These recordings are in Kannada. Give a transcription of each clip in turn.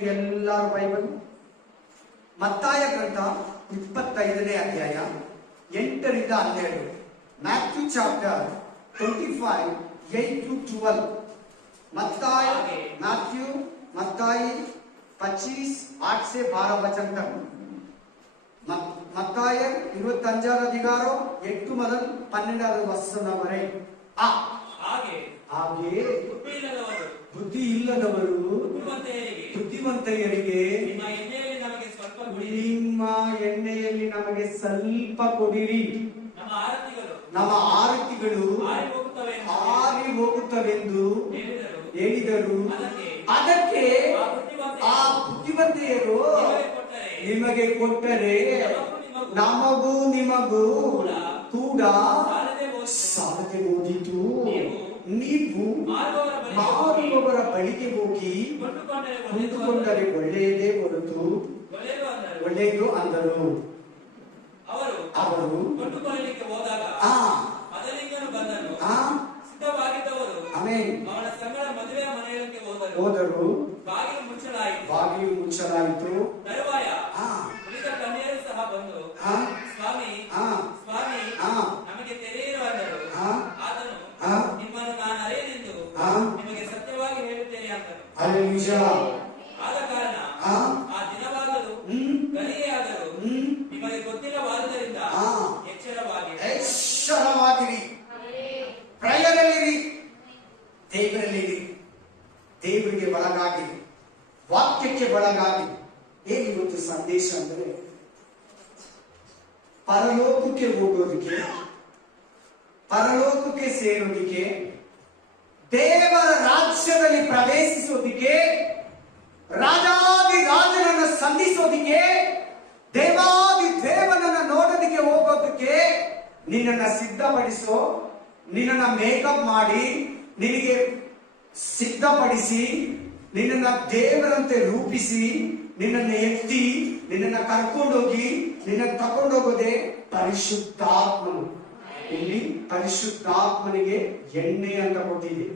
ಎಲ್ಲರೂ ಬೈಬಲ್ ಮತ್ತಾಯ ಗ್ರಂಥ 25ನೇ ಅಧ್ಯಾಯ 8ರಿಂದ 12. Matthew chapter 25 8 to 12. Matthew Mattai 25 8 से 12 वचन तक. मत्ताय 25 अधिकारो 8 ಮೊದಲು 12 ವಚನವರೆ. ಹಾಗೆ ಬುದ್ಧಿ ಇಲ್ಲದವರು ಬುದ್ಧಿವಂತೆಯರಿಗೆ ನಿಮ್ಮ ಎಣ್ಣೆಯಲ್ಲಿ ನಮಗೆ ಸ್ವಲ್ಪ ಕೊಡಿರಿ, ನಮ್ಮ ಆರತಿಗಳು ಆರಿ ಹೋಗುತ್ತವೆಂದು ಹೇಳಿದರು. ಅದಕ್ಕೆ ಆ ಬುದ್ಧಿವಂತೆಯರು ನಿಮಗೆ ಕೊಟ್ಟರೆ ನಮಗೂ ನಿಮಗೂ ಕೂಡ ಸಾಲದೆ ಹೋದಿತು. ನೀವು ಮಾರುವವರ ಬಳಿಗೆ ಹೋಗಿ ಕೊಂಡುಕೊಂಡರೆ ಒಳ್ಳೆಯದೇ ಹೊರತು ಒಳ್ಳೆಯದು ಅಂದರು. ಅವರು ಹೋದರು. ಬಾಗಿಲು ಮುಚ್ಚಲಾಯಿತು. ನಮಗೆ ತೆರೆಯಿರು ಅಂದರು. ಆತನು ನಿಮ್ಮನ್ನು ನಾನು ಅರಿಯನೆಂದು ನಿಮಗೆ ಸತ್ಯವಾಗಿ ಹೇಳುತ್ತೇನೆ ಅಂದನು. ಆದ ಕಾರಣ ಆ ದಿನವಾದರೂ ಗಳಿಗೆಯಾದರೂ ನಿಮಗೆ ಗೊತ್ತಿಲ್ಲವಾದುದರಿಂದ ಎಚ್ಚರವಾಗಿರಿ, ಪ್ರಯರಲ್ಲಿರಿ, ದೇವರಲ್ಲಿರಿ, ದೇವರಿಗೆ ಒಳಗಾಗಿ, ವಾಕ್ಯಕ್ಕೆ ಒಳಗಾಗಿ. ಏನಿವತ್ತು ಸಂದೇಶ ಅಂದರೆ ಪರಲೋಕಕ್ಕೆ ಹೋಗೋದಕ್ಕೆ, ಪರಲೋಕಕ್ಕೆ ಸೇರೋದಿಕ್ಕೆ, ದೇವರ ರಾಜ್ಯದಲ್ಲಿ ಪ್ರವೇಶಿಸೋದಿಕ್ಕೆ, ರಾಜಾದಿ ರಾಜನನ್ನು ಸಂಧಿಸೋದಿಕ್ಕೆ, ದೇವಾದಿ ದೇವನನ್ನ ನೋಡೋದಿಕ್ಕೆ ಹೋಗೋದಕ್ಕೆ ನಿನ್ನನ್ನು ಸಿದ್ಧಪಡಿಸೋ, ನಿನ್ನನ್ನು ಮೇಕಪ್ ಮಾಡಿ ನಿನಗೆ ಸಿದ್ಧಪಡಿಸಿ, ನಿನ್ನನ್ನು ದೇವರಂತೆ ರೂಪಿಸಿ, ನಿನ್ನನ್ನು ಎತ್ತಿ ನಿನ್ನನ್ನು ಕರ್ಕೊಂಡೋಗಿ ನಿನ್ನನ್ನು ತಕೊಂಡೋಗೋದೇ ಪರಿಶುದ್ಧಾತ್ಮನು. ಇಲ್ಲಿ ಪರಿಶುದ್ಧಾತ್ಮನಿಗೆ ಎಣ್ಣೆ ಅಂತ ಕೊಟ್ಟಿದೆ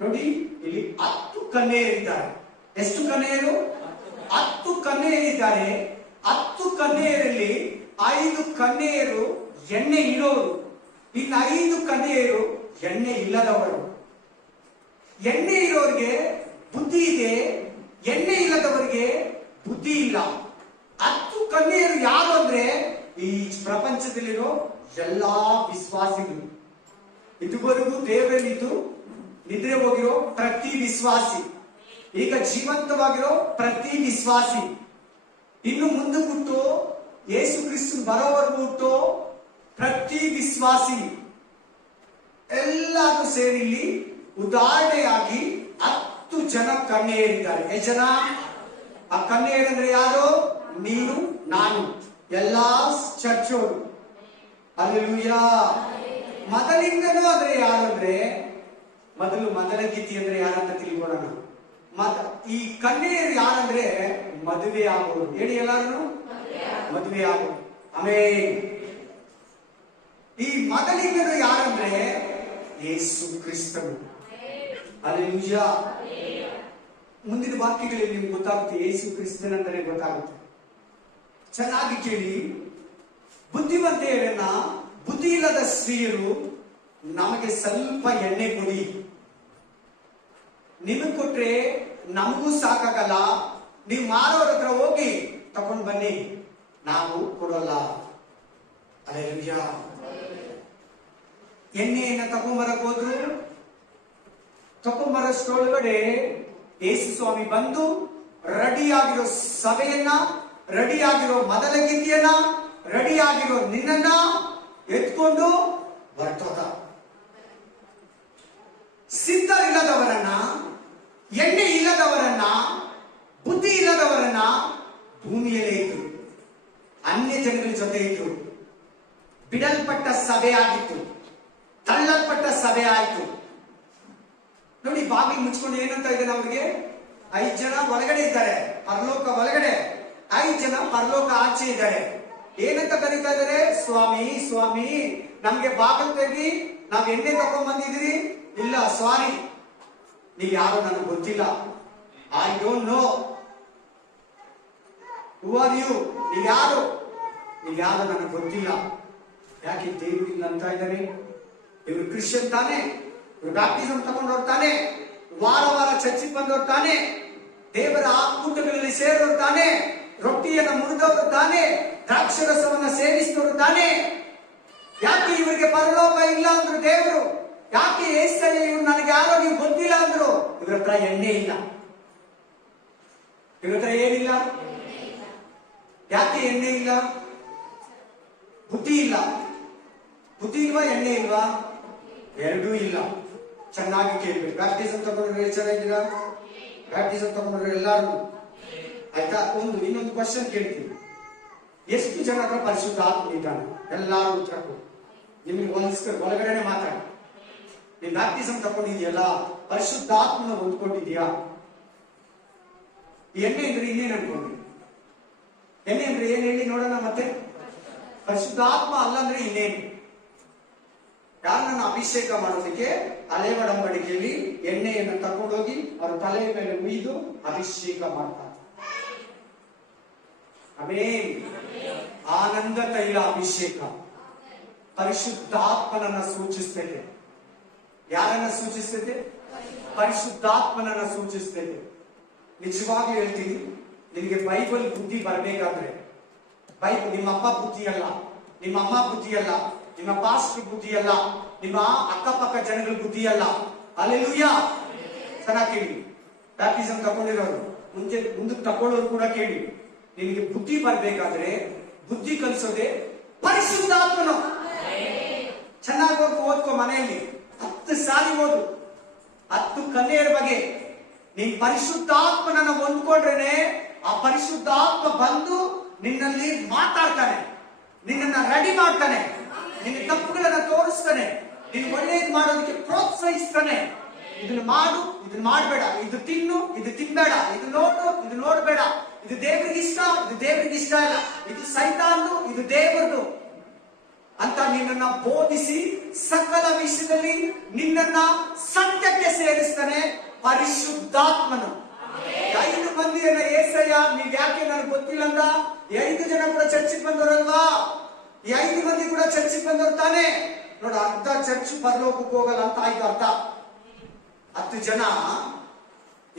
ನೋಡಿ. ಇಲ್ಲಿ 10 ಕನ್ಯೆಯರಿದ್ದಾರೆ. ಎಷ್ಟು ಕನ್ಯೆಯರು? 10 ಕನ್ಯೆಯರಿದ್ದಾರೆ. 10 ಕನ್ಯೆಯರಲ್ಲಿ 5 ಕನ್ಯೆಯರು ಎಣ್ಣೆ ಇರೋರು, ಇನ್ನು 5 ಕನ್ಯೆಯರು ಎಣ್ಣೆ ಇಲ್ಲದವರು. ಎಣ್ಣೆ ಇರೋರಿಗೆ ಬುದ್ಧಿ ಇದೆ, ಎಣ್ಣೆ ಇಲ್ಲದವರಿಗೆ ಬುದ್ಧಿ ಇಲ್ಲ. 10 ಕನ್ಯೆಯರು ಯಾರು ಅಂದ್ರೆ ಈ ಪ್ರಪಂಚದಲ್ಲಿರೋ ಎಲ್ಲಾ ವಿಶ್ವಾಸಿಗಳು, ಇದುವರೆಗೂ ದೇವರಲ್ಲಿದ್ದು ನಿದ್ರೆ ಹೋಗಿರೋ ಪ್ರತಿ ವಿಶ್ವಾಸಿ, ಈಗ ಜೀವಂತವಾಗಿರೋ ಪ್ರತಿ ವಿಶ್ವಾಸಿ, ಇನ್ನು ಮುಂದೆ ಬಿಟ್ಟು ಯೇಸು ಕ್ರಿಸ್ತನ್ ಬರೋವರೆಗೂ ಬಿಟ್ಟು ಪ್ರತಿ ವಿಶ್ವಾಸಿ ಎಲ್ಲರೂ ಸೇರಿ ಇಲ್ಲಿ ಉದಾಹರಣೆಯಾಗಿ 10 ಜನ ಕನ್ಯೆಯರಿದ್ದಾರೆ. ಎಷ್ಟು ಜನ? ಆ ಕನ್ಯೆಯರಂದ್ರೆ ಯಾರು? ನೀನು, ನಾನು, ಎಲ್ಲಾ ಚರ್ಚೋರು. ಅಲ್ಲೆಲೂಯಾ. ಮೊದಲಿಂದನೂ ಅಂದ್ರೆ ಯಾರಂದ್ರೆ ಮೊದಲ ಗೀತಿ ಅಂದ್ರೆ ಯಾರಂತ ತಿಳ್ಕೊಳ್ಳೋಣ. ಈ ಕನ್ಯೆಯರು ಯಾರಂದ್ರೆ ಮದುವೆ ಆಗೋರು. ಹೇಳಿ ಎಲ್ಲಾರು, ಮದುವೆ ಆಗೋರು. ಆಮೇಲೆ ಈ ಮೊದಲಿಂದನೂ ಯಾರಂದ್ರೆ ಯೇಸು ಕ್ರಿಸ್ತನು. ಅಲ್ಲೆಲೂಯಾ. ಮುಂದಿನ ವಾಕ್ಯಗಳಲ್ಲಿ ನಿಮ್ಗೆ ಗೊತ್ತಾಗುತ್ತೆ ಯೇಸು ಕ್ರಿಸ್ತನಂದರೆ ಗೊತ್ತಾಗುತ್ತೆ. ಚೆನ್ನಾಗಿ ಕೇಳಿ. ಬುದ್ಧಿವಂತೆಯರನ್ನ, ಬುದ್ಧಿ ಇಲ್ಲದ ಸ್ತ್ರೀಯರು ನಮಗೆ ಸ್ವಲ್ಪ ಎಣ್ಣೆ ಕೊಡಿ, ನಿಮಗೆ ಕೊಟ್ರೆ ನಮಗೂ ಸಾಕಾಗಲ್ಲ, ನೀವು ಮಾರೋರ ಹತ್ರ ಹೋಗಿ ತಗೊಂಡು ಬನ್ನಿ, ನಾವು ಕೊಡೋಲ್ಲ. ಅಲ್ಲೆಲೂಯಾ. ಎಣ್ಣೆಯನ್ನ ತಗೊಂಬರಕ್ ಹೋದ್ರು. ತಗೊಂಬರಷ್ಟೊಳಗಡೆ ಯೇಸು ಸ್ವಾಮಿ ಬಂದು ರೆಡಿಯಾಗಿರೋ ಸಭೆಯನ್ನ, ರೆಡಿಯಾಗಿರೋ ಮೊದಲ ಗೀತೆಯನ್ನ, ರೆಡಿಯಾಗಿರೋ ನಿನ್ನನ್ನ ಎತ್ಕೊಂಡು ಬರ್ತದ. ಸಿದ್ಧರಿಲ್ಲದವರನ್ನ, ಎಣ್ಣೆ ಇಲ್ಲದವರನ್ನ, ಬುದ್ಧಿ ಇಲ್ಲದವರನ್ನ ಭೂಮಿಯಲ್ಲೇ ಇದ್ರು, ಅನ್ಯ ಜನಗಳ ಜೊತೆ ಇದ್ರು. ಬಿಡಲ್ಪಟ್ಟ ಸಭೆ ಆಗಿತ್ತು, ತಳ್ಳಲ್ಪಟ್ಟ ಸಭೆ ಆಯ್ತು. ನೋಡಿ, ಬಾಗಿಲು ಮುಚ್ಕೊಂಡು ಏನಂತ ಇದ್ದಾನೆ ಅವ್ರಿಗೆ? 5 ಜನ ಒಳಗಡೆ ಇದ್ದಾರೆ, ಪರಲೋಕ ಒಳಗಡೆ, 5 ಜನ ಪರಲೋಕ ಆಚೆ ಇದ್ದಾರೆ. ಏನಂತ ಕರೀತಾ ಇದ್ದಾರೆ? ಸ್ವಾಮಿ, ಸ್ವಾಮಿ, ನಮ್ಗೆ ಬಾಗಿಲು ತೆಗಿ, ನಾವ್ ಎಣ್ಣೆ ತಕೊಂಡ್ ಬಂದಿದ್ದೀರಿ. ಇಲ್ಲ, ಸಾರಿ, ನೀವು ಯಾರು ನನಗೆ ಗೊತ್ತಿಲ್ಲ, I don't know, who are you? ನೀವ್ಯಾರು? ನೀವ್ಯಾರು ನನಗೆ ಗೊತ್ತಿಲ್ಲ. ಯಾಕೆ ದೇವರು ಇಲ್ಲ ಅಂತ ಇದ್ದಾರೆ? ಇವರು ಕ್ರಿಶ್ಚಿಯನ್ ತಾನೆ, ಇವರು ಬ್ಯಾಪ್ಟಿಸಮ್ ತಗೊಂಡವ್ರು ತಾನೆ, ವಾರ ವಾರ ಚರ್ಚಿಗೆ ಬಂದವ್ರು ತಾನೆ, ದೇವರ ಕೂಟಗಳಲ್ಲಿ ಸೇರೋರು ತಾನೆ, ರೊಟ್ಟಿಯನ್ನು ಮುರಿದವರು ತಾನೆ, ದ್ರಾಕ್ಷರಸವನ್ನ ಸೇವಿಸಿದವರು ತಾನೆ. ಯಾಕೆ ಇವರಿಗೆ ಪರಲೋಕ ಇಲ್ಲ ಅಂದ್ರು ದೇವರು? ಯಾಕೆ ಏಸಯ್ಯ ಇವ್ರು ನನಗೆ ಯಾರೋ ನೀವು ಗೊತ್ತಿಲ್ಲ ಅಂದ್ರು? ಇವ್ರ ಹತ್ರ ಎಣ್ಣೆ ಇಲ್ಲ. ಇವ್ರ ಹತ್ರ ಏನಿಲ್ಲ? ಯಾಕೆ ಎಣ್ಣೆ ಇಲ್ಲ? ಬುದ್ಧಿ ಇಲ್ಲ. ಬುದ್ಧಿ ಇಲ್ವಾ, ಎಣ್ಣೆ ಇಲ್ವಾ? ಎರಡೂ ಇಲ್ಲ. ಚೆನ್ನಾಗಿ ಕೇಳ್ಬೇಕು. ಬ್ಯಾಪ್ಟಿಸಮ್ ತಗೊಂಡ್ರೆ ಎಷ್ಟು ಜನ ಇದ್ದೀರಾ? ಬ್ಯಾಪ್ಟಿಸಮ್ ತಗೊಂಡ್ರೆ ಎಲ್ಲಾರು ಆಯ್ತಾ? ಇನ್ನೊಂದು ಕ್ವಶನ್ ಕೇಳ್ತೀವಿ. ಎಷ್ಟು ಜನ ಹತ್ರ ಪರಿಶುದ್ಧ ಆತ್ಮ ಇದ್ದಾನೆ? ಎಲ್ಲಾರು ಉತ್ತರ ಕೊಡಿ. ನಿಮ್ಗೆ ಒಳಗಡೆನೆ ಮಾತಾಡಿ. ನೀನ್ ಬ್ಯಾಪ್ಟಿಸಮ್ ತಗೊಂಡಿದ್ಯಲ್ಲ, ಪರಿಶುದ್ಧ ಆತ್ಮನ ಹೊಂದ್ಕೊಂಡಿದ್ಯಾ? ಎಣ್ಣೆ ಅಂದ್ರೆ ಇನ್ನೇನು ಅನ್ಕೊಂಡ್ರಿ? ಎಣ್ಣೆ ಅಂದ್ರೆ ಏನ್ ಹೇಳಿ ನೋಡೋಣ ಮತ್ತೆ? ಪರಿಶುದ್ಧ ಆತ್ಮ ಅಲ್ಲಂದ್ರೆ ಇನ್ನೇನು? ಯಾರನ್ನ ಅಭಿಷೇಕ ಮಾಡೋದಕ್ಕೆ ಹಳೆ ಒಡಂಬಡಿಕೆಯಲ್ಲಿ ಎಣ್ಣೆಯನ್ನು ತಗೊಂಡೋಗಿ ಅವ್ರ ತಲೆಯ ಮೇಲೆ ಉಯ್ದು ಅಭಿಷೇಕ ಮಾಡ್ತಾರೆ. ಆಮೆನ್. ಆನಂದ ತೈಲ ಅಭಿಷೇಕ ಪರಿಶುದ್ಧಾತ್ಮನನ್ನ ಸೂಚಿಸ್ತೈತೆ. ಯಾರನ್ನ ಸೂಚಿಸ್ತೈತೆ? ಪರಿಶುದ್ಧಾತ್ಮನನ್ನ ಸೂಚಿಸ್ತೈತೆ. ನಿಜವಾಗಿ ಹೇಳ್ತೀನಿ, ನಿನಗೆ ಬೈಬಲ್ ಬುದ್ಧಿ ಬರ್ಬೇಕಾದ್ರೆ, ಬೈಬಲ್ ನಿಮ್ಮ ಅಪ್ಪ ಬುದ್ಧಿ ಅಲ್ಲ, ನಿಮ್ಮ ಅಮ್ಮ ಬುದ್ಧಿ ಅಲ್ಲ, ನಿಮ್ಮ ಪಾಸ್ಟರ್ ಬುದ್ಧಿ ಅಲ್ಲ, ನಿಮ್ಮ ಅಕ್ಕಪಕ್ಕ ಜನಗಳ ಬುದ್ಧಿ ಅಲ್ಲ. ಹಲ್ಲೆಲೂಯಾ. ಚೆನ್ನಾಗಿ ಕೇಳಿ. ಬ್ಯಾಪ್ಟಿಸಮ್ ತಗೊಂಡಿರೋರು ಮುಂದಕ್ಕೆ ತಗೊಳ್ಳೋರು ಕೂಡ ಕೇಳಿ. ನಿನಗೆ ಬುದ್ಧಿ ಬರ್ಬೇಕಾದ್ರೆ ಬುದ್ಧಿ ಕಲಿಸೋದೆ ಪರಿಶುದ್ಧಾತ್ಮನು. ಚೆನ್ನಾಗಿ ಓದ್ಕೋ ಮನೆಯಲ್ಲಿ 10 ಸಾರಿ ಓದು. 10 ಕನ್ಯೆಯರ ಬಗ್ಗೆ ನೀನ್ ಪರಿಶುದ್ಧಾತ್ಮನನ್ನ ಹೊಂದ್ಕೊಂಡ್ರೇನೆ ಆ ಪರಿಶುದ್ಧಾತ್ಮ ಬಂದು ನಿನ್ನಲ್ಲಿ ಮಾತಾಡ್ತಾನೆ, ನಿನ್ನನ್ನ ರೆಡಿ ಮಾಡ್ತಾನೆ, ನಿನ್ನ ತಪ್ಪುಗಳನ್ನ ತೋರಿಸ್ತಾನೆ, ನೀನು ಒಳ್ಳೇದು ಮಾಡೋದಕ್ಕೆ ಪ್ರೋತ್ಸಾಹಿಸ್ತಾನೆ. ಇದನ್ನ ಮಾಡು, ಇದನ್ನ ಮಾಡಬೇಡ, ಇದು ತಿನ್ನು, ಇದು ತಿನ್ಬೇಡ, ಇದು ನೋಡು, ಇದು ನೋಡ್ಬೇಡ, ಇದು ದೇವರಿಗೆ ಇಷ್ಟ, ಇದು ದೇವರಿಗೆ ಇಷ್ಟ ಇಲ್ಲ, ಇದು ಸೈತಾನ್ದು, ಇದು ದೇವರದು ಅಂತ ನಿನ್ನನ್ನ ಬೋಧಿಸಿ ಸಕಲ ವಿಷಯದಲ್ಲಿ ನಿನ್ನನ್ನ ಸತ್ಯಕ್ಕೆ ಸೇರಿಸ್ತಾನೆ ಪರಿಶುದ್ಧಾತ್ಮನು. 5 ಮಂದಿಯನ್ನ ಏಸಯ್ಯ ನೀವ್ ಯಾಕೆ ನನಗೆ ಗೊತ್ತಿಲ್ಲ ಅಂದ? 5 ಜನ ಕೂಡ ಚರ್ಚಿಗೆ ಬಂದವರಲ್ವಾ? ಈ 5 ಮಂದಿ ಕೂಡ ಚರ್ಚಿಗೆ ಬಂದವರು ತಾನೆ. ನೋಡ, ಅರ್ಧ ಚರ್ಚ್ ಪರಲೋಕಕ್ಕೆ ಹೋಗಲ್ಲ ಅಂತ ಆಯ್ತು ಅರ್ಥ. 10 ಜನ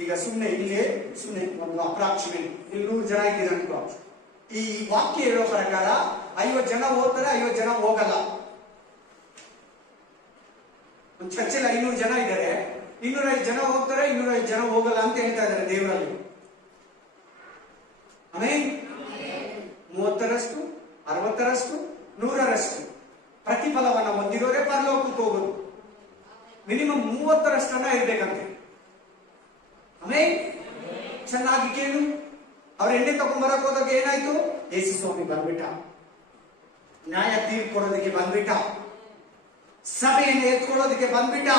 ಈಗ ಸುಮ್ಮನೆ ಒಂದು ಅಪ್ರಾಕ್ಸಿಮೇಟ್ 100 ಜನ ಇದ್ದೀರ ಅನ್ಕೋ. ಈ ವಾಕ್ಯ ಹೇಳೋ ಪ್ರಕಾರ 50 ಜನ ಹೋಗ್ತಾರೆ, 50 ಜನ ಹೋಗಲ್ಲ. ಒಂದು ಚರ್ಚಲ್ಲಿ 500 ಜನ ಇದ್ದಾರೆ, 205 ಜನ ಹೋಗ್ತಾರೆ, 205 ಜನ ಹೋಗಲ್ಲ ಅಂತ ಹೇಳ್ತಾ ಇದ್ದಾರೆ ದೇವರಲ್ಲಿ. ಆಮೇಲೆ 30ರಷ್ಟು, 60ರಷ್ಟು, 100ರಷ್ಟು ಪ್ರತಿಫಲವನ್ನ ಹೊಂದಿರೋರೇ ಪರಲೋಕಕ್ಕೆ ಹೋಗೋದು. ಮಿನಿಮಮ್ 30ರಷ್ಟನ್ನ ಇರ್ಬೇಕಂತೆ. ಆಮೇಲೆ ಚೆನ್ನಾಗಿ ಕೇಳು. ಅವ್ರ ಎಣ್ಣೆ ತಗೊಂಡ್ಬರಕ್ ಹೋದಾಗ ಏನಾಯ್ತು? ಯೇಸು ಸ್ವಾಮಿ ಬಂದ್ಬಿಟ್ಟ, ನ್ಯಾಯ ತೀರ್ಪು ಕೊಡೋದಕ್ಕೆ ಬಂದ್ಬಿಟ್ಟ, ಸಭೆಯನ್ನು ಎತ್ಕೊಳ್ಳೋದಕ್ಕೆ ಬಂದ್ಬಿಟ್ಟ,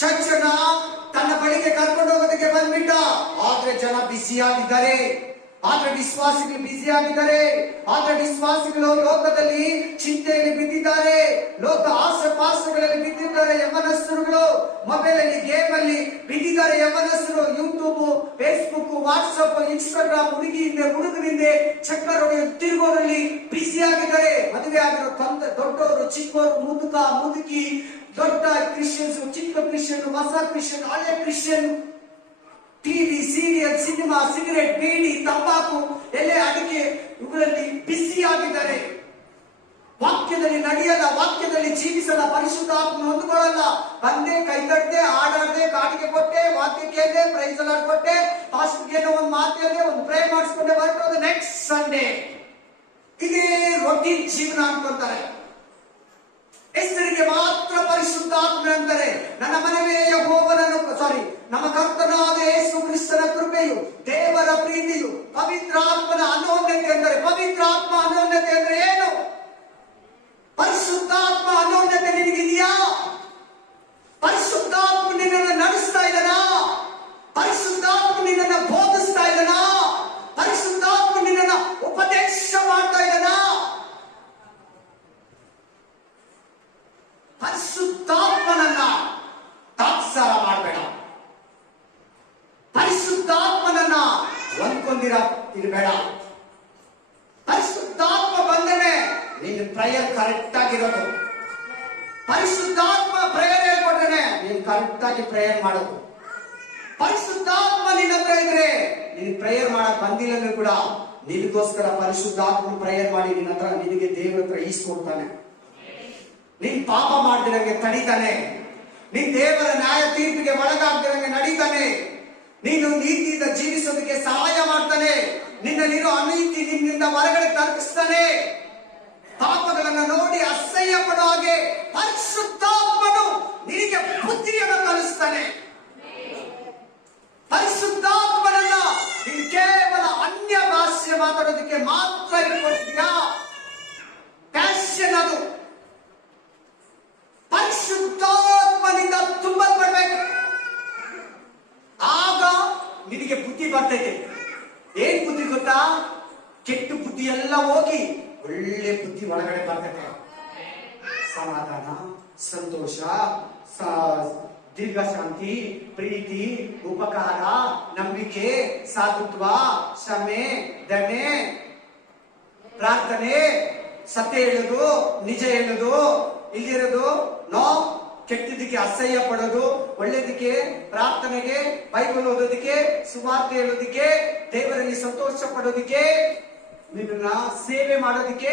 ಚರ್ಚನ್ನ ತನ್ನ ಬಳಿಗೆ ಕರ್ಕೊಂಡು ಹೋಗೋದಕ್ಕೆ ಬಂದ್ಬಿಟ್ಟ. ಆದ್ರೆ ಜನ ಬಿಸಿಯಾಗಿದ್ದಾರೆ, ಆದ್ರೆ ವಿಶ್ವಾಸಿಗಳು ಬಿಸಿಯಾಗಿದ್ದಾರೆ, ಆದ್ರೆ ವಿಶ್ವಾಸಿಗಳು ಲೋಕದಲ್ಲಿ ಚಿಂತೆಯಲ್ಲಿ ಬಿದ್ದಿದ್ದಾರೆ, ಲೋಕ ಆಸಪಾಸಗಳಲ್ಲಿ ಬಿದ್ದಿದ್ದಾರೆ. ಯವನಸ್ಥರುಗಳು ಮೊಬೈಲ್ ಅಲ್ಲಿ, ಗೇಮ್ ಅಲ್ಲಿ ಬಿದ್ದಿದ್ದಾರೆ. ಯವನಸ್ಥರು ಯೂಟ್ಯೂಬ್, ಫೇಸ್ಬುಕ್, ವಾಟ್ಸಪ್, ಇನ್ಸ್ಟಾಗ್ರಾಮ್, ಹುಡುಗರಿಂದ ಚಕ್ಕರ್ ಹೊಡೆಯೋದು, ತಿರುಗೋದ್ರಲ್ಲಿ ಬಿಸಿಯಾಗಿದ್ದಾರೆ. ಮದುವೆ ಆಗಿರೋ ದೊಡ್ಡವರು, ಚಿಕ್ಕವರು, ಮುದುಕಿ, ದೊಡ್ಡ ಕ್ರಿಶ್ಚಿಯನ್ಸ್, ಚಿಕ್ಕ ಕ್ರಿಶ್ಚಿಯನ್, ಹೊಸ ಕ್ರಿಶ್ಚಿಯನ್, ಹಳೆ Christian, TV, serial, cinema, cigarette, beedi, ತಂಬಾಕು, ಎಲೆ, ಅಡಿಕೆ ಇವುಗಳಲ್ಲಿ ಬಿಸಿಯಾಗಿದ್ದಾರೆ. ವಾಕ್ಯದಲ್ಲಿ ನಡೆಯಲ್ಲ, ವಾಕ್ಯದಲ್ಲಿ ಜೀವಿಸಲ್ಲ, ಪರಿಶುದ್ಧಾತ್ಮ ಹೊಂದಿಕೊಳ್ಳಲ್ಲ. ಬಂದೆ, ಕೈ ತಟ್ಟೆ, ಹಾಡಾಡ್ದೆ, ಕಾಣಿಕೆ ಕೊಟ್ಟೆ, ವಾಕ್ಯ ಕೇಳಿದೆ, ಪ್ರೈಸ್ ಎಲ್ಲ ಕೊಟ್ಟೆ, ಪಾಸ್ಟರ್ಗೆ ಒಂದು ಮಾತು ಹೇಳಿದೆ, ಒಂದು ಪ್ರೇ ಮಾಡಿಸ್ಕೊಂಡೆ, ಹೊರಟೋದು ನೆಕ್ಸ್ಟ್ ಸಂಡೇ. ಇದೇ ರೊಟೀನ್ ಜೀವನ ಅನ್ಕೊಂತಾರೆ. ಹೆಸರಿಗೆ ಮಾತ್ರ ಪರಿಶುದ್ಧಾತ್ಮ ಅಂತಾರೆ. ನನ್ನ ಮನವೇ ಯೆಹೋವನನ್ನು, ನಮ್ಮ ಕರ್ತನಾದ ಯೇಸು ಕ್ರಿಸ್ತನ ಕೃಪೆಯು, ದೇವರ ಪ್ರೀತಿಯು, ಪವಿತ್ರಾತ್ಮನ ಅನ್ಯೋನ್ಯತೆ ಅಂದರೆ. ಪವಿತ್ರಾತ್ಮ ಅನ್ಯೋನ್ಯತೆ ಅಂದ್ರೆ ಏನು? ಪರಿಶುದ್ಧಾತ್ಮ ಅನ್ಯೋನ್ಯತೆ ನಿನಗಿದೆಯಾ? ಪರಿಶುದ್ಧಾತ್ಮ ನಿನ್ನನ್ನು ನಡೆಸ್ತಾ ಇದ್ದಾನಾ? ಪರಿಶುದ್ಧಾತ್ಮ ನಿನ್ನನ್ನು ಬೋಧಿಸ್ತಾ ಇದ್ದಾನಾ? ಪರಿಶುದ್ಧಾತ್ಮ ನಿನ್ನನ್ನು ಉಪದೇಶ ಮಾಡ್ತಾ ಇದ್ದಾನಾ? ಪರಿಶುದ್ಧಾತ್ಮನನ್ನ ತಾತ್ಸಾರ ಮಾಡಬೇಡ. ಪರಿಶುದ್ಧಾತ್ಮನನ್ನ ಹೊಂದ್ಕೊಂಡಿರ ಇರಬೇಡ. ಪರಿಶುದ್ಧಾತ್ಮ ಬಂದರೆ ನಿನ್ನ ಪ್ರೇಯರ್ ಕರೆಕ್ಟ್ ಆಗಿರೋದು. ಪರಿಶುದ್ಧಾತ್ಮ ಪ್ರೇಯರ್ ಹೇಳ್ಕೊಡ್ತಾನೆ, ನೀನ್ ಕರೆಕ್ಟ್ ಆಗಿ ಪ್ರೇಯರ್ ಮಾಡೋದು. ಪರಿಶುದ್ಧಾತ್ಮ ನಿನ್ನ ಹತ್ರ ಇದ್ರೆ ನೀನ್ ಪ್ರೇಯರ್ ಮಾಡಕ್ ಬಂದಿಲ್ಲ ಅಂದ್ರೆ ಕೂಡ ನಿನಗೋಸ್ಕರ ಪರಿಶುದ್ಧಾತ್ಮ ಪ್ರೇಯರ್ ಮಾಡಿ ನಿನ್ನ ಹತ್ರ ನಿನಗೆ ದೇವರ ಹತ್ರ ಈಸ್ಕೊಡ್ತಾನೆ. ನೀನ್ ಪಾಪ ಮಾಡ್ದಿರಂಗೆ ತಡಿತಾನೆ. ನೀನ್ ದೇವರ ನ್ಯಾಯ ತೀರ್ಪಿಗೆ ಒಳಗಾಗ್ದಿರಂಗೆ ನಡೀತಾನೆ. ನೀನು ನೀತಿಯಿಂದ ಜೀವಿಸೋದಕ್ಕೆ ಸಹಾಯ ಮಾಡ್ತಾನೆ. ನಿನ್ನಲ್ಲಿರೋ ಅನೀತಿ ನಿನ್ನಿಂದ ಹೊರಗಡೆ ತರ್ಕಿಸ್ತಾನೆ. ಪಾಪಗಳನ್ನ ನೋಡಿ ಅಸಹ್ಯ ಪಡೋ ಹಾಗೆ ಪರಿಶುದ್ಧಾತ್ಮನು ನಿನಗೆ ಬುದ್ಧಿಯನ್ನು ಕಲಿಸ್ತಾನೆ. ಪರಿಶುದ್ಧಾತ್ಮನನ್ನ ನೀನು ಕೇವಲ ಅನ್ಯ ಭಾಷೆ ಮಾತಾಡೋದಕ್ಕೆ ಮಾತ್ರ ಇಟ್ಕೊಳ್ತೀಯಾ? ಪ್ಯಾಷನ್ ಅದು. ಪರಿಶುದ್ಧಾತ್ಮನಿಂದ ತುಂಬಲ್ಪಡ್ಬೇಕು. ಆಗ ನಿನಗೆ ಬುದ್ಧಿ ಬರ್ತೈತೆ. ಏನ್ ಬುದ್ಧಿ ಗೊತ್ತಾ? ಕೆಟ್ಟ ಬುದ್ಧಿ ಎಲ್ಲ ಹೋಗಿ ಒಳ್ಳೆ ಬುದ್ಧಿ ಒಳಗಡೆ ಬರ್ತೈತೆ. ಸಮಾಧಾನ, ಸಂತೋಷ, ದೀರ್ಘ ಶಾಂತಿ, ಪ್ರೀತಿ, ಉಪಕಾರ, ನಂಬಿಕೆ, ಸಾಧುತ್ವ, ಕ್ಷಮೆ, ದಮೆ, ಪ್ರಾರ್ಥನೆ, ಸತ್ಯ ಹೇಳೋದು, ನಿಜ ಹೇಳೋದು, ಇಲ್ಲಿರೋದು ನೋ, ಕೆಟ್ಟದಕ್ಕೆ ಅಸಹ್ಯ ಪಡೋದು, ಒಳ್ಳೆದಕ್ಕೆ, ಪ್ರಾರ್ಥನೆಗೆ, ಬೈಬಲ್ ಓದೋದಕ್ಕೆ, ಸುವಾರ್ತೆ ಹೇಳೋದಕ್ಕೆ, ದೇವರಲ್ಲಿ ಸಂತೋಷ ಪಡೋದಕ್ಕೆ, ನಿನ್ನ ಸೇವೆ ಮಾಡೋದಕ್ಕೆ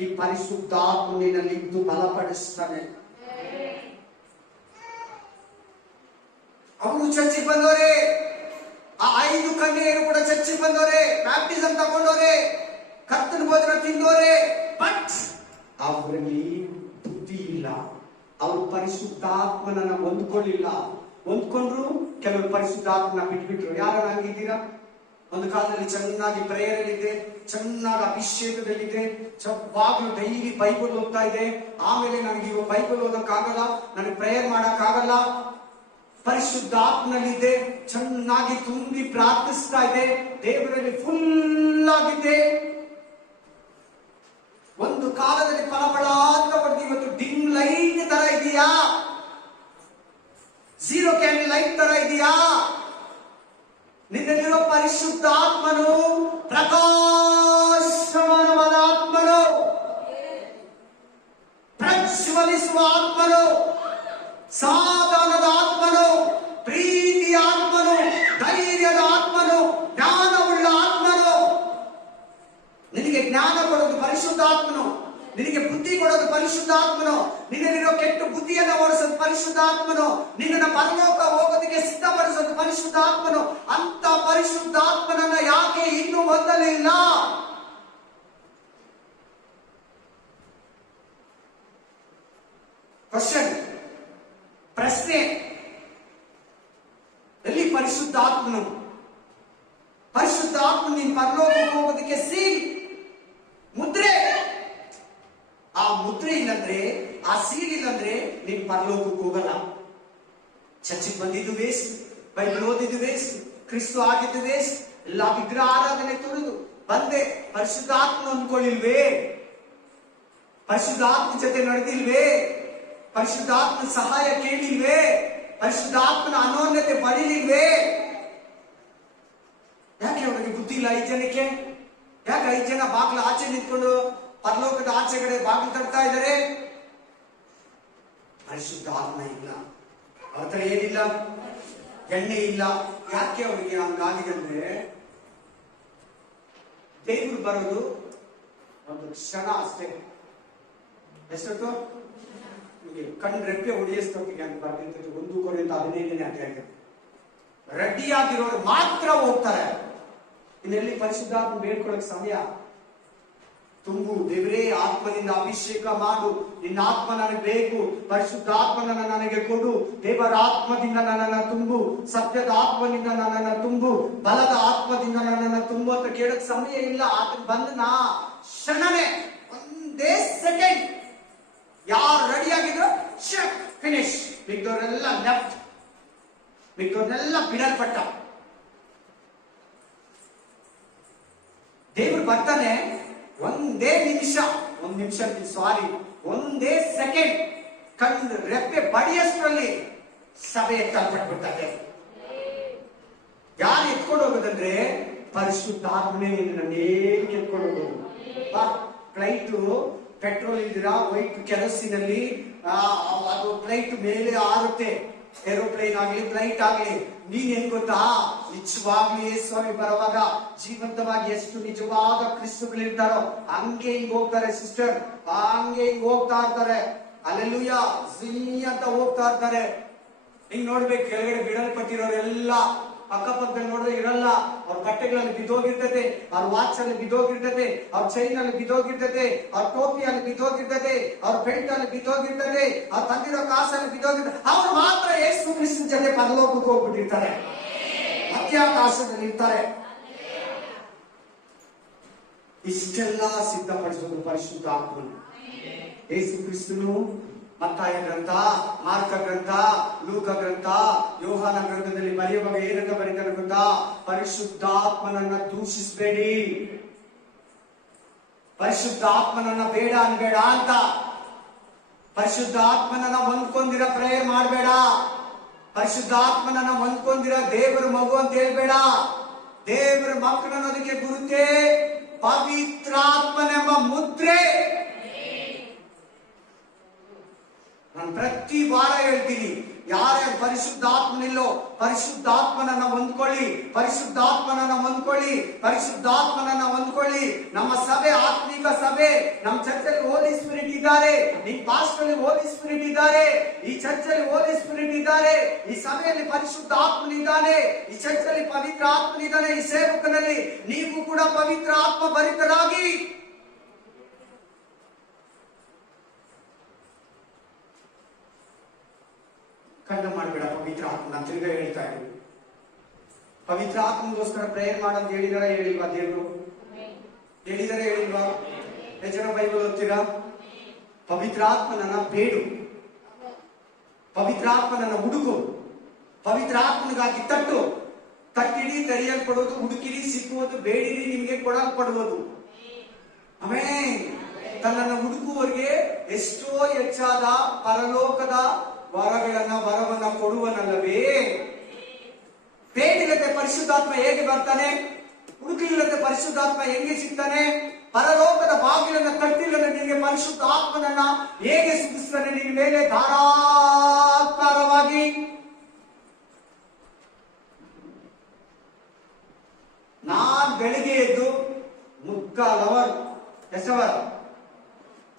ಈ ಪರಿಶುದ್ಧಾತ್ಮ ನಿನ್ನಲ್ಲಿ ಇದ್ದು ಬಲಪಡಿಸ್ತಾನೆ. ಅವರು ಚರ್ಚಿಗೆ ಬಂದವರೇ, ಆ 5 ಕನ್ಯೆಯರು ಕೂಡ ಚರ್ಚಿಗೆ ಬಂದವರೇ, ಬ್ಯಾಪ್ಟಿಸಮ್ ತಗೊಂಡವರೇ, ಕರ್ತನ ಭೋಜನ ತಿಂದವರೇ. ಬಟ್ ಅವರಲ್ಲಿ ಬುದ್ಧಿ ಇಲ್ಲ. ಅವರು ಪರಿಶುದ್ಧಾತ್ಮನನ್ನ ಹೊಂದ್ಕೊಳ್ಳಿಲ್ಲ. ಹೊಂದ್ಕೊಂಡ್ರು ಕೆಲವರು ಪರಿಶುದ್ಧಾತ್ಮನ ಬಿಟ್ಬಿಟ್ರು. ಯಾರು ಹಂಗಿದ್ದೀರಾ? ಒಂದು ಕಾಲದಲ್ಲಿ ಚೆನ್ನಾಗಿ ಪ್ರೇಯರ್ ಇದೆ, ಚೆನ್ನಾಗಿ ಅಭಿಷೇಕದಲ್ಲಿದೆ, ಯಾವಾಗ್ಲೂ ಡೈಲಿ ಬೈಬಲ್ ಓದ್ತಾ ಇದೆ. ಆಮೇಲೆ ನನಗೆ ಇವಾಗ ಬೈಬಲ್ ಓದಕ್ಕಾಗಲ್ಲ, ನನಗೆ ಪ್ರೇಯರ್ ಮಾಡಕ್ಕಾಗಲ್ಲ. ಪರಿಶುದ್ಧಾತ್ಮನಲ್ಲಿದೆ, ಚೆನ್ನಾಗಿ ತುಂಬಿ ಪ್ರಾರ್ಥಿಸ್ತಾ ಇದೆ, ದೇವರಲ್ಲಿ ಫುಲ್ ಆಗಿದೆ. ಒಂದು ಕಾಲದಲ್ಲಿ ಫಲಫಲ ಅಂತ ಪಡೆದು ಇವತ್ತು ಡಿಮ್ ಲೈಟ್ ತರ ಇದೆಯಾ? ಝೀರೋ ಕ್ಯಾಂಡಲ್ ಲೈಟ್ ತರ ಇದೆಯಾ? ನಿನ್ನಲ್ಲಿರೋ ಪರಿಶುದ್ಧಾತ್ಮನು ಪ್ರಕಾಶಮಾನವಾದ ಆತ್ಮನು, ಪ್ರಜ್ವಲಿಸುವ ಆತ್ಮನು, ಸಮಾಧಾನದ ಆತ್ಮನು, ಪ್ರೀತಿಯ ಆತ್ಮನು, ಧೈರ್ಯದ ಆತ್ಮನು, ಜ್ಞಾನವುಳ್ಳ ಆತ್ಮನು. ನಿನಗೆ ಜ್ಞಾನ ಕೊಡೋದು ಪರಿಶುದ್ಧಾತ್ಮನು, ನಿನಗೆ ಬುದ್ಧಿ ಕೊಡೋದು ಪರಿಶುದ್ಧಾತ್ಮನು, ನಿನ್ನಲ್ಲಿರೋ ಕೆಟ್ಟ ಬುದ್ಧಿಯನ್ನು ಓಡಿಸೋದು ಪರಿಶುದ್ಧಾತ್ಮನು, ನಿನ್ನನ್ನು ಪರಲೋಕ ಹೋಗೋದಕ್ಕೆ ಸಿದ್ಧಪಡಿಸೋದು ಪರಿಶುದ್ಧಾತ್ಮನು. ಅಂತ ಪರಿಶುದ್ಧಾತ್ಮನನ್ನ ಯಾಕೆ ಇನ್ನೂ ಹೊಂದಲಿಲ್ಲ? ಕ್ವಶನ್, ಪ್ರಶ್ನೆ. ಎಲ್ಲಿ ಪರಿಶುದ್ಧಾತ್ಮನು? ಪರಿಶುದ್ಧಾತ್ಮ ನೀನು ಪರಲೋಕಕ್ಕೆ ಹೋಗೋದಕ್ಕೆ ಸೀಲ್, ಮುದ್ರೆ. ಆ ಮುದ್ರೆ ಇಲ್ಲಂದ್ರೆ, ಆ ಸೀಲ್ ಇಲ್ಲಂದ್ರೆ ನೀನ್ ಪರಲೋಕಕ್ಕೆ ಹೋಗಲ್ಲ. ಚರ್ಚಿಗೆ ಬಂದಿದ್ದು ವೇಸ್ಟ್, ಬೈಬಲ್ ಓದಿದ್ದು ವೇಸ್ಟ್, ಕ್ರಿಸ್ತು ಆಗಿದ್ದು ವೇಸ್ಟ್, ಎಲ್ಲ ವಿಗ್ರಹ ಆರಾಧನೆ ತೊರೆದು ಬಂದೆ. ಪರಿಶುದ್ಧಾತ್ಮ ಅಂದ್ಕೊಳ್ಳಿಲ್ವೇ? ಪರಿಶುದ್ಧಾತ್ಮ ಜೊತೆ ನಡೆದಿಲ್ವೇ? ಪರಿಶುದ್ಧಾತ್ಮ ಸಹಾಯ ಕೇಳಿಲ್ವೇ? ಪರಿಶುದ್ಧಾತ್ಮನ ಅನೋನ್ಯತೆ ಪಡೀಲಿಲ್ವೇ? ಯಾಕೆ ಅವರಿಗೆ ಬುದ್ಧಿ ಇಲ್ಲ 5 ಜನಕ್ಕೆ? ಯಾಕೆ 5 ಜನ ಬಾಗಿಲು ಆಚೆ ನಿಂತ್ಕೊಂಡು ಪರಲೋಕದ ಆಚೆ ಕಡೆ ಬಾಗಿಲು ತಡ್ತಾ ಇದ್ದಾರೆ? ಪರಿಶುದ್ಧಾತ್ಮ ಇಲ್ಲ, ಅವ್ರ ಹತ್ರ ಏನಿಲ್ಲ, ಎಣ್ಣೆ ಇಲ್ಲ. ಯಾಕೆ ಅವರಿಗೆ ಹಂಗಾಗಿದೆ ಅಂದ್ರೆ, ದೇವರು ಬರೋದು ಒಂದು ಕ್ಷಣ ಅಷ್ಟೇ. ಎಷ್ಟೊತ್ತು ಕಣ್ ರೆಪ್ಪೆ ಹೊಡೆಯಷ್ಟೊತ್ತಿಗೆ ಅಂತ ಬರ್ತಿರ್ತದೆ. 1 ಕೊರಿಂಥ 15ನೇ ಅಧ್ಯಾಯ. ರೆಡ್ಡಿಯಾಗಿರೋರು ಮಾತ್ರ ಹೋಗ್ತಾರೆ. ಇನ್ನೆಲ್ಲಿ ಪರಿಶುದ್ಧಾತ್ಮ ಬೇಡ್ಕೊಳ್ಳೋಕೆ ಸಮಯ? ತುಂಬು ದೇವರೇ, ಆತ್ಮನಿಂದ ಅಭಿಷೇಕ ಮಾಡು, ನಿನ್ನ ಆತ್ಮ ನನಗೆ ಬೇಕು, ಪರಿಶುದ್ಧಾತ್ಮನನ್ನ ನನಗೆ ಕೊಡು, ದೇವರ ಆತ್ಮದಿಂದ ನನ್ನನ್ನು ತುಂಬು, ಸತ್ಯದ ಆತ್ಮನಿಂದ ನನ್ನನ್ನು ತುಂಬು, ಬಲದ ಆತ್ಮದಿಂದ ನನ್ನನ್ನು ತುಂಬು ಅಂತ ಕೇಳಕ್ ಸಮಯ ಇಲ್ಲ. ಆತನ ಬಂದ ಕ್ಷಣನೇ, ಒಂದೇ ಸೆಕೆಂಡ್ ಯಾರು ರೆಡಿ ಆಗಿದ್ರು ಫಿನಿಶ್. ಮಿಗ್ದವ್ರೆಲ್ಲ ಲೆಫ್ಟ್, ಮಿಗ್ದವ್ರನ್ನೆಲ್ಲ ಬಿಡಲ್ಪಟ್ಟ. ದೇವರು ಬರ್ತಾನೆ, ಒಂದೇ ನಿಮಿಷ, ಒಂದೇ ಸೆಕೆಂಡ್ ಕಣ್ಣು ರೆಪ್ಪೆ ಬಡಿಯಷ್ಟರಲ್ಲಿ ಸಭೆ ಎತ್ತಲ್ಪಟ್ಬಿಡ್ತಾರೆ. ಯಾರು ಎತ್ಕೊಂಡು ಹೋಗೋದಂದ್ರೆ ಪರಿಶುದ್ಧಾತ್ಮನೇ ನಿನ್ನ ನೇರಕ್ಕೆ ಎತ್ಕೊಂಡು ಹೋಗೋದು. ಫ್ಲೈಟ್ ಪೆಟ್ರೋಲ್ ಇಲ್ದಿರಾ ವೈಟ್ ಕೆರಸಿನಲ್ಲಿ ಅದು ಫ್ಲೈಟ್ ಮೇಲೆ ಆರುತ್ತೆ. ಏರೋಪ್ಲೇನ್ ಆಗ್ಲಿ ಫ್ಲೈಟ್ ಆಗ್ಲಿ. ನೀನ್ ಏನ್ ಗೊತ್ತಾ, ನಿಜವಾಗ್ಲೂ ಯೇಸುಸ್ವಾಮಿ ಬರುವಾಗ ಜೀವಂತವಾಗಿ ಎಷ್ಟು ನಿಜವಾದ ಕ್ರಿಸ್ತುಗಳಿರ್ತಾರೋ ಹಂಗೆ ಹಿಂಗ್ ಹೋಗ್ತಾರೆ ಸಿಸ್ಟರ್, ಹಂಗೆ ಹಿಂಗ್ ಹೋಗ್ತಾ ಇರ್ತಾರೆ. ಅಲ್ಲೆಲ್ಲೂಯ ಝೀ ಅಂತ ಹೋಗ್ತಾ ಇರ್ತಾರೆ. ಹಿಂಗ್ ನೋಡ್ಬೇಕು, ಕೆಳಗಡೆ ಬಿಡಲ್ಪಟ್ಟಿರೋರೆಲ್ಲ ಅಕ್ಕಪಕ್ಕದಲ್ಲಿ ನೋಡಿದ್ರೆ ಇರಲ್ಲ. ಅವ್ರ ಬಟ್ಟೆಗಳಲ್ಲಿ ಬಿದ್ದೋಗಿರ್ತದೆ, ಅವ್ರ ವಾಚ್ ಅಲ್ಲಿ ಬಿದ್ದೋಗಿರ್ತದೆ, ಅವ್ರ ಚೈನ್ ಅಲ್ಲಿ ಬಿದ್ದೋಗಿರ್ತದೆ, ಅವ್ರ ಟೋಪಿಯಲ್ಲಿ ಬಿದ್ದೋಗಿರ್ತದೆ, ಅವ್ರ ಬೆಲ್ಟ್ ಅಲ್ಲಿ ಬಿದ್ದೋಗಿರ್ತದೆ, ಅವ್ರ ತಂದಿರೋ ಕಾಸಲ್ಲಿ ಬಿದ್ದೋಗಿರ್ತದೆ. ಅವ್ರು ಮಾತ್ರ ಯೇಸು ಕ್ರಿಸ್ತನ ಜೊತೆ ಪರಲೋಕಕ್ಕೆ ಹೋಗ್ಬಿಟ್ಟಿರ್ತಾರೆ, ಮಧ್ಯಾಕಾಶದಲ್ಲಿ ಇರ್ತಾರೆ. ಇಷ್ಟೆಲ್ಲ ಸಿದ್ಧಪಡಿಸೋದು ಪರಿಶುದ್ಧ ಆತ್ಮನು. ಯೇಸು ಕ್ರಿಸ್ತನು ಮತ್ತಾಯ ಗ್ರಂಥ, ಮಾರ್ಕ ಗ್ರಂಥ, ಲೂಕ ಗ್ರಂಥ, ಯೋಹಾನ ಗ್ರಂಥದಲ್ಲಿ ಬರೆಯುವಾಗ ಏನಂತ ಬರೀತಾರೆ ಗೊತ್ತಾ? ಪರಿಶುದ್ಧಾತ್ಮನನ್ನ ದೂಷಿಸಬೇಡಿ, ಪರಿಶುದ್ಧಾತ್ಮನನ್ನ ಬೇಡ ಅನ್ಬೇಡ ಅಂತ. ಪರಿಶುದ್ಧಾತ್ಮನನ್ನ ಹೊಂದ್ಕೊಂಡಿರ ಪ್ರೇಯರ್ ಮಾಡಬೇಡ, ಪರಿಶುದ್ಧಾತ್ಮನನ್ನ ಹೊಂದ್ಕೊಂಡಿರ ದೇವರ ಮಗು ಅಂತ ಹೇಳ್ಬೇಡ. ದೇವರ ಮಕ್ಕಳು ಅನ್ನೋದಕ್ಕೆ ಗುರುತೇ ಪವಿತ್ರಾತ್ಮನೆಂಬ ಮುದ್ರೆ. ನಾನು ಪ್ರತಿ ವಾರ ಹೇಳ್ತೀನಿ, ಯಾರ್ಯಾರು ಪರಿಶುದ್ಧಾತ್ಮನಿಲ್ಲೋ ಪರಿಶುದ್ಧಾತ್ಮನನ್ನ ಹೊಂದ್ಕೊಳ್ಳಿ, ಪರಿಶುದ್ಧಾತ್ಮನನ್ನ ಹೊಂದ್ಕೊಳ್ಳಿ, ಪರಿಶುದ್ಧಾತ್ಮನನ್ನ ಹೊಂದ್ಕೊಳ್ಳಿ. ನಮ್ಮ ಸಭೆ ಆತ್ಮಿಕ ಸಭೆ. ನಮ್ಮ ಚರ್ಚಲ್ಲಿ ಹೋಲಿ ಸ್ಪಿರಿಟ್ ಇದ್ದಾರೆ, ನಿಮ್ ಪಾಸ್ಟಲ್ಲಿ ಹೋಲಿ ಸ್ಪಿರಿಟ್ ಇದ್ದಾರೆ, ಈ ಚರ್ಚಲ್ಲಿ ಹೋಲಿ ಸ್ಪಿರಿಟ್ ಇದ್ದಾರೆ, ಈ ಸಭೆಯಲ್ಲಿ ಪರಿಶುದ್ಧ ಆತ್ಮನಿದ್ದಾನೆ, ಈ ಚರ್ಚಲ್ಲಿ ಪವಿತ್ರ ಆತ್ಮನಿದ್ದಾನೆ, ಈ ಸೇವಕನಲ್ಲಿ ನೀವು ಕೂಡ ಪವಿತ್ರ ಆತ್ಮ ಭರಿತರಾಗಿ. ಖಂಡ ಮಾಡಬೇಡ ಪವಿತ್ರ ಆತ್ಮ. ನಾನು ತಿರ್ಗಾ ಹೇಳ್ತಾ ಇದ್ದೀನಿ, ಪವಿತ್ರ ಆತ್ಮಗೋಸ್ಕರ ಪ್ರೇಯರ್ ಮಾಡಂತ ಹೇಳಿದಾರ ಹೇಳಿಲ್ವಾ ದೇವರು? ಹೇಳಿದಾರೆ ಹೇಳಿಲ್ವಾ? ಎಷ್ಟು ಜನ ಬೈಬಲ್ ಓದ್ತೀರಾ? ಪವಿತ್ರ ಆತ್ಮನನ್ನ ಬೇಡು, ಪವಿತ್ರ ಆತ್ಮನನ್ನ ಹುಡುಕು, ಪವಿತ್ರ ಆತ್ಮನಿಗಾಗಿ ತಟ್ಟು. ತಟ್ಟಿಡಿ ತೆರೆಯಲ್ಪಡುವುದು, ಹುಡುಕಿರಿ ಸಿಕ್ಕುವುದು, ಬೇಡಿರಿ ನಿಮಗೆ ಕೊಡಲ್ಪಡುವುದು. ಆಮೇಲೆ ತನ್ನನ್ನು ಹುಡುಕುವವರಿಗೆ ಎಷ್ಟೋ ಹೆಚ್ಚಾದ ಪರಲೋಕದ ವರವನ್ನ ಕೊಡುವನಲ್ಲವೇ? ಬೇಡಿಲ್ಲದೆ ಪರಿಶುದ್ಧಾತ್ಮ ಹೇಗೆ ಬರ್ತಾನೆ? ಹುಡುಕಿಲ್ಲದೆ ಪರಿಶುದ್ಧಾತ್ಮ ಹೆಂಗೆ ಸಿಗ್ತಾನೆ? ಪರಲೋಕದ ಬಾಗಿಲನ್ನ ತಟ್ಟಿಲ್ಲದೆ ನಿನಗೆ ಪರಿಶುದ್ಧ ಆತ್ಮನನ್ನ ಹೇಗೆ ಸುಗಿಸ್ತಾನೆ ನಿನ್ನ ಮೇಲೆ ಧಾರಾಕಾರವಾಗಿ? ನಾನ್ ಬೆಳಿಗ್ಗೆ ಎದ್ದು ಮುಕ್ಕಾಲ್ ಅವರ್ ಎಸವರ್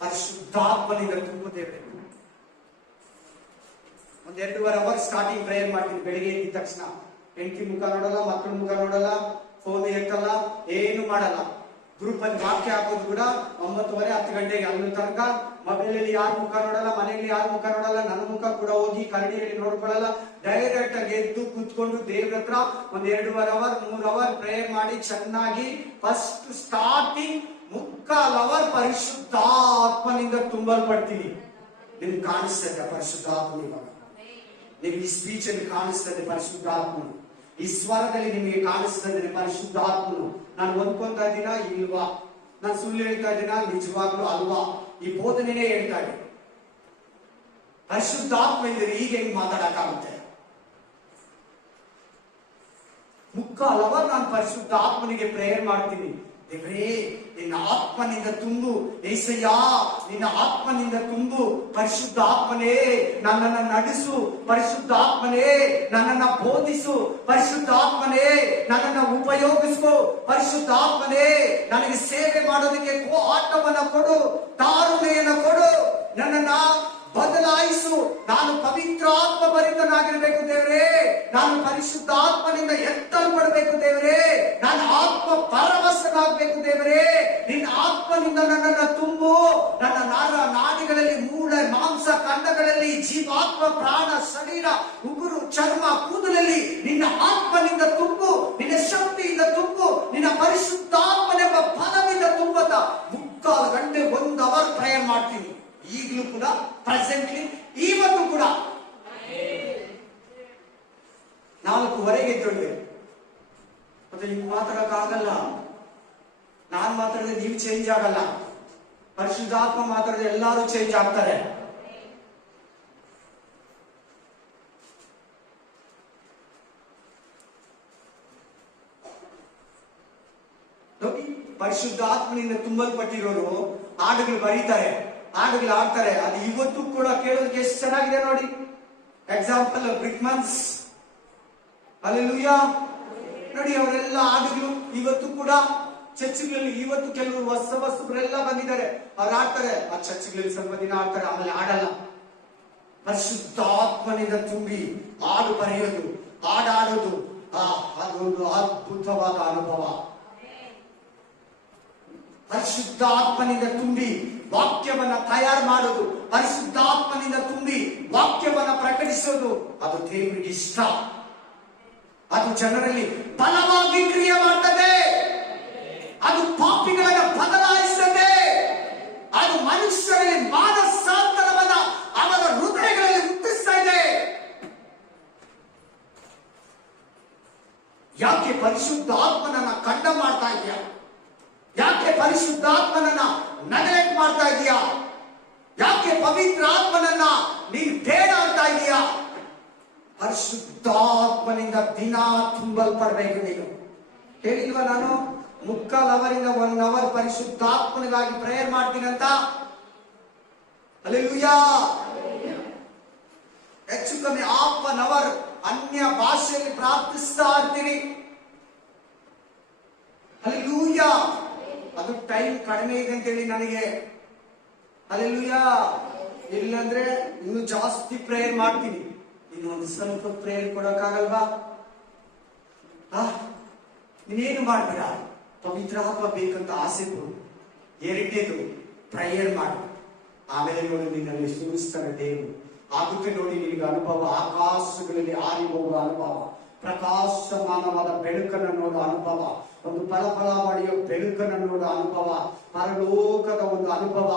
ಪರಿಶುದ್ಧಾತ್ಮನಿಂದ ತುಂಬುತ್ತೇವೆ. ಒಂದ್ 2.5 ಅವರ್ ಸ್ಟಾರ್ಟಿಂಗ್ ಪ್ರೇಯರ್ ಮಾಡ್ತೀನಿ. ಬೆಳಿಗ್ಗೆ ಎದ್ದ ತಕ್ಷಣ ಹೆಂಡತಿ ಮುಖ ನೋಡಲ್ಲ, ಮಕ್ಕಳ ಮುಖ ನೋಡಲ್ಲ, ಫೋನ್ ಎತ್ತಲ್ಲ, ಏನು ಮಾಡಲ್ಲ. ಗ್ರೂಪ್ ಅಲ್ಲಿ ವಾಕ್ಯ ಹಾಕೋದು ಕೂಡ 9:30 10 ಗಂಟೆಗೆ. ಅಲ್ಲಿ ತನಕ ಮೊಬೈಲಲ್ಲಿ ಯಾರ ಮುಖ ನೋಡಲ್ಲ, ಮನೆಯಲ್ಲಿ ಯಾರ ಮುಖ ನೋಡಲ್ಲ, ನನ್ನ ಮುಖ ಕೂಡ ಹೋಗಿ ಕರಡಿಯಲ್ಲಿ ನೋಡ್ಕೊಳ್ಳಲ್ಲ. ಡೈರೆಕ್ಟ್ ಆಗಿ ಎದ್ದು ಕೂತ್ಕೊಂಡು ದೇವ್ರ ಹತ್ರ ಒಂದ್ 2.5 ಅವರ್ 3 ಅವರ್ ಪ್ರೇಯರ್ ಮಾಡಿ ಚೆನ್ನಾಗಿ ಫಸ್ಟ್ ಸ್ಟಾರ್ಟಿಂಗ್ ಮುಕ್ಕಾಲ್ ಅವರ್ ಪರಿಶುದ್ಧಾತ್ಮನಿಂದ ತುಂಬಲ್ಪಡ್ತೀನಿ. ನಿಮ್ಗೆ ಕಾಣಿಸ್ತದೆ ಪರಿಶುದ್ಧಾತ್ಮ. ಇವಾಗ ನಿಮ್ಗೆ ಈ ಸ್ಪೀಚ್ ಅಲ್ಲಿ ಕಾಣಿಸ್ತದೆ ಪರಿಶುದ್ಧಾತ್ಮನು, ಈ ಸ್ವರದಲ್ಲಿ ನಿಮಗೆ ಕಾಣಿಸ್ತದೆ ಪರಿಶುದ್ಧಾತ್ಮನು. ನಾನು ಹೊಂದ್ಕೊಂತ ಇದ್ದೀನ ಇಲ್ವಾ? ನಾನು ಸುಳ್ಳು ಹೇಳ್ತಾ ಇದ್ದೀನ ನಿಜವಾಗ್ಲೂ ಅಲ್ವಾ? ಈ ಬೋಧನೆನೇ ಹೇಳ್ತಾ ಇದ್ದೀನಿ. ಪರಿಶುದ್ಧಾತ್ಮ ಇದ್ರೆ ಈಗ ಹೆಂಗ್ ಮಾತಾಡಕ್ಕಾಗುತ್ತೆ? ಮುಕ್ಕಾಲ್ ಅವರ್ ನಾನು ಪರಿಶುದ್ಧ ಆತ್ಮನಿಗೆ ಪ್ರೇಯರ್ ಮಾಡ್ತೀನಿ. ದೇವರೇ ನಿನ್ನ ಆತ್ಮನಿಂದ ತುಂಬು, ಏಸಯ್ಯ ನಿನ್ನ ಆತ್ಮನಿಂದ ತುಂಬು. ಪರಿಶುದ್ಧ ಆತ್ಮನೇ ನನ್ನನ್ನು ನಡೆಸು, ಪರಿಶುದ್ಧ ಆತ್ಮನೇ ನನ್ನನ್ನು ಬೋಧಿಸು, ಪರಿಶುದ್ಧ ಆತ್ಮನೇ ನನ್ನನ್ನು ಉಪಯೋಗಿಸು, ಪರಿಶುದ್ಧ ಆತ್ಮನೇ ನನಗೆ ಸೇವೆ ಮಾಡೋದಕ್ಕೆ ಆಟವನ್ನ ಕೊಡು, ತಾರುಣೆಯನ್ನ ಕೊಡು, ನನ್ನನ್ನ ಬದಲಾಯಿಸು. ನಾನು ಪವಿತ್ರಾತ್ಮ ಭರಿತನಾಗಿರ್ಬೇಕು ದೇವರೇ, ನಾನು ಪರಿಶುದ್ಧ ಆತ್ಮನಿಂದ ಎತ್ತಲ್ಪಡಬೇಕು ದೇವರೇ, ನಾನು ಆತ್ಮ ಪರವಶನಾಗಬೇಕು ದೇವರೇ. ನಿನ್ನ ಆತ್ಮನಿಂದ ನನ್ನನ್ನು ತುಂಬು. ನನ್ನ ನಾಡಿಗಳಲ್ಲಿ, ಮೂಳೆ, ಮಾಂಸ, ಖಂಡಗಳಲ್ಲಿ, ಜೀವಾತ್ಮ, ಪ್ರಾಣ, ಶರೀರ, ಉಗುರು, ಚರ್ಮ, ಕೂದಲಲ್ಲಿ ನಿನ್ನ ಆತ್ಮನಿಂದ ತುಂಬು, ನಿನ್ನ ಶಕ್ತಿಯಿಂದ ತುಂಬು, ನಿನ್ನ ಪರಿಶುದ್ಧಾತ್ಮನೆಂಬ ಫಲವಿಂದ ತುಂಬುತ್ತ 3 ಗಂಟೆ 1 ಅವರ್ ಪ್ರೇಯರ್ ಮಾಡ್ತೀನಿ. ಈಗಲೂ ಕೂಡ ಪ್ರೆಸೆಂಟ್ಲಿ ಇವತ್ತು ಕೂಡ 4:30 ಎದ್ದೇಳಿದೆ. ಮತ್ತೆ ನೀವು ಮಾತಾಡಕ್ಕಾಗಲ್ಲ. ನಾನ್ ಮಾತಾಡಿದ್ರೆ ನೀವು ಚೇಂಜ್ ಆಗಲ್ಲ, ಪರಿಶುದ್ಧಾತ್ಮ ಮಾತಾಡಿದ್ರೆ ಎಲ್ಲರೂ ಚೇಂಜ್ ಆಗ್ತಾರೆ. ನೋಡಿ ಪರಿಶುದ್ಧಾತ್ಮನಿಂದ ತುಂಬಲ್ಪಟ್ಟಿರೋರು ಹಾಡುಗಳು ಬರೀತಾರೆ, ಹಾಡುಗಳು ಆಡ್ತಾರೆ. ಅದು ಇವತ್ತು ಕೂಡ ಕೇಳೋದಕ್ಕೆ ಎಷ್ಟು ಚೆನ್ನಾಗಿದೆ ನೋಡಿ. ಎಕ್ಸಾಂಪಲ್ ಬ್ರಿಕ್ಮನ್ಸ್, ಹಲ್ಲೆಲೂಯಾ. ನೋಡಿ ಅವರೆಲ್ಲ ಹಾಡುಗಳು ಇವತ್ತು ಕೂಡ ಚರ್ಚ್ಗಳಲ್ಲಿ, ಇವತ್ತು ಕೆಲವರು ಹೊಸಬರೆಲ್ಲ ಬಂದಿದ್ದಾರೆ, ಅವ್ರು ಆಡ್ತಾರೆ. ಆ ಚರ್ಚ್ಗಳಲ್ಲಿ ಸ್ವಲ್ಪ ದಿನ ಆಡ್ತಾರೆ, ಆಮೇಲೆ ಆಡಲ್ಲ. ಪರಿಶುದ್ಧಾತ್ಮನಿಂದ ತುಂಬಿ ಹಾಡು ಬರೆಯೋದು, ಹಾಡಾಡೋದು, ಅದೊಂದು ಅದ್ಭುತವಾದ ಅನುಭವ. ಪರಿಶುದ್ಧಾತ್ಮನಿಂದ ತುಂಬಿ ವಾಕ್ಯವನ್ನ ತಯಾರು ಮಾಡೋದು, ಪರಿಶುದ್ಧಾತ್ಮನಿಂದ ತುಂಬಿ ವಾಕ್ಯವನ್ನ ಪ್ರಕಟಿಸೋದು, ಅದು ದೇವರಿಗೆ ಇಷ್ಟ. ಅದು ಜನರಲ್ಲಿ ಬಲವಾಗಿ ಕ್ರಿಯೆ ಮಾಡ್ತದೆ, ಅದು ಪಾಪಿಗಳನ್ನ ಬದಲಾಯಿಸ್ತದೆ, ಅದು ಮನುಷ್ಯರಲ್ಲಿ ಮಾನಸಾಂತರವನ್ನ ಅವರ ಹೃದಯಗಳಲ್ಲಿ ಹುಟ್ಟಿಸ್ತಾ ಇದೆ. ಯಾಕೆ ಪರಿಶುದ್ಧಾತ್ಮನನ್ನ ಖಂಡ ಮಾಡ್ತಾ ಇದೆಯಾ? ಯಾಕೆ ಪರಿಶುದ್ಧಾತ್ಮನನ್ನ ನೆಗ್ಲೆಕ್ಟ್ ಮಾಡ್ತಾ ಇದೀಯಾ? ಯಾಕೆ ಪವಿತ್ರ ಆತ್ಮನನ್ನ ನೀನು ಬೇಡ ಅಂತ ಇದೀಯಾ? ಪರಿಶುದ್ಧಾತ್ಮನಿಂದ ದಿನ ತುಂಬಲ್ಪಡ್ಬೇಕು ನೀನು. ಹೇಳಿಲ್ವಾ ನಾನು 3/4 ಅವರಿಂದ 1 ಅವರ್ ಪರಿಶುದ್ಧಾತ್ಮನಿಗಾಗಿ ಪ್ರೇಯರ್ ಮಾಡ್ತೀನಿ ಅಂತ? ಹಲ್ಲೆಲೂಯಾ. ಹೆಚ್ಚು ಕಮ್ಮಿ 1/2 ಅವರ್ ಅನ್ಯ ಭಾಷೆಯಲ್ಲಿ ಪ್ರಾರ್ಥಿಸ್ತಾ ಇರ್ತೀನಿ. ಹಲ್ಲೆಲೂಯಾ. ಅದು ಟೈಮ್ ಕಡಿಮೆ ಇದೆ ಅಂತೇಳಿ ನನಗೆ. ಹಲ್ಲೆಲೂಯಾ. ಇಲ್ಲಂದ್ರೆ ಇನ್ನು ಜಾಸ್ತಿ ಪ್ರೇಯರ್ ಮಾಡ್ತೀನಿ. ಇನ್ನೊಂದು ಸ್ವಲ್ಪ ಪ್ರೇಯರ್ ಕೊಡಕ್ಕಾಗಲ್ವಾ? ನೀನೇನು ಮಾಡ್ಬೇಡ, ಪವಿತ್ರ ಆತ್ಮ ಬೇಕಂತ ಆಸೆ ಕೊಡು. 2ನೇದು ಪ್ರೇಯರ್ ಮಾಡು. ಆಮೇಲೆ ನೋಡಿ ನಿನ್ನಲ್ಲಿ ಸುರಿಸ್ತಾನೆ ದೇವರು. ಆಗುತ್ತೆ ನೋಡಿ ನಿನಗೆ ಅನುಭವ. ಆಕಾಶಗಳಲ್ಲಿ ಹಾರಿ ಹೋಗುವ ಅನುಭವ, ಪ್ರಕಾಶಮಾನವಾದ ಬೆಳಕನ್ನು ನೋಡುವ ಅನುಭವ, ಒಂದು ಫಲಫಲ ಮಾಡಿಯೋ ಬೆಳಕನ್ನು ನೋಡುವ ಅನುಭವ, ಪರಲೋಕದ ಒಂದು ಅನುಭವ,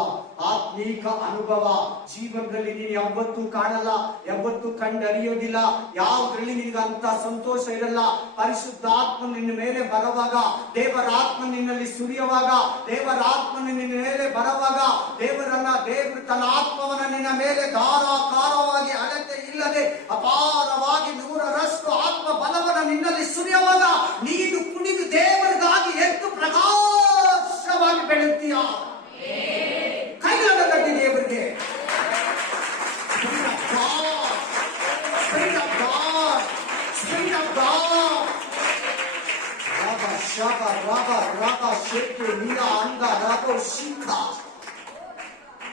ಆತ್ಮೀಕ ಅನುಭವ. ಜೀವನದಲ್ಲಿ ನೀನು ಯಾವತ್ತೂ ಕಾಣಲ್ಲ, ಯಾವತ್ತೂ ಕಂಡರಿಯೋದಿಲ್ಲ. ಯಾವುದ್ರಲ್ಲಿ ನಿನಗೆ ಅಂತ ಸಂತೋಷ ಇರಲ್ಲ. ಪರಿಶುದ್ಧಾತ್ಮ ನಿನ್ನ ಮೇಲೆ ಬರುವಾಗ, ದೇವರ ಆತ್ಮ ನಿನ್ನಲ್ಲಿ ಸುರಿಯುವಾಗ, ದೇವರ ಆತ್ಮ ನಿನ್ನ ಮೇಲೆ ಬರುವಾಗ, ದೇವರು ತನ್ನ ಆತ್ಮವನ್ನ ನಿನ್ನ ಮೇಲೆ ಧಾರಾಕಾರವಾಗಿ ಅಳತೆ ಇಲ್ಲದೆ ಅಪಾರವಾಗಿ 100ರಷ್ಟು ಆತ್ಮ ಬಲವನ್ನ ನಿನ್ನಲ್ಲಿ ಸುರಿಯುವಾಗ ನೀನು ಕುಣಿದು ದೇವರಿಗಾಗಿ ಎಷ್ಟು ಪ್ರಕಾಶವಾಗಿ ಬೆಳೆಯುತ್ತೀಯ. ಕೈಗಳನ್ನು ಕಟ್ಟಿ ದೇವರಿಗೆ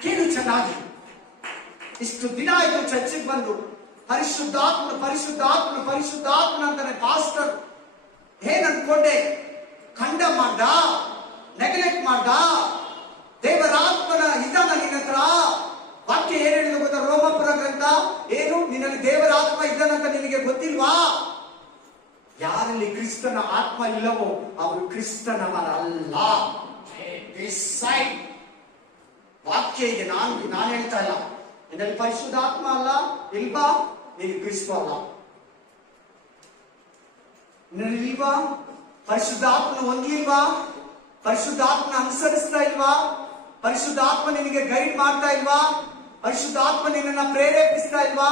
ಕೇಳು ಚೆನ್ನಾಗಿ. ಇಷ್ಟು ದಿನ ಆಯ್ತು ಚರ್ಚಿಗೆ ಬಂದು ಪರಿಶುದ್ಧಾತ್ಮ ಪರಿಶುದ್ಧಾತ್ಮ ಪರಿಶುದ್ಧಾತ್ಮ ಅಂತಾನೆ ಪಾಸ್ಟರ್. ಏನ್ ಅನ್ಕೊಂಡೆ? ಖಂಡ ಮಾಡ್ದ, ನೆಗ್ಲೆಕ್ಟ್ ಮಾಡ್ದ. ದೇವರಾತ್ಮನ ಇದ್ದಾನ ನಿನ್ನ ಹತ್ರ. ವಾಕ್ಯ ಏನ್ ಹೇಳಿದ ಗೊತ್ತಾ? ರೋಮಪುರ ಗ್ರಂಥ ಏನು? ನಿನ್ನಲ್ಲಿ ದೇವರಾತ್ಮ ಇದ್ದಾನಂತ ನಿನಗೆ ಗೊತ್ತಿಲ್ವಾ? ಯಾರಲ್ಲಿ ಕ್ರಿಸ್ತನ ಆತ್ಮ ಇಲ್ಲವೋ ಅವರು ಕ್ರಿಸ್ತನವರಲ್ಲ. ವಾಕ್ಯ ಇದೆ, ನಾನು ಹೇಳ್ತಾ ಇಲ್ಲ. ನಿನ್ನಲ್ಲಿ ಪರಿಶುದ್ಧಾತ್ಮ ಅಲ್ಲ ಇಲ್ವಾ? ನೀನು ಕ್ರಿಸ್ತ ಅಲ್ಲ. ನಿನ್ನಲ್ಲಿಲ್ವಾ? ಪರಿಶುದ್ಧಾತ್ಮನ ಹೊಂದಿಲ್ವಾ? ಪರಿಶುದ್ಧಾತ್ಮನ ಅನುಸರಿಸ್ತಾ ಇಲ್ವಾ? ಪರಿಶುದ್ಧಾತ್ಮ ನಿನಗೆ ಗೈಡ್ ಮಾಡ್ತಾ ಇಲ್ವಾ? ಪರಿಶುದ್ಧಾತ್ಮ ನಿನ್ನನ್ನು ಪ್ರೇರೇಪಿಸ್ತಾ ಇಲ್ವಾ?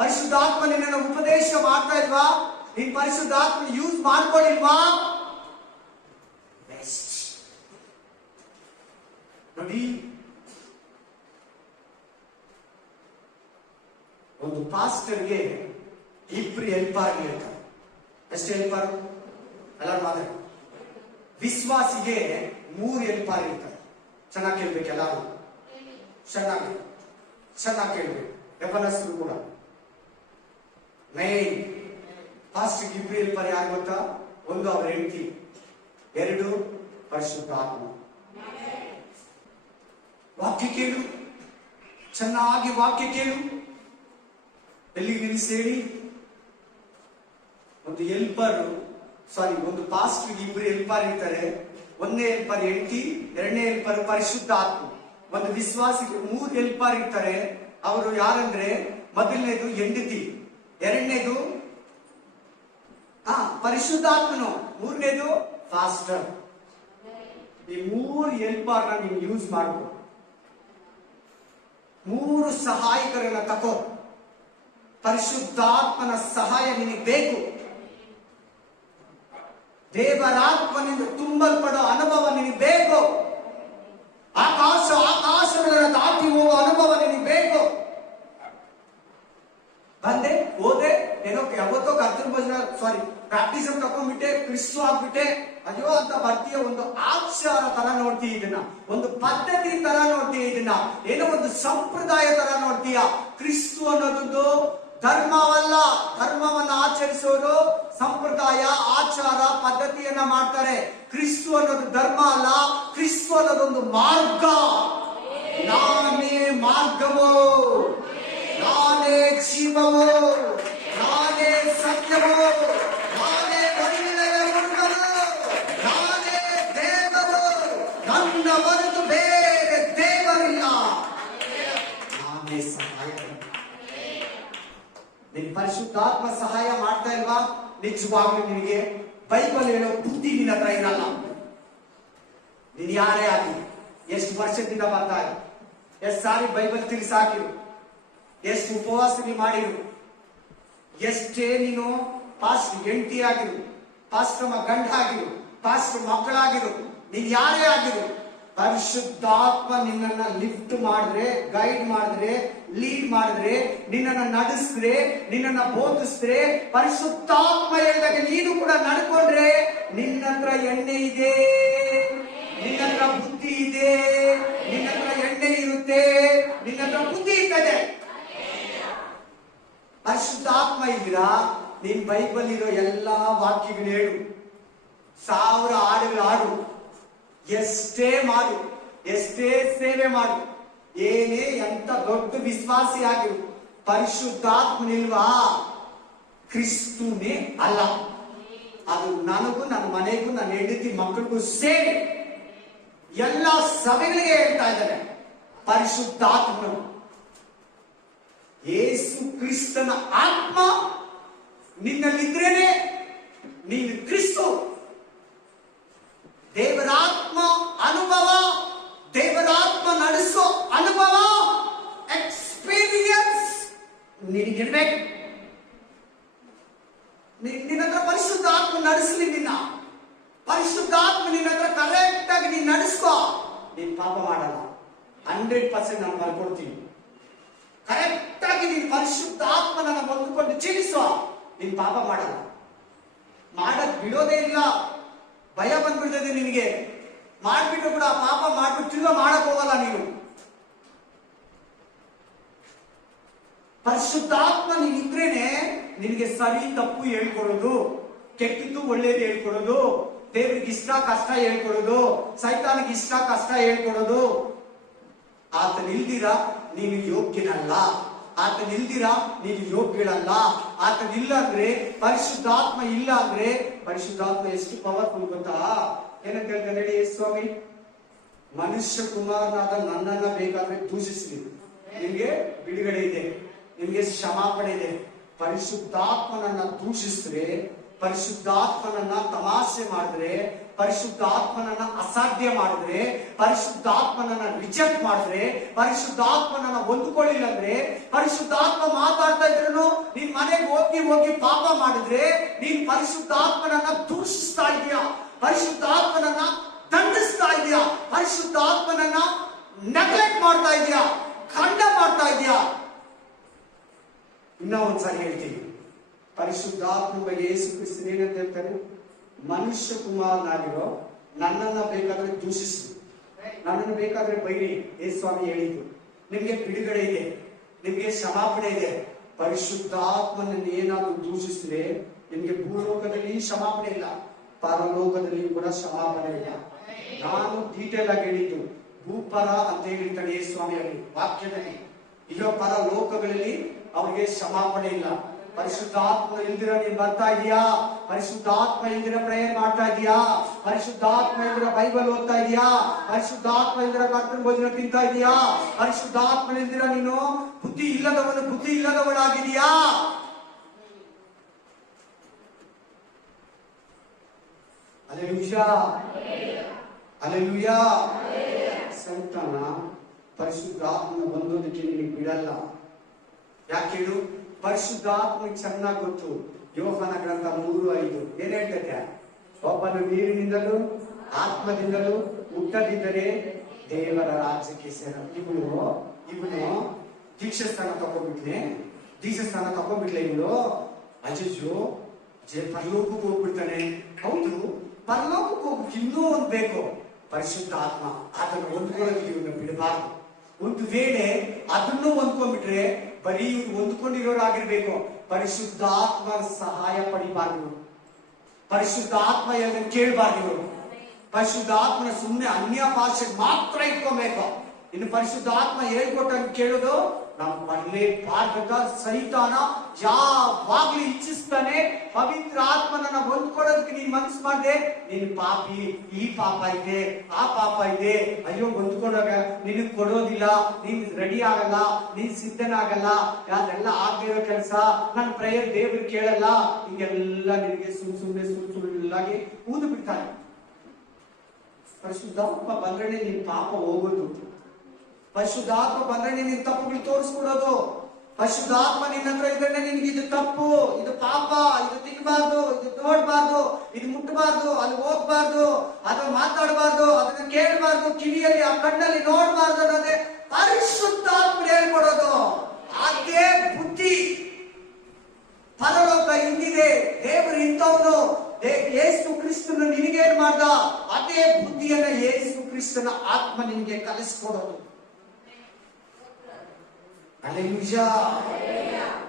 ಪರಿಶುದ್ಧಾತ್ಮ ನಿನ್ನನ್ನು ಉಪದೇಶ ಮಾಡ್ತಾ ಇಲ್ವಾ? ನೀನ್ ಪರಿಶುದ್ಧಾತ್ಮ ಯೂಸ್ ಮಾಡ್ಕೊಳ್ಳಿಲ್ವಾ? ನೋಡಿ, ಒಂದು ಪಾಸ್ಟರ್ಗೆ 2 ಹೆಲ್ಪರ್ ಇರ್ತಾರೆ. ಎಷ್ಟು ಹೆಲ್ಪರ್? ಎಲ್ಲರೂ ಮಾತಾಡಿ. ವಿಶ್ವಾಸಿಗೆ 3 ಹೆಲ್ಪರ್ ಇರ್ತಾರೆ. ಚೆನ್ನಾಗಿ ಕೇಳ್ಬೇಕು ಎಲ್ಲಾರು, ಚೆನ್ನಾಗಿ ಕೇಳ್ಬೇಕು. ಯವನಸ್ಥರು ಕೂಡ. ಮೇನ್ ಪಾಸ್ಟರ್ಗೆ 2 ಹೆಲ್ಪರ್ ಯಾರು ಗೊತ್ತಾ? 1 ಅವರ ಹೆಂಡತಿ, 2 ಪರಿಶುದ್ಧ ಆತ್ಮ. ವಾಕ್ಯ ಕೇಳು, ಚೆನ್ನಾಗಿ ವಾಕ್ಯ ಕೇಳು. ಎಲ್ಲಿಗೆ ನಿಲ್ಲಿಸಿ ಹೇಳಿ? ಒಂದು ಪಾಸ್ಟರ್ಗೆ 2 ಹೆಲ್ಪರ್ ಇರ್ತಾರೆ. 1ನೇ ಹೆಲ್ಪರ್ ಹೆಂಡತಿ, 2ನೇ ಹೆಲ್ಪರ್ ಪರಿಶುದ್ಧ ಆತ್ಮ. ಒಂದು ವಿಶ್ವಾಸಿಗೆ 3 ಹೆಲ್ಪರ್ ಇರ್ತಾರೆ. ಅವರು ಯಾರಂದ್ರೆ, ಮೊದಲನೇದು ಹೆಂಡತಿ, 2ನೇದು ಪರಿಶುದ್ಧಾತ್ಮನು, 3ನೇದು ಪಾಸ್ಟರ್. ಈ 3 ಹೆಲ್ಪರ್ನ ನೀವು ಯೂಸ್ ಮಾಡ್ಕೊ. 3 ಸಹಾಯಕರನ್ನ ತಕೋ. ಪರಿಶುದ್ಧಾತ್ಮನ ಸಹಾಯ ನಿನಗೆ ಬೇಕು. ದೇವರಾತ್ಮನಿಂದ ತುಂಬಲ್ಪಡೋ ಅನುಭವ ನಿನಗೆ ಕ್ರಿಸ್ತು ಆಗ್ಬಿಟ್ಟೆ ಅಯ್ಯೋ ಅಂತ ಬರ್ತೀಯ. ಒಂದು ಆಚಾರ ತರ ನೋಡ್ತೀಯ ಇದನ್ನ, ಒಂದು ಪದ್ಧತಿ ತರ ನೋಡ್ತೀಯ ಇದನ್ನ, ಏನೋ ಒಂದು ಸಂಪ್ರದಾಯ ತರ ನೋಡ್ತೀಯ. ಕ್ರಿಸ್ತು ಅನ್ನೋದೊಂದು ಧರ್ಮವಲ್ಲ. ಧರ್ಮವನ್ನ ಆಚರಿಸೋರು ಸಂಪ್ರದಾಯ, ಆಚಾರ, ಪದ್ಧತಿಯನ್ನ ಮಾಡ್ತಾರೆ. ಕ್ರಿಸ್ತು ಅನ್ನೋದು ಧರ್ಮ ಅಲ್ಲ, ಕ್ರಿಸ್ತು ಅನ್ನೋದೊಂದು ಮಾರ್ಗ. ನಾನೇ ಮಾರ್ಗವು, ನಾನೇ ಜೀವವು, ನಾನೇ ಸತ್ಯವು, ನಾನೇ ಒಳ್ಳೆಯ ಮಾರ್ಗವು, ನಾನೇ ದೇವರು, ನನ್ನ ಹೊರತು ಬೇರೆ ದೇವರಿಲ್ಲ. ನಾನೇ ಸಹಾಯ. ನಿನ್ ಪರಿಶುದ್ಧಾತ್ಮ ಸಹಾಯ ಮಾಡ್ತಾ ಇಲ್ವಾ? ನಿಜವಾಗ್ಲೂ ನಿನಗೆ ಬೈಬಲ್ ಹೇಳೋ ಬುದ್ಧಿ ನಿನ್ನ ಹತ್ರ ಇರಲ್ಲ. ನೀನ್ ಯಾರೇ ಆಗಲಿ, ಎಷ್ಟು ವರ್ಷದಿಂದ ಬರ್ತಾ ಇರು, ಎಷ್ಟು ಸಾರಿ ಬೈಬಲ್ ತಿಳಿಸಾಕಿರು, ಎಷ್ಟು ಉಪವಾಸ ಮಾಡಿರು, ಎಷ್ಟೇ ನೀನು ಪಾಸ್ಟರ್ ಹೆಂಡತಿ ಆಗಿರು, ಪಾಸ್ಟರ್ ಗಂಡ ಆಗಿರು, ಪಾಸ್ಟರ್ ಮಕ್ಕಳಾಗಿರು, ನೀನ್ ಯಾರೇ ಆಗಿರು, ಪರಿಶುದ್ಧಾತ್ಮ ನಿನ್ನನ್ನ ಲಿಫ್ಟ್ ಮಾಡಿದ್ರೆ, ಗೈಡ್ ಮಾಡಿದ್ರೆ, ಲೀಡ್ ಮಾಡಿದ್ರೆ, ನಿನ್ನನ್ನ ನಡೆಸಿದ್ರೆ, ನಿನ್ನನ್ನ ಬೋಧಿಸಿದ್ರೆ, ಪರಿಶುದ್ಧಾತ್ಮ ಹೇಳಿದಾಗ ನೀನು ಕೂಡ ನಡ್ಕೊಂಡ್ರೆ, ನಿನ್ನ ಹತ್ರ ಎಣ್ಣೆ ಇದೆ, ನಿನ್ನ ಹತ್ರ ಬುದ್ಧಿ ಇದೆ, ನಿನ್ನ ಹತ್ರ ಎಣ್ಣೆ ಇರುತ್ತೆ, ನಿನ್ನ ಹತ್ರ ಬುದ್ಧಿ ಇರ್ತದೆ. ಪರಿಶುದ್ಧಾತ್ಮ ಇದ್ದೀರಾ, ನೀನ್ ಬೈಬಲ್ ಇರೋ ಎಲ್ಲಾ ವಾಕ್ಯಗಳು ಹೇಳು, 1000 ಹಾಡುಗಳು ಹಾಡು, ಎಷ್ಟೇ ಮಾಡು, ಎಷ್ಟೇ ಸೇವೆ ಮಾಡು, ಏನೇ ಎಂತ ದೊಡ್ಡ ವಿಶ್ವಾಸಿ ಆಗಿರು, ಪರಿಶುದ್ಧಾತ್ಮನಿಲ್ವಾ ಕ್ರಿಸ್ತುನೇ ಅಲ್ಲ. ಅದು ನನಗೂ, ನನ್ನ ಮನೆಗೂ, ನನ್ನ ಹೆಂಡತಿ ಮಕ್ಕಳಿಗೂ ಸೇರಿ ಎಲ್ಲ ಸಭೆಗಳಿಗೆ ಹೇಳ್ತಾ ಇದ್ದಾರೆ. ಪರಿಶುದ್ಧಾತ್ಮನು, ಯೇಸು ಕ್ರಿಸ್ತನ ಆತ್ಮ ನಿನ್ನಲ್ಲಿದ್ರೇನೆ ನೀನು ಕ್ರಿಸ್ತು. ದೇವರಾತ್ಮ ಅನುಭವ, ದೇವರಾತ್ಮ ನಡೆಸೋ ಅನುಭವ, ಎಕ್ಸ್ಪೀರಿಯನ್ಸ್ ನಿನಗಿರ್ಬೇಕು. ನಿನ್ನ ಹತ್ರ ಪರಿಶುದ್ಧಾತ್ಮ ನಡೆಸಲಿ, ನಿನ್ನ ಪರಿಶುದ್ಧಾತ್ಮ ನಿನ್ನ ಹತ್ರ ಕರೆಕ್ಟ್ ಆಗಿ ನೀನ್ ನಡೆಸ್ಕೋ, ನೀನ್ ಪಾಪ ಮಾಡಲ್ಲ. 100% ನಾನು ಬರ್ಕೊಡ್ತೀನಿ. ಕರೆಕ್ಟ್ ಆಗಿ ನೀನ್ ಪರಿಶುದ್ಧಾತ್ಮನನ್ನ ಹೊಂದಿಕೊಂಡು ಜೀವಿಸೋ, ನೀನ್ ಪಾಪ ಮಾಡಲ್ಲ. ಮಾಡಕ್ ಬಿಡೋದೇ ಇಲ್ಲ. ಭಯ ಬಂದ್ಬಿಡ್ತದೆ ನಿನಗೆ, ಮಾಡ್ಬಿಟ್ಟು ಕೂಡ ಪಾಪ ಮಾಡ್ಬಿಟ್ಟು ತಿರ್ಗಾ ಮಾಡಕ್ ಹೋಗಲ್ಲ ನೀನು. ಪರಿಶುದ್ಧಾತ್ಮ ನೀನಿದ್ರೇನೆ ನಿನಗೆ ಸರಿ ತಪ್ಪು ಹೇಳ್ಕೊಡೋದು, ಕೆಟ್ಟಿದ್ದು ಒಳ್ಳೇದು ಹೇಳ್ಕೊಡೋದು, ದೇವರಿಗೆ ಇಷ್ಟ ಕಷ್ಟ ಹೇಳ್ಕೊಡೋದು, ಸೈತಾನಿಗೆ ಇಷ್ಟ ಕಷ್ಟ ಹೇಳ್ಕೊಡೋದು. ಆತನಿಲ್ದಿರಾ ನೀನು ಯೋಗ್ಯನಲ್ಲ, ಆತನಿಲ್ದಿರಾ ನೀನು ಯೋಗ್ಯಳಲ್ಲ. ಆತನಿಲ್ಲ ಅಂದ್ರೆ, ಪರಿಶುದ್ಧಾತ್ಮ ಇಲ್ಲ ಅಂದ್ರೆ, ಪರಿಶುದ್ಧಾತ್ಮ ಎಷ್ಟು ಪವರ್ಫುಲ್ ಗೊತ್ತಾ? ಏನಂತ ಹೇಳ್ತಾರೆ ಹೇಳಿ ಸ್ವಾಮಿ? ಮನುಷ್ಯ ಕುಮಾರನಾದ ನನ್ನನ್ನ ಬೇಕಾದ್ರೆ ದೂಷಿಸ್ಲಿ, ನಿಮ್ಗೆ ಬಿಡುಗಡೆ ಇದೆ, ನಿಮ್ಗೆ ಕ್ಷಮಾಪಣೆ ಇದೆ. ಪರಿಶುದ್ಧಾತ್ಮನನ್ನ ದೂಷಿಸಿದ್ರೆ, ಪರಿಶುದ್ಧಾತ್ಮನನ್ನ ತಮಾಷೆ ಮಾಡಿದ್ರೆ, ಪರಿಶುದ್ಧಾತ್ಮನನ್ನ ಅಸಾಧ್ಯ ಮಾಡಿದ್ರೆ, ಪರಿಶುದ್ಧಾತ್ಮನನ್ನ ರಿಜೆಕ್ಟ್ ಮಾಡಿದ್ರೆ, ಪರಿಶುದ್ಧಾತ್ಮನನ್ನ ಹೊಂದ್ಕೊಳ್ಳಿಲ್ಲ ಅಂದ್ರೆ, ಪರಿಶುದ್ಧಾತ್ಮ ಮಾತಾಡ್ತಾ ಇದ್ರು ನೀನ್ ಮನೆಗೆ ಹೋಗಿ ಹೋಗಿ ಪಾಪ ಮಾಡಿದ್ರೆ, ನೀನ್ ಪರಿಶುದ್ಧಾತ್ಮನನ್ನ ದೂಷಿಸ್ತಾ ಇದೀಯಾ, ಪರಿಶುದ್ಧಾತ್ಮನನ್ನ ದಂಡಿಸ್ತಾ ಇದೀಯಾ, ಪರಿಶುದ್ಧಾತ್ಮನನ್ನ ನೆಗ್ಲೆಕ್ಟ್ ಮಾಡ್ತಾ ಇದೀಯಾ, ಖಂಡ ಮಾಡ್ತಾ ಇದೀಯಾ. ಇನ್ನ ಒಂದ್ಸರಿ ಹೇಳ್ತೀನಿ, ಪರಿಶುದ್ಧಾತ್ಮ ಬಗ್ಗೆ ಯೇಸು ಕ್ರಿಸ್ತನು ಏನಂತ ಹೇಳ್ತಾರೆ? ಮನುಷ್ಯ ಕುಮಾರನಾಗಿರೋ ನನ್ನನ್ನ ಬೇಕಾದ್ರೆ ದೂಷಿಸಿ, ನನ್ನನ್ನು ಬೇಕಾದ್ರೆ ಬೈರಿ. ಯೇಸು ಸ್ವಾಮಿ ಹೇಳಿದ್ದು, ನಿಮ್ಗೆ ಬಿಡುಗಡೆ ಇದೆ, ನಿಮ್ಗೆ ಕ್ಷಮಾಪಣೆ ಇದೆ. ಪರಿಶುದ್ಧಾತ್ಮನನ್ನು ಏನಾದ್ರೂ ದೂಷಿಸಿದ್ರೆ ನಿಮ್ಗೆ ಭೂಲೋಕದಲ್ಲಿ ಕ್ಷಮಾಪಣೆ ಇಲ್ಲ, ಪರಲೋಕದಲ್ಲಿ ಕೂಡ ಕ್ಷಮಾಪಣೆ ಇಲ್ಲ. ನಾನು ಡೀಟೇಲ್ ಆಗಿ ಹೇಳಿದ್ದು, ಭೂಪರ ಅಂತ ಹೇಳಿರ್ತಾನೆ ಯೇಸು ಸ್ವಾಮಿ ಅವರಿಗೆ ವಾಕ್ಯದಲ್ಲಿ. ಇರೋ ಪರಲೋಕಗಳಲ್ಲಿ ಅವ್ರಿಗೆ ಕ್ಷಮಾಪಣೆ ಇಲ್ಲ. ಪರಿಶುದ್ಧಾತ್ಮ ಇಲ್ದಿರ ನೀನ್ ಬರ್ತಾ ಇದೀಯಾ? ಪರಿಶುದ್ಧಾತ್ಮ ಇಲ್ದಿರ ಪ್ರೇಯರ್ ಮಾಡ್ತಾ ಇದೀಯಾ? ಪರಿಶುದ್ಧಾತ್ಮ ಇಲ್ದಿರ ಬೈಬಲ್ ಓದ್ತಾ ಇದೀಯಾ? ಪರಿಶುದ್ಧಾತ್ಮ ಇಲ್ದಿರ ಕರ್ತನ ಭೋಜನ ತಿಂತಾ ಇದೀಯಾ? ಪರಿಶುದ್ಧಾತ್ಮ ಇಲ್ದಿರ ನೀನು ಬುದ್ಧಿ ಇಲ್ಲದವಳಾಗಿದೀಯಾ? Alleluia, alleluia. ಸೈತಾನ ಪರಿಶುದ್ಧಾತ್ಮನ ಬಂದೋದಕ್ಕೆ ನಿನಗೆ ಬಿಡಲ್ಲ. ಯಾಕೆ ಹೇಳು? ಪರಿಶುದ್ಧಾತ್ಮ ಚೆನ್ನಾಗಿ ಗೊತ್ತು. ಯೋಹಾನ ಗ್ರಂಥ 3:5 ಏನ್ ಹೇಳ್ತೈತೆ? ಒಬ್ಬನು ನೀರಿನಿಂದಲೂ ಆತ್ಮದಿಂದಲೂ ಹುಟ್ಟದಿದ್ದರೆ ದೇವರ ರಾಜ್ಯಕ್ಕೆ ಸೇರ. ಇವನು ದೀಕ್ಷಾಸ್ಥಾನ ತಗೊಂಡ್ಬಿಟ್ಲೆ ಇವಳು. ಅಜ್ಜೋ ಪರಲೋಕಕ್ಕೆ ಹೋಗ್ಬಿಡ್ತಾನೆ. ಹೌದು, ಪರಲೋಕಕ್ಕೆ ಹೋಗಕ್ಕೆ ಇನ್ನೂ ಒಂದು ಬೇಕು, ಪರಿಶುದ್ಧ ಆತ್ಮ. ಅದನ್ನು ಹೊಂದ್ಕೊಳ್ಳೋಕೆ ಇವ್ರನ್ನ ಬಿಡಬಾರ್ದು. ಒಂದು ವೇಳೆ ಅದನ್ನು ಹೊಂದ್ಕೊಂಡ್ಬಿಟ್ರೆ ಬರೀ ಇವ್ರು ಹೊಂದ್ಕೊಂಡಿರೋರಾಗಿರ್ಬೇಕು, ಪರಿಶುದ್ಧಾತ್ಮ ಸಹಾಯ ಪಡಿಬಾರ್ದು. ಪರಿಶುದ್ಧಾತ್ಮ ಎಲ್ಲ ಕೇಳಬಾರ್ದು ಇವರು. ಪರಿಶುದ್ಧಾತ್ಮನ ಸುಮ್ಮನೆ ಅನ್ಯ ಭಾಷೆ ಮಾತ್ರ ಇಟ್ಕೊಬೇಕು. ಇನ್ನು ಪರಿಶುದ್ಧಾತ್ಮ ಹೇಳ್ಕೊಟ್ಟಂಗೆ ಕೇಳೋದು ನಾವು ಬರಲೇಬಾರ್ದ. ಸೈತಾನ ಯಾವಾಗ್ಲೂ ಇಚ್ಛಿಸ್ತಾನೆ, ಪವಿತ್ರ ಆತ್ಮನ ಹೊಂದ್ಕೊಳ್ಳೋದಕ್ಕೆ ನೀನ್ ಮನಸ್ಸು ಮಾಡ್ದೆ, ನೀನ್ ಪಾಪಿ, ಈ ಪಾಪ ಇದೆ, ಆ ಪಾಪ ಇದೆ, ಅಯ್ಯೋ ಹೊಂದ್ಕೊಂಡಾಗ ನಿನಗ್ ಕೊಡೋದಿಲ್ಲ, ನೀನ್ ರೆಡಿ ಆಗಲ್ಲ, ನೀನ್ ಸಿದ್ಧನಾಗಲ್ಲ, ಅದೆಲ್ಲ ಆಗದಿರೋ ಕೆಲಸ, ನನ್ನ ಪ್ರೇಯರ್ ದೇವ್ರು ಕೇಳಲ್ಲ, ಹಿಂಗೆಲ್ಲ ನಿನಗೆ ಸುಳ್ಳಾಗಿ ಊದು ಬಿಡ್ತಾನೆ. ಪರಿಶುದ್ಧಾತ್ಮ ಬಂದ್ರೆ ನಿನ್ ಪಾಪ ಹೋಗೋದು. ಪರಿಶುದ್ಧಾತ್ಮ ಬಂದ್ರೆ ನಿನ್ ತಪ್ಪುಗಳು ತೋರಿಸ್ಕೊಡೋದು. ಪರಿಶುದ್ಧಾತ್ಮ ನಿನ್ನ ಹತ್ರ ಇದ್ರೆ ನಿನ್ಗೆ ಇದು ತಪ್ಪು, ಇದು ಪಾಪ, ಇದು ತಿನ್ಬಾರ್ದು, ಇದು ನೋಡ್ಬಾರ್ದು, ಇದು ಮುಟ್ಟಬಾರ್ದು, ಅಲ್ಲಿ ಹೋಗ್ಬಾರ್ದು, ಅದನ್ನ ಮಾತಾಡಬಾರ್ದು, ಅದನ್ನ ಕೇಳಬಾರ್ದು, ಕಿವಿಯಲ್ಲಿ ಆ ಕಣ್ಣಲ್ಲಿ ನೋಡ್ಬಾರ್ದು ಅನ್ನೋದೇ ಪರಿಶುದ್ಧಾತ್ಮ ಹೇಳ್ಕೊಡೋದು. ಹಾಗೆ ಬುದ್ಧಿ, ಪರಲೋಕ ಹಿಂದಿದೆ, ದೇವರು ಇಂಥವನು, ಯೇಸು ಕ್ರಿಸ್ತನ ನಿನಗೇನ್ ಮಾಡ್ದ ಅದೇ ಬುದ್ಧಿಯನ್ನ ಯೇಸು ಕ್ರಿಸ್ತನ ಆತ್ಮ ನಿನ್ಗೆ ಕಲಿಸ್ಕೊಡೋದು. ಹಲ್ಲೆಲೂಯಾ.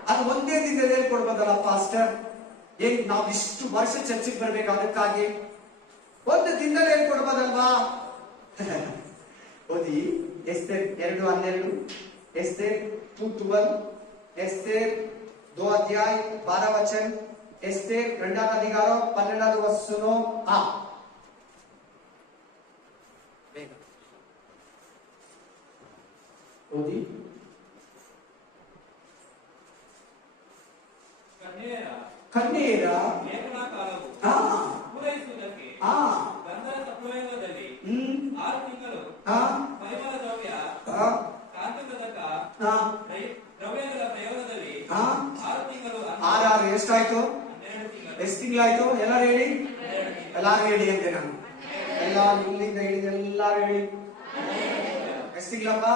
ಅದು ಒಂದೇ ದಿನದಲ್ಲಿ ಹೇಳ್ಕೊಡ್ಬೋದಲ್ಲ ಪಾಸ್ಟರ್, ಏನ್ ನಾವು ಇಷ್ಟು ವರ್ಷ ಚರ್ಚೆಗೆ ಬರ್ಬೇಕು, ಅದಕ್ಕಾಗಿ ಒಂದು ದಿನದಲ್ಲಿ ಹೇಳ್ಕೊಡ್ಬೋದಲ್ವಾ? ಓದಿ ಎಸ್ತೇರ್ 2:12, ಎಸ್ತೇರ್ 2:12, ಎಸ್ತೇರ್ 2 अध्याय 12 वचन, एस्तेर 2 अधिकार 12 वचनों. हाँ ओदी ಕನ್ನೇರ ಲೇಖನ ಕಾಲವು ಪೂರೈಸುವುದಕ್ಕೆ ಗಂಧದ ಸಪ್ರಯೋಗದಲ್ಲಿ 6 ತಿಂಗಳು ಪರಿಮಳ ದ್ರವ್ಯ ಕಾಂತಕದಕ ದ್ರವ್ಯಗಳ ಪ್ರಯೋಗದಲ್ಲಿ 6 ತಿಂಗಳು. 6 ಎಷ್ಟಾಯ್ತು? ಎಷ್ಟು ತಿಂಗಳಾಯ್ತು? ಎಲ್ಲಾರು ಹೇಳಿ, ಎಲ್ಲಾರು ಹೇಳಿ ಅಂತೆ ನಾನು. ಎಲ್ಲಾರು ಇಲ್ಲಿಂದ ಹಿಡಿದು ಎಲ್ಲಾರು ಹೇಳಿ. ಎಷ್ಟು ತಿಂಗಳಪ್ಪ?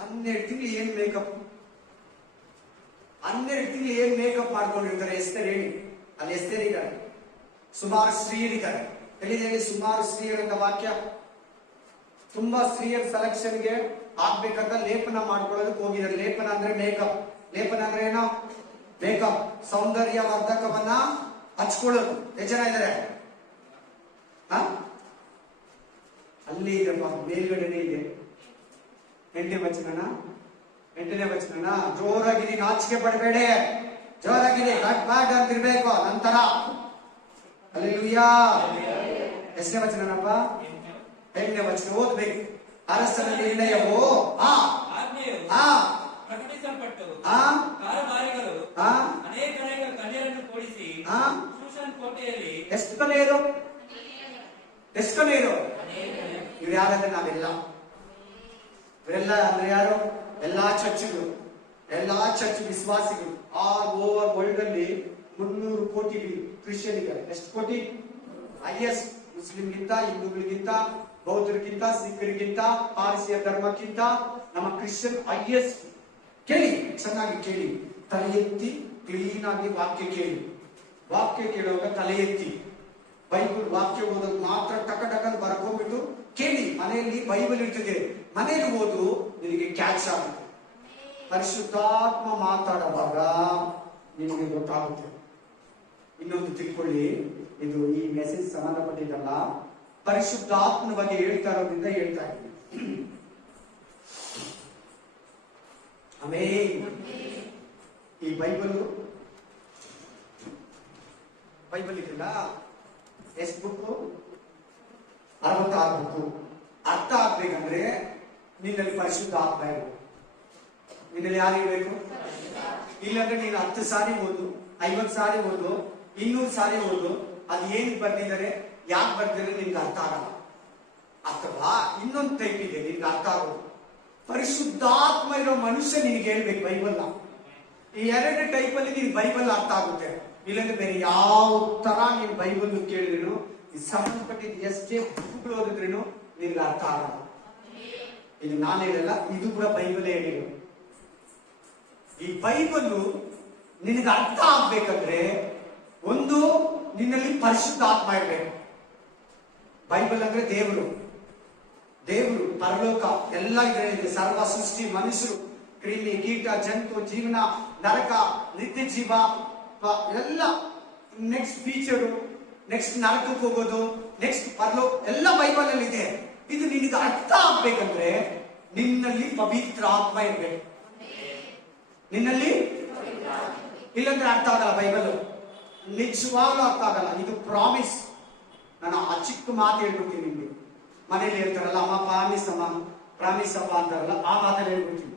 12 ತಿಂಗಳು. ಏನ್ ಮೇಕಪ್? 12 ತಿಂಗಳು ಏನ್ ಮೇಕಪ್ ಮಾಡ್ಕೊಂಡಿರ್ತಾರೆ? ಎಸ್ತೇರ್ ಹೇಳಿ. ಅಲ್ಲಿ ಎಸ್ತೇರ್ ಇದ್ದಾರೆ, ಸುಮಾರು ಸ್ತ್ರೀಯರಿದ್ದಾರೆ. ಹೇಳಿ ಸುಮಾರು ಸ್ತ್ರೀಯರಂತ ವಾಕ್ಯ. ತುಂಬಾ ಸ್ತ್ರೀಯರ ಸೆಲೆಕ್ಷನ್ಗೆ ಆಗ್ಬೇಕಂತ ಲೇಪನ ಮಾಡ್ಕೊಳ್ಳೋದಕ್ಕೆ ಹೋಗಿದ್ದಾರೆ. ಲೇಪನ ಅಂದ್ರೆ ಮೇಕಪ್. ಲೇಪನ ಅಂದ್ರೆ ಏನೋ ಮೇಕಪ್, ಸೌಂದರ್ಯ ವರ್ಧಕವನ್ನ ಹಚ್ಕೊಳ್ಳೋದು. ಎಷ್ಟು ಜನ ಇದ್ದಾರೆ? ಅಲ್ಲಿ ಇದೆ, ಮೇಲ್ಗಡೆನೆ ಇದೆ. 8ನೇ ವಚನ. ಜೋರಾಗಿರಿ, ನಾಚಿಕೆ ಪಡಬೇಡ, ಜೋರಾಗಿರಿ, ಕಟ್ ಅಂತಿರ್ಬೇಕು ನಂತರ. ಹಲ್ಲೆಲೂಯಾ. ಎಷ್ಟನೇ ವಚನನಪ್ಪ? 8ನೇ ವಚನ ಓದ್ಬೇಕು. ಅರಸನ ನಿರ್ಣಯವು ಪ್ರಕಟಿಸಲ್ಪಟ್ಟು ಕಾರಭಾರಿಗಳು ಅನೇಕ ಕನ್ಯರನ್ನು ಕೂಡಿಸಿ ಶೂಷನ್ ಕೋಟೆಯಲ್ಲಿ. ಎಷ್ಟು ಕನ್ಯರು? ಇವ್ರು ಯಾರಂದ್ರೆ ನಾವೆಲ್ಲ. ಇವರೆಲ್ಲ ಅಂದ್ರೆ ಯಾರು? ಎಲ್ಲಾ ಚರ್ಚ್ಗಳು, ಎಲ್ಲಾ ಚರ್ಚ್ ವಿಶ್ವಾಸಿಗಳು. ಆಲ್ ಓವರ್ ವರ್ಲ್ಡ್ ಅಲ್ಲಿ 300 ಕೋಟಿ ಕ್ರಿಶ್ಚಿಯನ್ ಇದ್ದಾರೆ. ಎಷ್ಟು ಕೋಟಿ? ಹೈಯೆಸ್ಟ್. ಮುಸ್ಲಿಂಗಿಂತ, ಹಿಂದೂಗಳಿಗಿಂತ, ಬೌದ್ಧರಿಗಿಂತ, ಸಿಖ್ಖರಿಗಿಂತ, ಪಾರ್ಸಿಯ ಧರ್ಮಕ್ಕಿಂತ ನಮ್ಮ ಕ್ರಿಶ್ಚಿಯನ್ ಹೈಯೆಸ್ಟ್. ಕೇಳಿ, ಚೆನ್ನಾಗಿ ಕೇಳಿ, ತಲೆ ಎತ್ತಿ ಕ್ಲೀನ್ ಆಗಿ ವಾಕ್ಯ ಕೇಳಿ. ವಾಕ್ಯ ಕೇಳುವಾಗ ತಲೆ ಎತ್ತಿ, ಬೈಬಲ್ ವಾಕ್ಯ ಓದೋದು ಮಾತ್ರ ಟಕ ಟಕನ್ ಬರ್ಕೊಂಡ್ಬಿಟ್ಟು ಕೇಳಿ. ಮನೆಯಲ್ಲಿ ಬೈಬಲ್ ಇರ್ತದೆ, ಮನೆಯಲ್ಲಿ ಓದು, ನಿನಗೆ ಕ್ಯಾಚ್ ಆಗುತ್ತೆ. ಪರಿಶುದ್ಧಾತ್ಮ ಮಾತಾಡುವಾಗ ನಿಮಗೆ ಗೊತ್ತಾಗುತ್ತೆ. ಇನ್ನೊಂದು ತಿಳ್ಕೊಳ್ಳಿ, ಇದು ಈ ಮೆಸೇಜ್ ಸಂಬಂಧಪಟ್ಟಿದ್ದಲ್ಲ, ಪರಿಶುದ್ಧಾತ್ಮನ ಬಗ್ಗೆ ಹೇಳ್ತಾ ಇರೋದ್ರಿಂದ ಹೇಳ್ತಾ ಇದ್ದೀನಿ. ಆಮೇನ್. ಈ ಬೈಬಲ್ ಇದೆಯಲ್ಲ, ಎಷ್ಟು ಬುಕ್ಕು? 66 ಬುಕ್ಕು. ಅರ್ಥ ಆಗ್ಬೇಕಂದ್ರೆ ನಿನ್ನಲ್ಲಿ ಪರಿಶುದ್ಧ ಆತ್ಮ ಇರಬೇಕು. ನಿನ್ನಲ್ಲಿ ಯಾರು ಇರಬೇಕು? ಇಲ್ಲಾಂದ್ರೆ ನೀನು 10 ಸಾರಿ ಓದು, 50 ಸಾರಿ ಓದು, 200 ಸಾರಿ ಓದು, ಅದು ಏನ್ ಬರ್ದಿದ್ದಾರೆ, ಯಾಕೆ ಬರ್ದಿದ್ದಾರೆ ನಿನ್ಗೆ ಅರ್ಥ ಆಗಲ್ಲ. ಅಥವಾ ಇನ್ನೊಂದು ಟೈಪ್ ಇದೆ, ನಿನ್ಗೆ ಅರ್ಥ ಆಗೋದು. ಪರಿಶುದ್ಧಾತ್ಮ ಇರೋ ಮನುಷ್ಯ ನಿನ್ಗೆ ಹೇಳ್ಬೇಕು ಬೈಬಲ್. ಈ 2 ಟೈಪ್ ಅಲ್ಲಿ ನೀನ್ ಬೈಬಲ್ ಅರ್ಥ ಆಗುತ್ತೆ. ಇಲ್ಲಾಂದ್ರೆ ಬೇರೆ ಯಾವ ತರ ನೀನ್ ಬೈಬಲ್ ಕೇಳಿದ್ರು, ಸಂಬಂಧಪಟ್ಟಿದ್ದು ಎಷ್ಟೇ ಬುಕ್ಗಳು ಓದಿದ್ರೇನು ನಿನ್ಗೆ ಅರ್ಥ ಆಗಲ್ಲ. ಇದು ನಾನು ಹೇಳಲ್ಲ, ಇದು ಕೂಡ ಬೈಬಲ್ ಹೇಳಿದ್ರು. ಈ ಬೈಬಲ್ ನಿನಗೆ ಅರ್ಥ ಆಗ್ಬೇಕಂದ್ರೆ ಒಂದು, ನಿನ್ನಲ್ಲಿ ಪರಿಶುದ್ಧ ಆತ್ಮ ಇರಬೇಕು. ಬೈಬಲ್ ಅಂದ್ರೆ ದೇವರು, ದೇವರು, ಪರಲೋಕ ಎಲ್ಲ ಇದರಲ್ಲಿ ಸರ್ವ ಸೃಷ್ಟಿ, ಮನುಷ್ಯರು, ಕ್ರಿಮಿ, ಕೀಟ, ಜಂತು, ಜೀವನ, ನರಕ, ನಿತ್ಯ ಜೀವ ಎಲ್ಲ, ನೆಕ್ಸ್ಟ್ ಫೀಚರು, ನೆಕ್ಸ್ಟ್ ನರಕಕ್ಕೆ ಹೋಗೋದು, ನೆಕ್ಸ್ಟ್ ಪರಲೋಕ ಎಲ್ಲ ಬೈಬಲ್ ಅಲ್ಲಿ ಇದೆ. ಇದು ನಿನಗೆ ಅರ್ಥ ಆಗ್ಬೇಕಂದ್ರೆ ನಿನ್ನಲ್ಲಿ ಪವಿತ್ರ ಆತ್ಮ ಇರ್ಬೇಕು. ನಿನ್ನಲ್ಲಿ ಇಲ್ಲಂದ್ರೆ ಅರ್ಥ ಆಗಲ್ಲ ಬೈಬಲ್, ನಿಜವಾಗ್ಲೂ ಅರ್ಥ ಆಗಲ್ಲ. ಇದು ಪ್ರಾಮಿಸ್. ನಾನು ಆ ಚಿಕ್ಕ ಮಾತು ಹೇಳ್ಬಿಡ್ತೀನಿ ನಿಮ್ಗೆ. ಮನೇಲಿ ಹೇಳ್ತಾರಲ್ಲ, ಅಮ್ಮ ಪ್ರಾಮಿಸ್ ಅಮ್ಮ, ಪ್ರಾಮಿಸ್ ಅಮ್ಮ ಅಂತಾರಲ್ಲ, ಆ ಮಾತಲ್ಲಿ ಹೇಳ್ಬಿಡ್ತೀನಿ.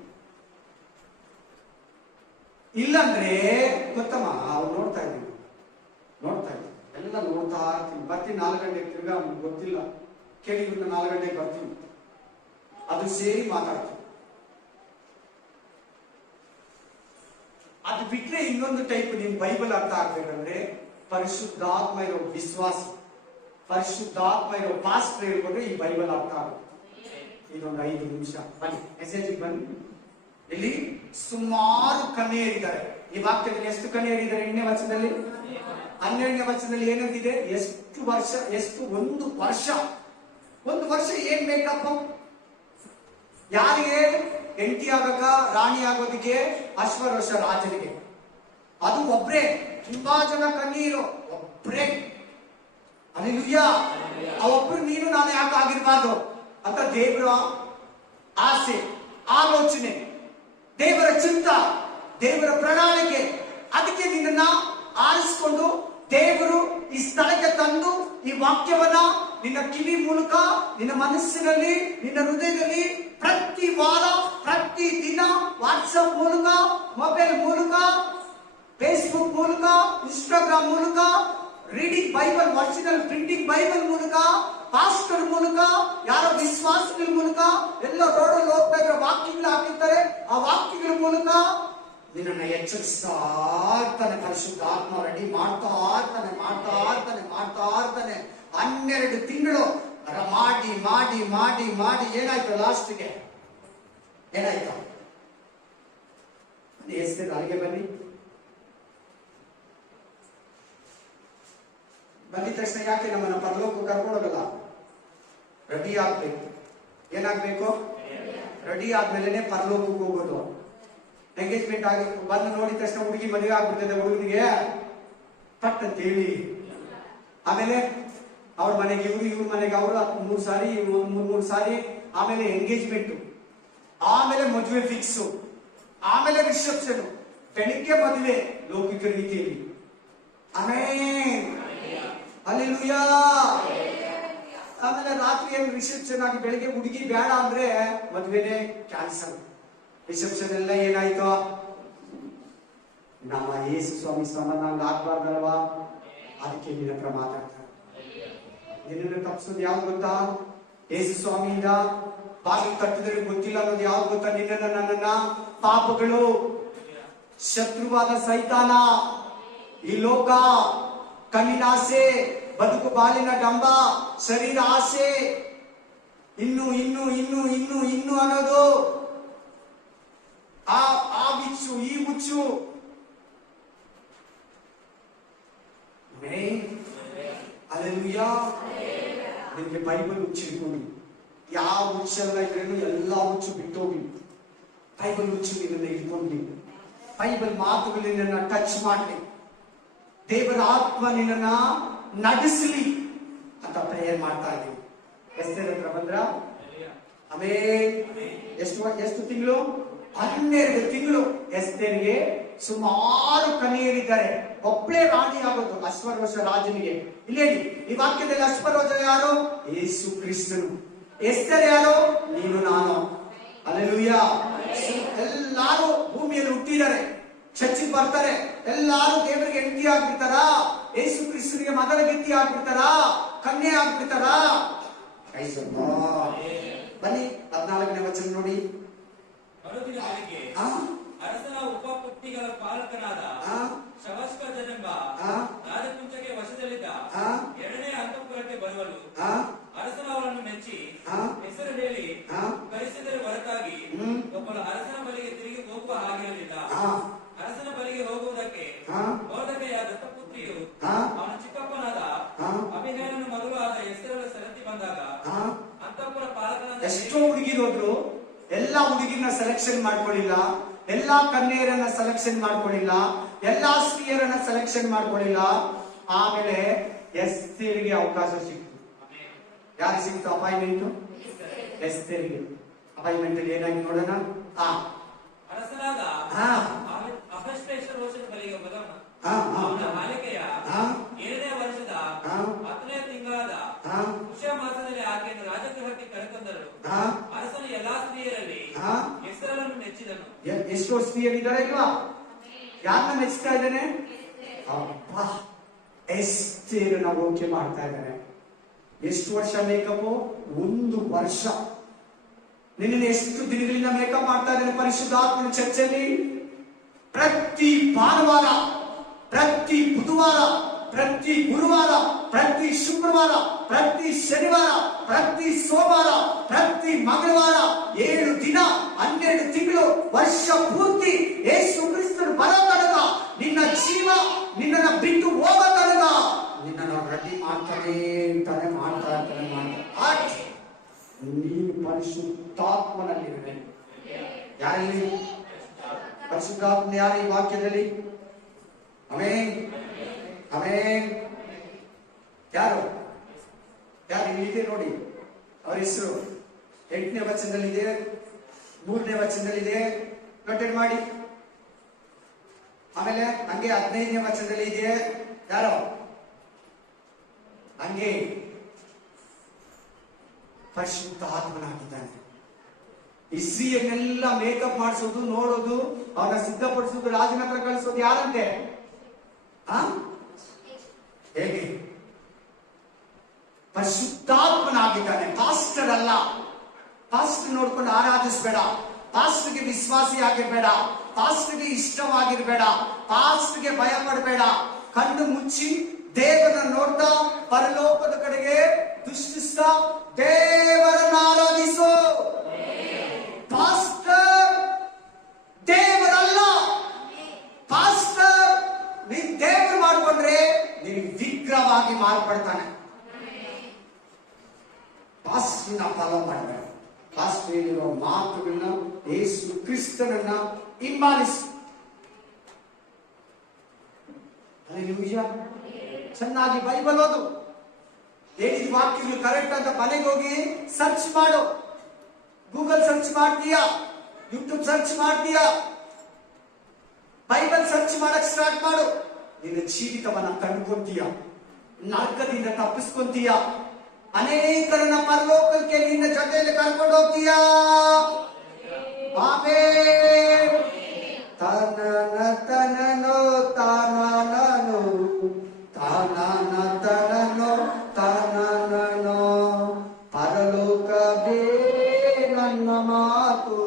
ಇಲ್ಲಂದ್ರೆ ಗೊತ್ತಮ್ಮ, ಅವ್ರು ನೋಡ್ತಾ ಇದ್ದೀನಿ ಎಲ್ಲ ನೋಡ್ತಾ ಇರ್ತೀನಿ. ಬರ್ತೀನಿ 4 ಗಂಟೆಗೆ, ತಿರ್ಗಾ ಗೊತ್ತಿಲ್ಲ, ಕೇಳಿ 4 ಗಂಟೆಗೆ ಬರ್ತೀನಿ, ಅದು ಸೇರಿ ಮಾತಾಡ್ತೀನಿ. ಅದು ಬಿಟ್ರೆ ಇನ್ನೊಂದು ಟೈಪ್ ನಿಮ್ ಬೈಬಲ್ ಅರ್ಥ ಆಗ್ಬೇಕಂದ್ರೆ ಪರಿಶುದ್ಧಾತ್ಮ ಇರೋ ವಿಶ್ವಾಸ, ಪರಿಶುದ್ಧಾತ್ಮ ಇರೋ ಪಾಸ್ಟರ್ ಹೇಳ್ಕೊಂಡ್ರೆ ಈ ಬೈಬಲ್ ಅರ್ಥ ಆಗುತ್ತೆ. ಇದೊಂದು 5 ನಿಮಿಷ ಬನ್ನಿ, ಮೆಸೇಜ್ ಬನ್ನಿ. ಇಲ್ಲಿ ಸುಮಾರು ಕನ್ಯೆಯರಿದ್ದಾರೆ. ಈ ವಾಕ್ಯದಲ್ಲಿ ಎಷ್ಟು ಕನ್ಯೆಯರಿದ್ದಾರೆ? 8ನೇ ವಚನದಲ್ಲಿ, 12ನೇ ವಚನದಲ್ಲಿ ಏನಂದಿದೆ? ಎಷ್ಟು ವರ್ಷ, ಒಂದು ವರ್ಷ ಏನ್ ಬೇಕಪ್ಪ? ಯಾರಿಗೆ? ಹೆಂಡತಿ ಆಗಕ, ರಾಣಿ ಆಗೋದಕ್ಕೆ, ಅಶ್ವರೋಷ ರಾಜನಿಗೆ. ಅದು ಒಬ್ರೇ. ತುಂಬಾ ಜನ ಕಣ್ಣೀರು, ಒಬ್ರೇ. ಹಲ್ಲೆಲೂಯಾ. ಆ ಒಬ್ರು ನೀನು ನಾನು ಯಾಕೆ ಆಗಿರ್ಬಾರ್ದು ಅಂತ ದೇವರ ಆಸೆ, ಆಲೋಚನೆ, ದೇವರ ಚಿಂತ, ದೇವರ ಪ್ರಣಾಳಿಕೆ. ಅದಕ್ಕೆ ನಿನ್ನನ್ನ ಆರಿಸಿಕೊಂಡು ದೇವರು ಈ ಸ್ಥಳಕ್ಕೆ ತಂದು ಈ ವಾಕ್ಯವನ್ನ ನಿನ್ನ ಕಿವಿ ಮೂಲಕ, ನಿನ್ನ ಮನಸ್ಸಿನಲ್ಲಿ, ನಿನ್ನ ಹೃದಯದಲ್ಲಿ ಪ್ರತಿ ವಾರ, ಪ್ರತಿ ದಿನ ವಾಟ್ಸಪ್ ಮೂಲಕ, ಮೊಬೈಲ್ ಮೂಲಕ, ಫೇಸ್ಬುಕ್ ಮೂಲಕ, ಇನ್ಸ್ಟಾಗ್ರಾಮ್ ಮೂಲಕ, reading Bible, original printing Bible ಮೂಲಕ, ಪಾಸ್ಟರ್ ಮೂಲಕ, ಯಾರೋ ವಿಶ್ವಾಸಗಳ ಮೂಲಕ, ಎಲ್ಲ ರೋಡಲ್ಲಿ ಹೋಗ್ತಾ ಇದ್ರೆ ವಾಕ್ಯಗಳು ಹಾಕಿರ್ತಾರೆ, ಆ ವಾಕ್ಯಗಳ ಮೂಲಕ ನಿನ್ನನ್ನು ಎಚ್ಚರಿಸ್ತಾ ಇರ್ತಾನೆ. ಪರಿಶುದ್ಧ ಆತ್ಮ ರೆಡಿ ಮಾಡ್ತಾ ಇರ್ತಾನೆ. 12 ತಿಂಗಳು ಮಾಡಿ ಏನಾಯ್ತು? ಲಾಸ್ಟ್ಗೆ ಏನಾಯ್ತು? ಎಸ್ತೆ ಅಲ್ಲಿಗೆ ಬಂದಿದ ತಕ್ಷಣ ಯಾಕೆ ನಮ್ಮನ್ನ ಪರಲೋಕ ಕರ್ಕೊಂಡೋಗಲ್ಲ? ರೆಡಿ ಆಗ್ಬೇಕು. ಏನಾಗ್ಬೇಕು? ರೆಡಿ ಆದ್ಮೇಲೆ ಪರಲೋಕಕ್ಕೆ ಹೋಗೋದು. ಎಂಗೇಜ್ಮೆಂಟ್ ಆಗಿ ಬಂದು ನೋಡಿದ ತಕ್ಷಣ ಹುಡುಗಿ ಮದುವೆ ಆಗ್ಬಿಡ್ತದೆ ಹುಡುಗನಿಗೆ ಪಟ್ ಅಂತ ಹೇಳಿ. ಆಮೇಲೆ ಅವ್ರ ಮನೆಗೆ ಇವ್ರ ಮನೆಗೆ ಅವರು 3 ಸಾರಿ, 3 ಸಾರಿ, ಆಮೇಲೆ ಎಂಗೇಜ್ಮೆಂಟ್, ಆಮೇಲೆ ಮದುವೆ ಫಿಕ್ಸ್, ಆಮೇಲೆ ರಿಸೆಪ್ಷನ್, ಬೆಳಿಗ್ಗೆ ಮದುವೆ ಲೌಕಿಕ ರೀತಿಯಲ್ಲಿ. ಆಮೇಲೆ ಹಲ್ಲೆಲೂಯಾ. ಆಮೇಲೆ ರಾತ್ರಿ ಏನು ರಿಸೆಪ್ಷನ್ ಆಗಿ ಬೆಳಿಗ್ಗೆ ಹುಡುಗಿ ಬೇಡ ಅಂದ್ರೆ ಮದುವೆನೇ ಕ್ಯಾನ್ಸಲ್. ರಿಸೆಪ್ಷನ್ ಎಲ್ಲ ಏನಾಯ್ತು? ನಮ್ಮ ಯೇಸು ಸ್ವಾಮಿ ಸಂಬಂಧ ಆಗ್ಬಾರ್ದಲ್ವಾ? ಅದಕ್ಕೆ ನಿನ್ನ ಹತ್ರ ಮಾತಾಡ್ತಾರೆ. ನಿನ್ನನ್ನು ತಪ್ಪಿಸೋದು ಯಾವ್ದು ಗೊತ್ತಾ? ಯೇಸು ಸ್ವಾಮಿಯಿಂದ ಬಾಗಿಲು ತಟ್ಟಿದ್ರೆ ಗೊತ್ತಿಲ್ಲ ಅನ್ನೋದು ಯಾವ್ದು ಗೊತ್ತಾ? ನಿನ್ನನ್ನ ನನ್ನನ್ನ ಪಾಪಗಳು, ಶತ್ರುವಾದ ಸೈತಾನ, ಈ ಲೋಕ, ಕಣ್ಣಿನ ಆಸೆ, ಬದುಕು ಬಾಲಿನ ಡಂಬ, ಶರೀರ ಆಸೆ, ಇನ್ನು ಅನ್ನೋದು, ಆ ಬಿಚ್ಚು, ಈ ಮುಚ್ಚು. ಹಲ್ಲೆಲೂಯಾ. ನಿಮಗೆ ಬೈಬಲ್ ಹುಚ್ಚಿಟ್ಕೊಂಡು ಯಾವ ಹುಚ್ಚೆಲ್ಲ ಇದ್ರೇನು ಎಲ್ಲ ಹುಚ್ಚು ಬಿಟ್ಟೋಗಿ ಬೈಬಲ್ ಹುಚ್ಚು ನಿನ್ನನ್ನು ಇಟ್ಕೊಂಡು ಬೈಬಲ್ ಮಾತುಗಳು ನಿನ್ನನ್ನು ಟಚ್ ಮಾಡಲಿ, ದೇವರ ಆತ್ಮ ನಿನ್ನನ್ನ ನಡೆಸಲಿ ಅಂತ ಪ್ರೇಯರ್ ಮಾಡ್ತಾ ಇದ್ದೀವಿ. ಎಸ್ಟೇರ್ ಹತ್ರ ಬಂದ್ರ? ಎಷ್ಟು ತಿಂಗಳು? 12 ತಿಂಗಳು. ಎಸ್ತೇರಿಗೆ ಸುಮಾರು ಕನ್ಯೆಯರಿದ್ದಾರೆ. ಒಬ್ಬಳೇ ರಾಣಿ ಆಗೋದು ಅಶ್ವರೋಷ ರಾಜನಿಗೆ. ಇಲ್ಲೇಳಿ ಈ ವಾಕ್ಯದಲ್ಲಿ ಅಶ್ವರೋಷ ಯಾರು? ಯೇಸು ಕ್ರಿಸ್ತನು. ಎಸ್ತೇರ್ ಯಾರು? ನೀನು ನಾನು. ಹಲ್ಲೆಲೂಯಾ. ಎಲ್ಲಾರು ಭೂಮಿಯಲ್ಲಿ ಹುಟ್ಟಿದ್ದಾರೆ, ಚರ್ಚಿಗೆ ಬರ್ತಾರೆ, ಎಲ್ಲಾರು ದೇವರಿಗೆ ಹೆಂಡತಿ ಆಗ್ಬಿಡ್ತಾರ, ಯೇಸು ಕ್ರಿಸ್ತನಿಗೆ ಮಗನ ಗೆತ್ತಿ ಆಗ್ಬಿಡ್ತಾರ, ಕನ್ಯೆ ಆಗ್ಬಿಡ್ತಾರ. ಬನ್ನಿ 14ನೇ ವಚನ ನೋಡಿ. ಮರುದಿನ ಬೆಳಿಗ್ಗೆ ಅರಸನ ಉಪಪತ್ನಿಗಳ ಪಾಲಕನಾದ ಶವಸ್ಕ ಜನಾಂಗ ರಾಜಕುಂಚಕ್ಕೆ ವಶದಲ್ಲಿದ್ದ 2ನೇ ಅಂತಃಪುರಕ್ಕೆ ಬರುವಳು. ಅರಸನ ಅವರನ್ನು ಮೆಚ್ಚಿ ಹೆಸರು ಹೇಳಿ ಕರೆಸಿದರೆ ಹೊರತಾಗಿ ಒಬ್ಬಳು ಅರಸನ ಬಳಿಗೆ ತಿರುಗಿ ಹೋಗುವ ಹಾಗಿರಲಿಲ್ಲ. ಅರಸನ ಬಳಿಗೆ ಹೋಗುವುದಕ್ಕೆ ಮೊರ್ದೆಕೈಯ ದತ್ತಪುತ್ರಿಯು ಬಂದಾಗ ಆ? ಅಂತಃಪುರ ಪಾಲಕನಾದ ಎಷ್ಟೋ ಹುಡುಗಿರೋದ್ರು, ಎಲ್ಲಾ ಹುಡುಗಿನ ಸೆಲೆಕ್ಷನ್ ಮಾಡ್ಕೊಳ್ಳಿಲ್ಲ, ಎಲ್ಲಾ ಕನ್ಯೆಯರನ್ನ ಸೆಲೆಕ್ಷನ್ ಮಾಡ್ಕೊಳ್ಳಿಲ್ಲ, ಎಲ್ಲಾ ಸ್ತ್ರೀಯರನ್ನ ಸೆಲೆಕ್ಷನ್ ಮಾಡ್ಕೊಳ್ಳಿಲ್ಲ. ಆಮೇಲೆ ಎಸ್ತೇರಿಗೆ ಅವಕಾಶ ಸಿಕ್ತು. ಯಾರು ಸಿಕ್ತು ಅಪಾಯಿಂಟ್ಮೆಂಟ್? ಎಸ್ತೇರಿಗೆ ಅಪಾಯಿಂಟ್ಮೆಂಟ್ ಅಲ್ಲಿ ಏನಾಗಿ ನೋಡೋಣ. ಅರಸನಾದ ಹಾ ಅಹಷ್ವೇರೋಷನ ಬಳಿಗೆ ಹೋದವನು ಹಾ ಹಾ ಅವನ ಆಳ್ವಿಕೆಯ ಹಾ 7ನೇ ವರ್ಷದ ಹಾ 10ನೇ ತಿಂಗಳಾದ ಹಾ ಪುಷ್ಯ ಮಾಸದಲ್ಲಿ ಆಕೆಯನ್ನು ರಾಜಗೃಹಕ್ಕೆ ಕರೆತಂದರು. ಹಾ ಅರಸನು ಎಲ್ಲಾ ಸ್ತ್ರೀಯರಲ್ಲಿ ಹಾ ಹೆಸರನ್ನು ಮೆಚ್ಚಿದನು. ಎಷ್ಟೋ ಸ್ತ್ರೀಯರಿದ್ದಾರೆ ಇಲ್ವಾ? ಯಾರನ್ನ ಮೆಚ್ತಾ ಇದ್ದಾನೆ? ಅಬ್ಬಾ, ಎಸ್ತೇರನ್ನ ಓಕೆ ಮಾಡ್ತಾ ಇದ್ದಾನೆ. ಎಷ್ಟು ವರ್ಷ ಮೇಕಪ್? 1 ವರ್ಷ. ನಿನ್ನ ಎಷ್ಟು ದಿನಗಳಿಂದ ಮೇಕಪ್ ಮಾಡ್ತಾ ಇದ್ದಾನೆ ಪರಿಶುದ್ಧಾತ್ಮನ ಚರ್ಚೆಯಲ್ಲಿ? ಪ್ರತಿ ಭಾನುವಾರ, ಪ್ರತಿ ಬುಧವಾರ, ಪ್ರತಿ ಗುರುವಾರ, ಪ್ರತಿ ಶುಕ್ರವಾರ, ಪ್ರತಿ ಶನಿವಾರ, ಪ್ರತಿ ಸೋಮವಾರ, ಪ್ರತಿ ಮಂಗಳವಾರ, 7 ದಿನ, 12 ತಿಂಗಳು, ವರ್ಷ ಪೂರ್ತಿ ಯೇಸು ಕ್ರಿಸ್ತನು ಬರೋ ತನಕ, ನಿನ್ನ ಜೀವ ನಿನ್ನನ್ನು ಬಿಟ್ಟು ಹೋಗೋ ತನಕ ನಿನ್ನನ್ನು ರೆಡಿ ಮಾಡ್ತಾನೆ ಮಾಡ್ತಾನೆ. ನೀನು ಪರಿಶುದ್ಧಾತ್ಮನಲ್ಲಿರುವೆ. ಯಾರಲ್ಲಿ? ಪರಿಶುದ್ಧಾತ್ಮ ಯಾರು ಈ ವಾಕ್ಯದಲ್ಲಿ? Amen amen. ಯಾರು ಯಾರು ಇಲ್ಲಿದೆ ನೋಡಿ, ಅವರ ಹೆಸರು 8ನೇ ವಚನದಲ್ಲಿದೆ, 3ನೇ ವಚನದಲ್ಲಿದೆ, ನೋಟೆಡ್ ಮಾಡಿ. ಆಮೇಲೆ ಹಂಗೆ 15ನೇ ವಚನದಲ್ಲಿ ಇದೆ. ಯಾರೋ ಹಂಗೆ ಪರಿಶುದ್ಧ ಆತ್ಮನಾಗಿದ್ದಾನೆ. ಈ ಸ್ತ್ರೀಯನ್ನೆಲ್ಲ ಮೇಕಪ್ ಮಾಡಿಸೋದು, ನೋಡೋದು, ಅವನ್ನ ಸಿದ್ಧಪಡಿಸೋದು, ರಾಜನ ಹತ್ರ ಕಳಿಸೋದು ಯಾರಂತೆ? ಹೇಗೆ? ಪರಿಶುದ್ಧಾತ್ಮನಾಗಿದ್ದಾನೆ. ಪಾಸ್ಟರ್ ಅಲ್ಲ. ಪಾಸ್ಟರ್ ನೋಡ್ಕೊಂಡು ಆರಾಧಿಸಬೇಡ, ಪಾಸ್ಟರ್ಗೆ ವಿಶ್ವಾಸಿ ಆಗಿರ್ಬೇಡ, ಪಾಸ್ಟರ್ಗೆ ಇಷ್ಟವಾಗಿರ್ಬೇಡ, ಪಾಸ್ಟರ್ಗೆ ಭಯ ಪಡಬೇಡ. ಕಣ್ಣು ಮುಚ್ಚಿ ದೇವರನ್ನ ನೋಡ್ತಾ ಪರಲೋಕದ ಕಡೆಗೆ ದೃಷ್ಟಿಸ್ತಾ ದೇವರನ್ನ ಆರಾಧಿಸೋ. ಪಾಸ್ಟರ್ ದೇವರಲ್ಲ. ಪಾಸ್ಟರ್ ನೀನ್ ದೇವರು ಮಾಡ್ಕೊಂಡ್ರೆ ನಿನಗೆ ವಿಗ್ರಹವಾಗಿ ಮಾರ್ಪಡ್ತಾನೆ. ಪಾಸ್ಟರ್ನ ಫಾಲೋ ಮಾಡಬೇಡ. ಪಾಸ್ಟರ್ ಹೇಳಿರೋ ಮಾತುಗಳನ್ನ, ಯೇಸು ಕ್ರಿಸ್ತನನ್ನ ಹಿಂಬಾಲಿಸು. ಹಲ್ಲೆಲೂಯಾ. ಚೆನ್ನಾಗಿ ಬೈಬಲ್ ಓದು. ಹೇಳಿದ ವಾಕ್ಯಗಳು ಕರೆಕ್ಟ್ ಅಂತ ಮನೆಗೆ ಹೋಗಿ ಸರ್ಚ್ ಮಾಡು. ಗೂಗಲ್ ಸರ್ಚ್ ಮಾಡ್ತೀಯಾ, ಯೂಟ್ಯೂಬ್ ಸರ್ಚ್ ಮಾಡ್ತೀಯಾ, ಬೈಬಲ್ ಸರ್ಚ್ ಮಾಡಕ್ ಸ್ಟಾರ್ಟ್ ಮಾಡು. ನಿನ್ನ ಜೀವಿತವನ್ನ ಕಂಡುಕೊಂತೀಯ, ನರಕದಿಂದ ತಪ್ಪಿಸ್ಕೊಂತೀಯ, ಅನೇಕರನ್ನ ಪರಲೋಕಕ್ಕೆ ನಿನ್ನ ಜೊತೆಯಲ್ಲಿ ಕರ್ಕೊಂಡು ಹೋಗ್ತೀಯಾ. ಆಮೆನ್. ತನನ ತನನೋ ತಾನನೋ ತಾನನ ತನನೋ ತಾನನೋ. ಪರಲೋಕವೇ ನನ್ನ ಮಾತು,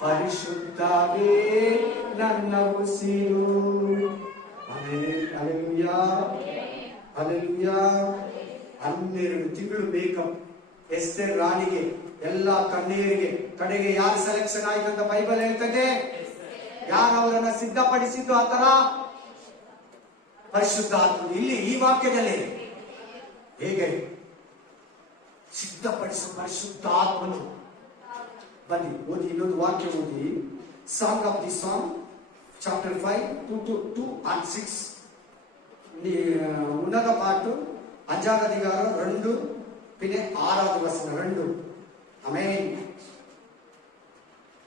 ಪರಿಶುದ್ಧವೇ ನನ್ನ ಉಸಿರು. Hallelujah hallelujah. 12 ತಿಂಗಳು ಮೇಕಪ್ ಎಸ್ತೇರ್ ರಾಣಿಗೆ, ಎಲ್ಲಾ ಕನ್ಯೆಯರಿಗೆ. ಕಡೆಗೆ ಯಾರು ಸೆಲೆಕ್ಷನ್ ಆಯ್ತು ಅಂತ ಬೈಬಲ್ ಹೇಳ್ತದೆ? ಯಾರು ಅವರನ್ನ ಸಿದ್ಧಪಡಿಸಿದ್ದು ಆ ತರ? ಪರಿಶುದ್ಧಾತ್ಮ. ಇಲ್ಲಿ ಈ ವಾಕ್ಯದಲ್ಲಿ ಹೇಗೆ ಸಿದ್ಧಪಡಿಸುವ ಪರಿಶುದ್ಧಾತ್ಮನು? ಬನ್ನಿ ಓದಿ, ಇನ್ನೊಂದು ವಾಕ್ಯ ಓದಿ. Song of the song chapter 5 2 and 6. ఉన్నత పాటు 5వ అధికారం 2 പിന്നെ 6వ వచనం 2. ఆమేన్.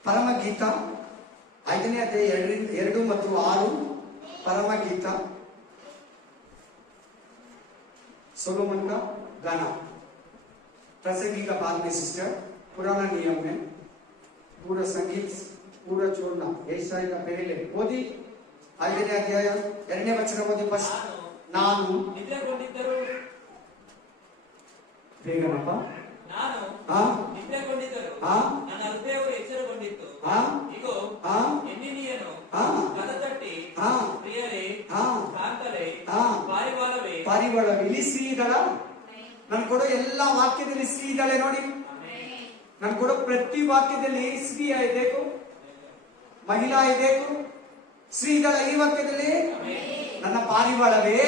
ಪರಮಗೀತ 5ನೇ ಅಧ್ಯಾಯ 2 ಮತ್ತು 6. ಪರಮಗೀತ सोलोमन का गाना. प्रसंगी का बाद में सिस्टर, पुराना नियम में पूरा संगीत पूरा छोड़ना. ऐसा का पहले ಓದಿ 5ನೇ ಅಧ್ಯಾಯ 2ನೇ ವಚನ ಓದಿ. ಫಸ್ಟ್ ನಾನು ನಿದ್ರೆಗೊಂಡಿದ್ದರು. ಬೇಗನಪ್ಪ. ನಾನು ನಿದ್ರೆಗೊಂಡಿದ್ದರು, ನನ್ನ ಹೃದಯವು ಎಚ್ಚರಗೊಂಡಿತ್ತು. ಇಗೋ ಎನ್ನಿನಿಯನು ಕದ ತಟ್ಟಿ, ಪ್ರಿಯರೇ, ಕಾಂತರೇ, ಪಾರಿವಾಳವೇ. ಪಾರಿವಾಳವೇ. ಇಲ್ಲಿ ಸ್ತ್ರೀ ಇದ್ದಾಳ? ನಾನು ಕೊಡೋ ಎಲ್ಲಾ ವಾಕ್ಯದಲ್ಲಿ ಸ್ತ್ರೀ ಇದ್ದಾಳೆ ನೋಡಿ. ನಾನು ಕೊಡೋ ಪ್ರತಿ ವಾಕ್ಯದಲ್ಲಿ ಸ್ತ್ರೀ ಇರಬೇಕು, ಮಹಿಳಾ ಇರಬೇಕು, ಸ್ತ್ರೀ ಇದ್ದಾಳ ಈ ವಾಕ್ಯದಲ್ಲಿ. ನನ್ನ ಪಾರಿವಾಳವೇ,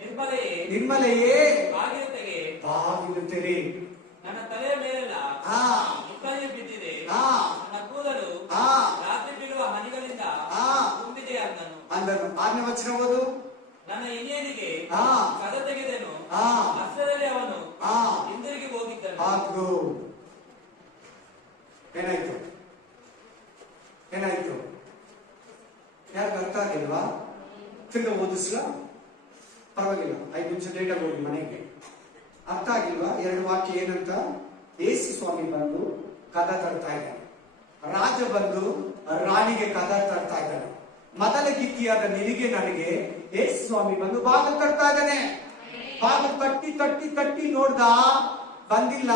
ನಿರ್ಮಲೆಯೇ, ನಿರ್ಮಲೆಯೇ, ಬಾಗಿಲು ತೆರೆ. ನನ್ನ ತಲೆಯ ಮೇಲೆಲ್ಲ ಆ ಮುಕ್ಕಳಿಗೆ ಬಿದ್ದಿದೆ. ಆ ನನ್ನ ಕೂದಲು ಆ ರಾತ್ರಿ ಬೀಳುವ ಹನಿಗಳಿಂದ ಆ ತುಂಬಿದೆ ಅಂದನು. ಅಂದನು. 6ನೇ ವಚನ ಓದು. ನನ್ನ ಇನ್ನೇನಿಗೆ ಆ ಕದ ತೆಗೆದೆನು. ಆ ಹಸ್ತದಲ್ಲಿ ಅವನು ಆ ಹಿಂದಿರುಗಿ ಹೋಗಿದ್ದನು. ಆತ್ಗೋ. ಏನಾಯ್ತು? ಏನಾಯ್ತು? ಯಾರು ಅರ್ಥ ಆಗಿಲ್ವಾ? ತಿರ್ಗ ಓದಿಸ್ಲಾ? ಪರವಾಗಿಲ್ಲ, 5 ನಿಮಿಷ ಲೇಟಾಗಿ ಹೋಗಿ ಮನೆಗೆ. ಅರ್ಥ ಆಗಿಲ್ವಾ? 2 ವಾಕ್ಯ ಏನಂತ? ಯೇಸು ಸ್ವಾಮಿ ಬಂದು ಕದ ತರ್ತಾ ಇದ್ದಾನೆ. ರಾಜ ಬಂದು ರಾಣಿಗೆ ಕದ ತರ್ತಾ ಇದ್ದಾನೆ. ಮೊದಲ ಗಿತ್ತಿಯಾದ ನಿನಗೆ ನನಗೆ ಯೇಸು ಸ್ವಾಮಿ ಬಂದು ಬಾಗಿಲು ತರ್ತಾ ಇದ್ದಾನೆ. ಬಾಗಿಲು ತಟ್ಟಿ ತಟ್ಟಿ ತಟ್ಟಿ ನೋಡ್ದ, ಬಂದಿಲ್ಲ.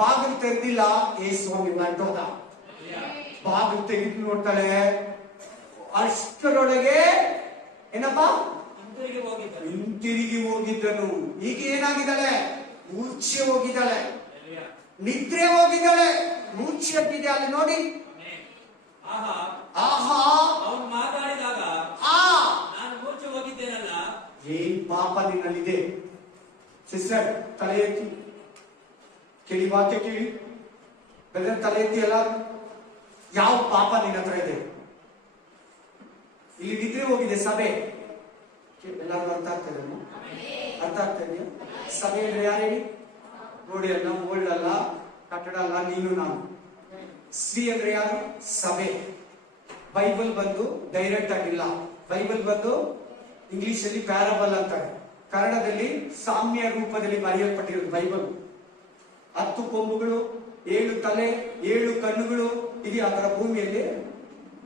ಬಾಗಿಲು ತೆರೆದಿಲ್ಲ. ಯೇಸು ಸ್ವಾಮಿ ಹೊರಟೋದ. ಬಾಗಿಲು ತೆಗೆದು ನೋಡ್ತಾಳೆ. ಅಷ್ಟರೊಳಗೆ ಏನಪ್ಪಾ? ಹಿಂದಿರುಗಿ ಹೋಗಿದ್ದನು. ಹಿಂತಿರುಗಿ ಹೋಗಿದ್ದನು. ಈಗ ಏನಾಗಿದ್ದಾಳೆ? ಮೂರ್ಛೆ ಹೋಗಿದ್ದಾಳೆ, ನಿದ್ರೆ ಹೋಗಿದ್ದಾಳೆ, ಮೂರ್ಛೆ ಹತ್ತಿದೆ. ಅಲ್ಲಿ ನೋಡಿ. ಆಹಾ ಆಹಾ, ಅವನು ಮಾತಾಡಿದಾಗ ಆ ನಾನು ಮೂರ್ಛೆ ಹೋಗಿದ್ದೇನಲ್ಲ. ಏನ್ ಪಾಪ ನಿನ್ನಲ್ಲಿದೆ? ಸಿಸ್ಟರ್ ತಲೆ ಎತ್ತಿ ಕೇಳಿ, ವಾಕ್ಯ ಕೇಳಿ. ಬೆದರ್ ತಲೆ ಎತ್ತಿ. ಎಲ್ಲ ಯಾವ ಪಾಪ ನಿನ್ನ ಹತ್ರ ಇದೆ? ಇಲ್ಲಿ ನಿದ್ರೆ ಹೋಗಿದೆ ಸಭೆ. ಎಲ್ಲರಿಗೂ ಅರ್ಥ ಆಗ್ತಾ ಇದೆ? ಅರ್ಥ ಆಗ್ತಾ ಇದೆಯಾ? ಸಭೆ ಅಂದ್ರೆ ಯಾರು ಹೇಳಿ? ನೋಡಿ ಅಲ್ಲ, ಓಲ್ಡ್ ಅಲ್ಲ, ಕಟ್ಟಡ ಅಲ್ಲ, ನೀನು ನಾನು. ಸ್ತ್ರೀ ಅಂದ್ರೆ ಯಾರು? ಸಭೆ. ಬೈಬಲ್ ಬಂದು ಡೈರೆಕ್ಟ್ ಆಗಿಲ್ಲ. ಬೈಬಲ್ ಬಂದು ಇಂಗ್ಲಿಷ್ ಅಲ್ಲಿ ಪ್ಯಾರಬಲ್ ಅಂತಾರೆ, ಕನ್ನಡದಲ್ಲಿ ಸಾಮ್ಯ ರೂಪದಲ್ಲಿ ಬರೆಯಲ್ಪಟ್ಟಿರೋದು ಬೈಬಲ್. 10 ಕೊಂಬುಗಳು, 7 ತಲೆ, 7 ಕಣ್ಣುಗಳು ಇದೆ ಅದರ ಭೂಮಿಯಲ್ಲಿ.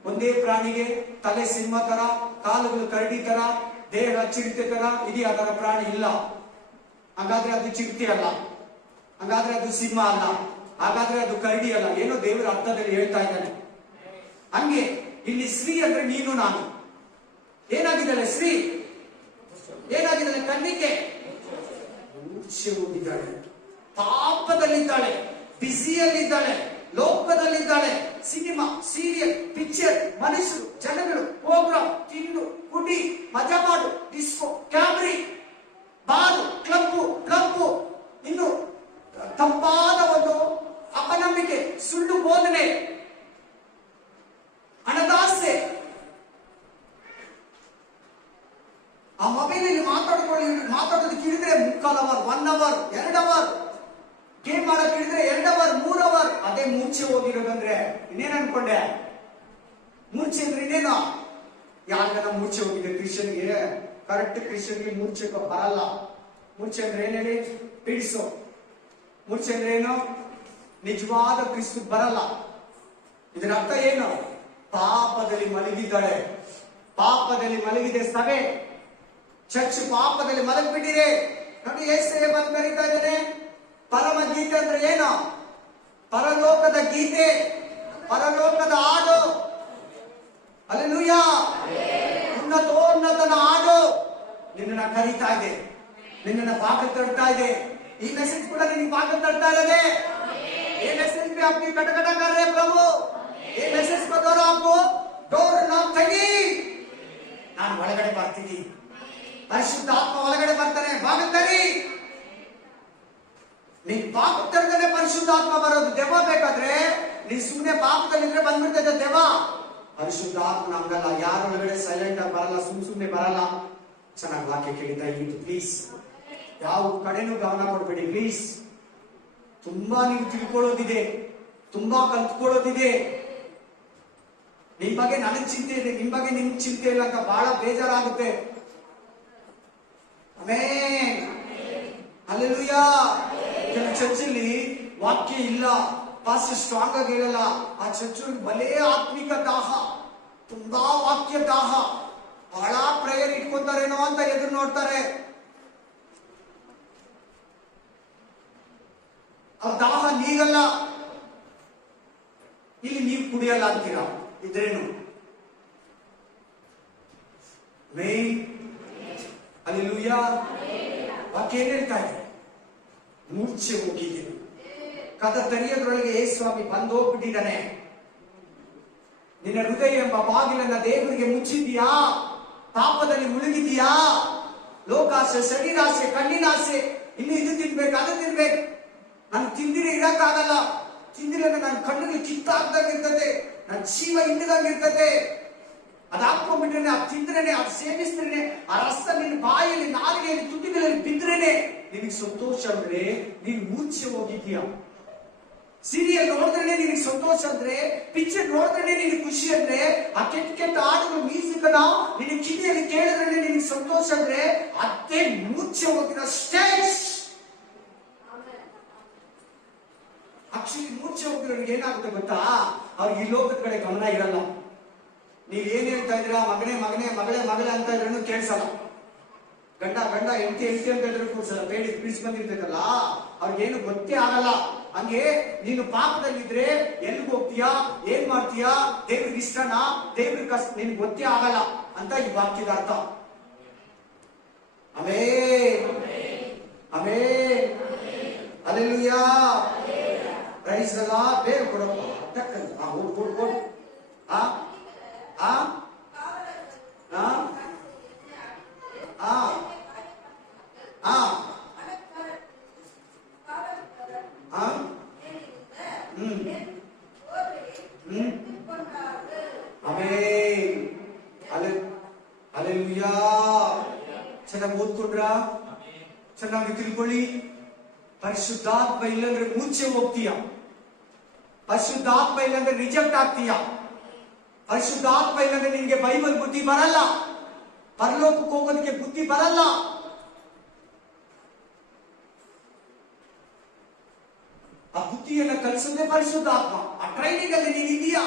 ಒಂದೇ ಪ್ರಾಣಿಗೆ ತಲೆ ಸಿಂಹ ತರ, ಕಾಲುಗಳು ಕರಡಿ ತರ, ದೇಹ ಚಿರತೆ ತರ ಇದೆ ಅದರ ಪ್ರಾಣಿ ಇಲ್ಲ. ಹಾಗಾದ್ರೆ ಅದು ಚಿರತೆ ಅಲ್ಲ, ಹಾಗಾದ್ರೆ ಅದು ಸಿಂಹ ಅಲ್ಲ, ಹಾಗಾದ್ರೆ ಅದು ಕರಡಿ ಅಲ್ಲ. ಏನೋ ದೇವರ ಅರ್ಥದಲ್ಲಿ ಹೇಳ್ತಾ ಇದ್ದಾನೆ. ಹಂಗೆ ಇಲ್ಲಿ ಸ್ತ್ರೀ ಅಂದ್ರೆ ನೀನು ನಾನು. ಏನಾಗಿದ್ದಾಳೆ ಸ್ತ್ರೀ? ಏನಾಗಿದ್ದಾಳೆ? ಕಣ್ಣಿಗೆ ಮೂರ್ಛೆ ಹೋಗಿದ್ದಾಳೆ, ಪಾಪದಲ್ಲಿದ್ದಾಳೆ, ಬಿಸಿಯಲ್ಲಿದ್ದಾಳೆ, ಲೋಕದಲ್ಲಿದ್ದಾಳೆ. ಸಿನಿಮಾ, ಸೀರಿಯಲ್, ಪಿಕ್ಚರ್, ಮನುಷ್ಯರು, ಜನಗಳು, ಪ್ರೋಗ್ರಾಮ್, ತಿನ್ನು, ಕುಡಿ, ಮಜಾ ಮಾಡು, ಡಿಸ್ಕೋ, ಕ್ಯಾಮ್ರಿ, ಬಾರು, ಕ್ಲಬ್ಬು, ಇನ್ನು ತಪ್ಪಾದ ಒಂದು ಅಪನಂಬಿಕೆ, ಸುಳ್ಳು ಬೋಧನೆ, ಹಣದಾಸೆ. ಆ ಮೊಬೈಲ್ ಅಲ್ಲಿ ಮಾತಾಡೋದಕ್ಕೆ ಹಿಡಿದ್ರೆ 3/4 ಅವರ್, 1 ಅವರ್, 2 ಅವರ್. ಗೇಮ್ ಮಾಡಕ್ ಹಿಡಿದ್ರೆ 2 ಅವರ್, 3 ಅವರ್. ಅದೇ ಮೂರ್ಛೆ ಹೋಗಿರೋದಂದ್ರೆ ಇನ್ನೇನ್ ಅನ್ಕೊಂಡೆ? ಮೂರ್ಛೆ ಅಂದ್ರೆ ಇನ್ನೇನು? ಯಾರಿಗಾನ ಮೂರ್ಛೆ ಹೋಗಿದೆ ಕ್ರಿಶ್ಚಿಯನ್ಗೆ? ಕರೆಕ್ಟ್ ಕ್ರಿಶ್ಚಿಯನ್ಗೆ ಮೂರ್ಛೆ ಬರಲ್ಲ. ಮೂರ್ಛೆ ಅಂದ್ರೆ ಏನ್ ಹೇಳಿ? ಪಿಡಿಸು. ಮೂರ್ಛೆ ಅಂದ್ರೆ ಏನು? ನಿಜವಾದ ಕ್ರಿಸ್ತು ಬರಲ್ಲ. ಇದರ ಅರ್ಥ ಏನು? ಪಾಪದಲ್ಲಿ ಮಲಗಿದ್ದಾಳೆ. ಪಾಪದಲ್ಲಿ ಮಲಗಿದೆ ಸಭೆ, ಚರ್ಚ್ ಪಾಪದಲ್ಲಿ ಮಲಗಿಬಿಟ್ಟಿದೆ. ನೋಡಿ, ಏಸೇ ಬಂದು ಕರೀತಾ ಇದ್ದಾನೆ. ಪರಮ ಗೀತೆ ಅಂದ್ರೆ ಏನು? ಪರಲೋಕದ ಗೀತೆ, ಪರಲೋಕದ ಹಾಡು. ಹಲ್ಲೆಲೂಯಾ. ಉನ್ನತೋನ್ನತನ ಹಾಡು ನಿನ್ನನ್ನ ಕರೀತಾ ಇದೆ, ನಿನ್ನನ್ನ ಬಾಗಿಲು ತಡ್ತಾ ಇದೆ. ಈ ಮೆಸೇಜ್ ಕೂಡ ನಿನಗೆ ಬಾಗಿಲು ತಡ್ತಾ ಇರೋದೆ. ये मैसेज पे आपकी कटकटा कर रहे प्रभु. ये मैसेज को द्वारा आपको डोर नाम ತೆಗಿ. ನಾನು ಒಳಗಡೆ ಬರ್ತೀನಿ, ಪರಿಶುದ್ಧಾತ್ಮ ಒಳಗಡೆ ಬರ್ತಾನೆ. ಬಾಗಿಲು ತೆರಿ. ನೀನ್ ಬಾಗಿಲು ತೆರೆದರೆ ಪರಿಶುದ್ಧಾತ್ಮ ಬರೋದು. ದೆವ್ವ ಬೇಕಾದ್ರೆ ನೀನ್ ಸುಮ್ಮನೆ ಪಾಪದಲ್ಲಿದ್ರೆ ಬಂದ್ಬಿಡ್ತದೆ ದೆವ್ವ. ಪರಿಶುದ್ಧಾತ್ಮ ನಮ್ಗಲ್ಲ. ಯಾರು ಒಳಗಡೆ ಸೈಲೆಂಟ್ ಆಗಿ ಬರಲ್ಲ, ಸುಮ್ನೆ ಬರಲ್ಲ. ಚೆನ್ನಾಗಿ ವಾಕ್ಯ ಕೇಳಿದ ಇದು ಪ್ಲೀಸ್. ಯಾವ ಕಡೆನೂ ಗಮನ ಕೊಡ್ಬೇಡಿ ಪ್ಲೀಸ್. ತುಂಬಾ ನೀವು ತಿಳ್ಕೊಳ್ಳೋದಿದೆ, ತುಂಬಾ ಕಲ್ತ್ಕೊಳ್ಳೋದಿದೆ. ನಿಮ್ ಬಗ್ಗೆ ನನಗ್ ಚಿಂತೆ ಇದೆ, ನಿಮ್ ಬಗ್ಗೆ ನಿಮ್ಗೆ ಚಿಂತೆ ಇಲ್ಲ ಅಂತ ಬಹಳ ಬೇಜಾರಾಗುತ್ತೆ. Amen, hallelujah. ಕೆಲವು ಚರ್ಚಲ್ಲಿ ವಾಕ್ಯ ಇಲ್ಲ, ಪಾಸ್ಟರ್ ಸ್ಟ್ರಾಂಗ್ ಆಗಿ ಹೇಳಲ್ಲ. ಆ ಚರ್ಚ್ ಭಲೇ ಆತ್ಮಿಕ ದಾಹ, ತುಂಬಾ ವಾಕ್ಯ ದಾಹ, ಬಹಳ ಪ್ರೇಯರ್ ಇಟ್ಕೊಂತಾರೇನೋ ಅಂತ ಎದುರು ನೋಡ್ತಾರೆ. ಆ ದಾಹ ನೀಗಲ್ಲ. ಇಲ್ಲಿ ನೀವು ಕುಡಿಯಲ್ಲ ಅಂತೀರಾ, ಇದ್ರೇನು? Main hallelujah. ವಾಕ್ಯ ಏನ್ ಹೇಳ್ತಾ ಇದೆ? ಮೂರ್ಛೆ ಹೋಗಿದ್ದೀನಿ. ಕದ ತೆರೆಯೋದ್ರೊಳಗೆ ಯೇಸು ಸ್ವಾಮಿ ಬಂದು ಹೋಗ್ಬಿಟ್ಟಿದ್ದಾನೆ. ನಿನ್ನ ಹೃದಯ ಎಂಬ ಬಾಗಿಲನ್ನ ದೇವರಿಗೆ ಮುಚ್ಚಿದ್ಯಾ? ಪಾಪದಲ್ಲಿ ಮುಳುಗಿದ್ಯಾ? ಲೋಕಾಸೆ, ಶರೀರಾಸೆ, ಕಣ್ಣಿನಾಸೆ ಇನ್ನು ಇದು ತಿನ್ಬೇಕು, ಅದು ತಿನ್ಬೇಕು, ನಾನು ತಿಂದಿರಿ ಇರಕ್ಕಾಗಲ್ಲ, ತಿಂದಿರಿ ಅಂದ್ರೆ ನನ್ನ ಕಣ್ಣಿಗೆ ಕಿತ್ತಾಗ್ದಂಗೆ ಇರ್ತದೆ, ನನ್ನ ಜೀವ ಹಿಂಡದಂಗೆ ಇರ್ತದೆ. ಅದು ಹಾಕೊಂಡ್ಬಿಟ್ರೇನೆ, ಅದು ತಿಂದ್ರೇನೆ, ಅದು ಸೇವಿಸಿದ್ರೇನೆ, ಆ ರಸ ನಿನ್ನ ಬಾಯಲ್ಲಿ, ನಾಲಿಗೆಯಲ್ಲಿ, ತುಟಿಗಳಲ್ಲಿ ಬಿದ್ರೇನೆ ನಿನಗೆ ಸಂತೋಷ ಅಂದ್ರೆ ನೀನು ಮೂರ್ಛೆ ಹೋಗಿದ್ದೀಯ. ಸೀರಿಯಲ್ ನೋಡಿದ್ರೆ ನಿನಗೆ ಸಂತೋಷ ಅಂದ್ರೆ, ಪಿಕ್ಚರ್ ನೋಡಿದ್ರೆ ನಿನಗೆ ಖುಷಿ ಅಂದ್ರೆ, ಆ ಕೆಟ್ಟ ಕೆಟ್ಟ ಹಾಡುಗಳು, ಮ್ಯೂಸಿಕ್ ಅನ್ನ ನಿನ್ನ ಕಿವಿಯಲ್ಲಿ ಕೇಳಿದ್ರೆ ನಿನಗೆ ಸಂತೋಷ ಅಂದ್ರೆ, ಅದೇ ಮೂರ್ಛೆ ಹೋಗಿರೋ ಸ್ಟೇಜ್. ಆಕ್ಚುಲಿ ಮೂರ್ಛೆ ಹೋಗಿರೋರಿಗೆ ಏನಾಗುತ್ತೆ ಗೊತ್ತಾ, ಅವ್ರಿಗೆ ಈ ಲೋಕದ ಕಡೆ ಗಮನ ಇರಲ್ಲ. ನೀವ್ ಏನ್ ಹೇಳ್ತಾ ಇದ್ದೀರಾ, ಮಗನೇ ಮಗನೇ ಮಗಳೇ ಮಗಳೇ ಅಂತ ಇದ್ರೂ ಕೇಳಿಸಲ್ಲ. ಗಂಡ ಗಂಡ ಎಂಟಿ ಎಂಟಿ ಅಂತ ಇದ್ರು ಕೂರ್ಸಲ್ಲ, ಬೇಡಿ ಪೀಸ್ ಬಂದಿರ್ತೈತಲ್ಲ, ಅವ್ರಿಗೇನು ಗೊತ್ತೇ ಆಗಲ್ಲ. ಹಂಗೆ ನೀನು ಪಾಪದಲ್ಲಿದ್ರೆ ಎಲ್ಲಿಗೆ ಹೋಗ್ತೀಯಾ, ಏನ್ ಮಾಡ್ತೀಯಾ, ದೇವ್ರಿಗೆ ಇಷ್ಟನಾ, ದೇವ್ರಿಗೆ ಕಷ್ಟ, ನಿನ್ಗೆ ಗೊತ್ತೇ ಆಗಲ್ಲ ಅಂತ ಈ ವಾಕ್ಯದ ಅರ್ಥ. Amen amen hallelujah praise the Lord. ಬೇಗ ಕೊಡಪ್ಪ, ಟಕ್ಕಂತ ಕೊಡು. ಆ ಆ ಆ ಆ ಆ ಆಮೆನ್ ಹಲ್ಲೆಲೂಯಾ. ಚೆನ್ನಾಗಿ ಓದ್ಕೊಂಡ್ರ, ಚೆನ್ನಾಗಿ ತಿಳ್ಕೊಳ್ಳಿ. ಪರಿಶುದ್ಧಾತ್ಮ ಇಲ್ಲಂದ್ರೆ ಮೂರ್ಛೆ ಹೋಗ್ತೀಯ, ಪರಿಶುದ್ಧಾತ್ಮ ಇಲ್ಲಂದ್ರೆ ರಿಜೆಕ್ಟ್ ಆಗ್ತೀಯ, ಪರಿಶುದ್ಧಾತ್ಮ ಇಲ್ಲಂದ್ರೆ ನಿನ್ಗೆ ಬೈಬಲ್ ಬುದ್ಧಿ ಬರಲ್ಲ, ಪರಲೋಕಕ್ಕೆ ಹೋಗೋದಕ್ಕೆ ಬುದ್ಧಿ ಬರಲ್ಲ. ಆ ಬುದ್ಧಿಯನ್ನ ಕಲಿಸೋದೇ ಪರಿಶುದ್ಧಾತ್ಮ. ಆ ಟ್ರೈನಿಂಗ್ ಅಲ್ಲಿ ನೀನ್ ಇದೀಯಾ,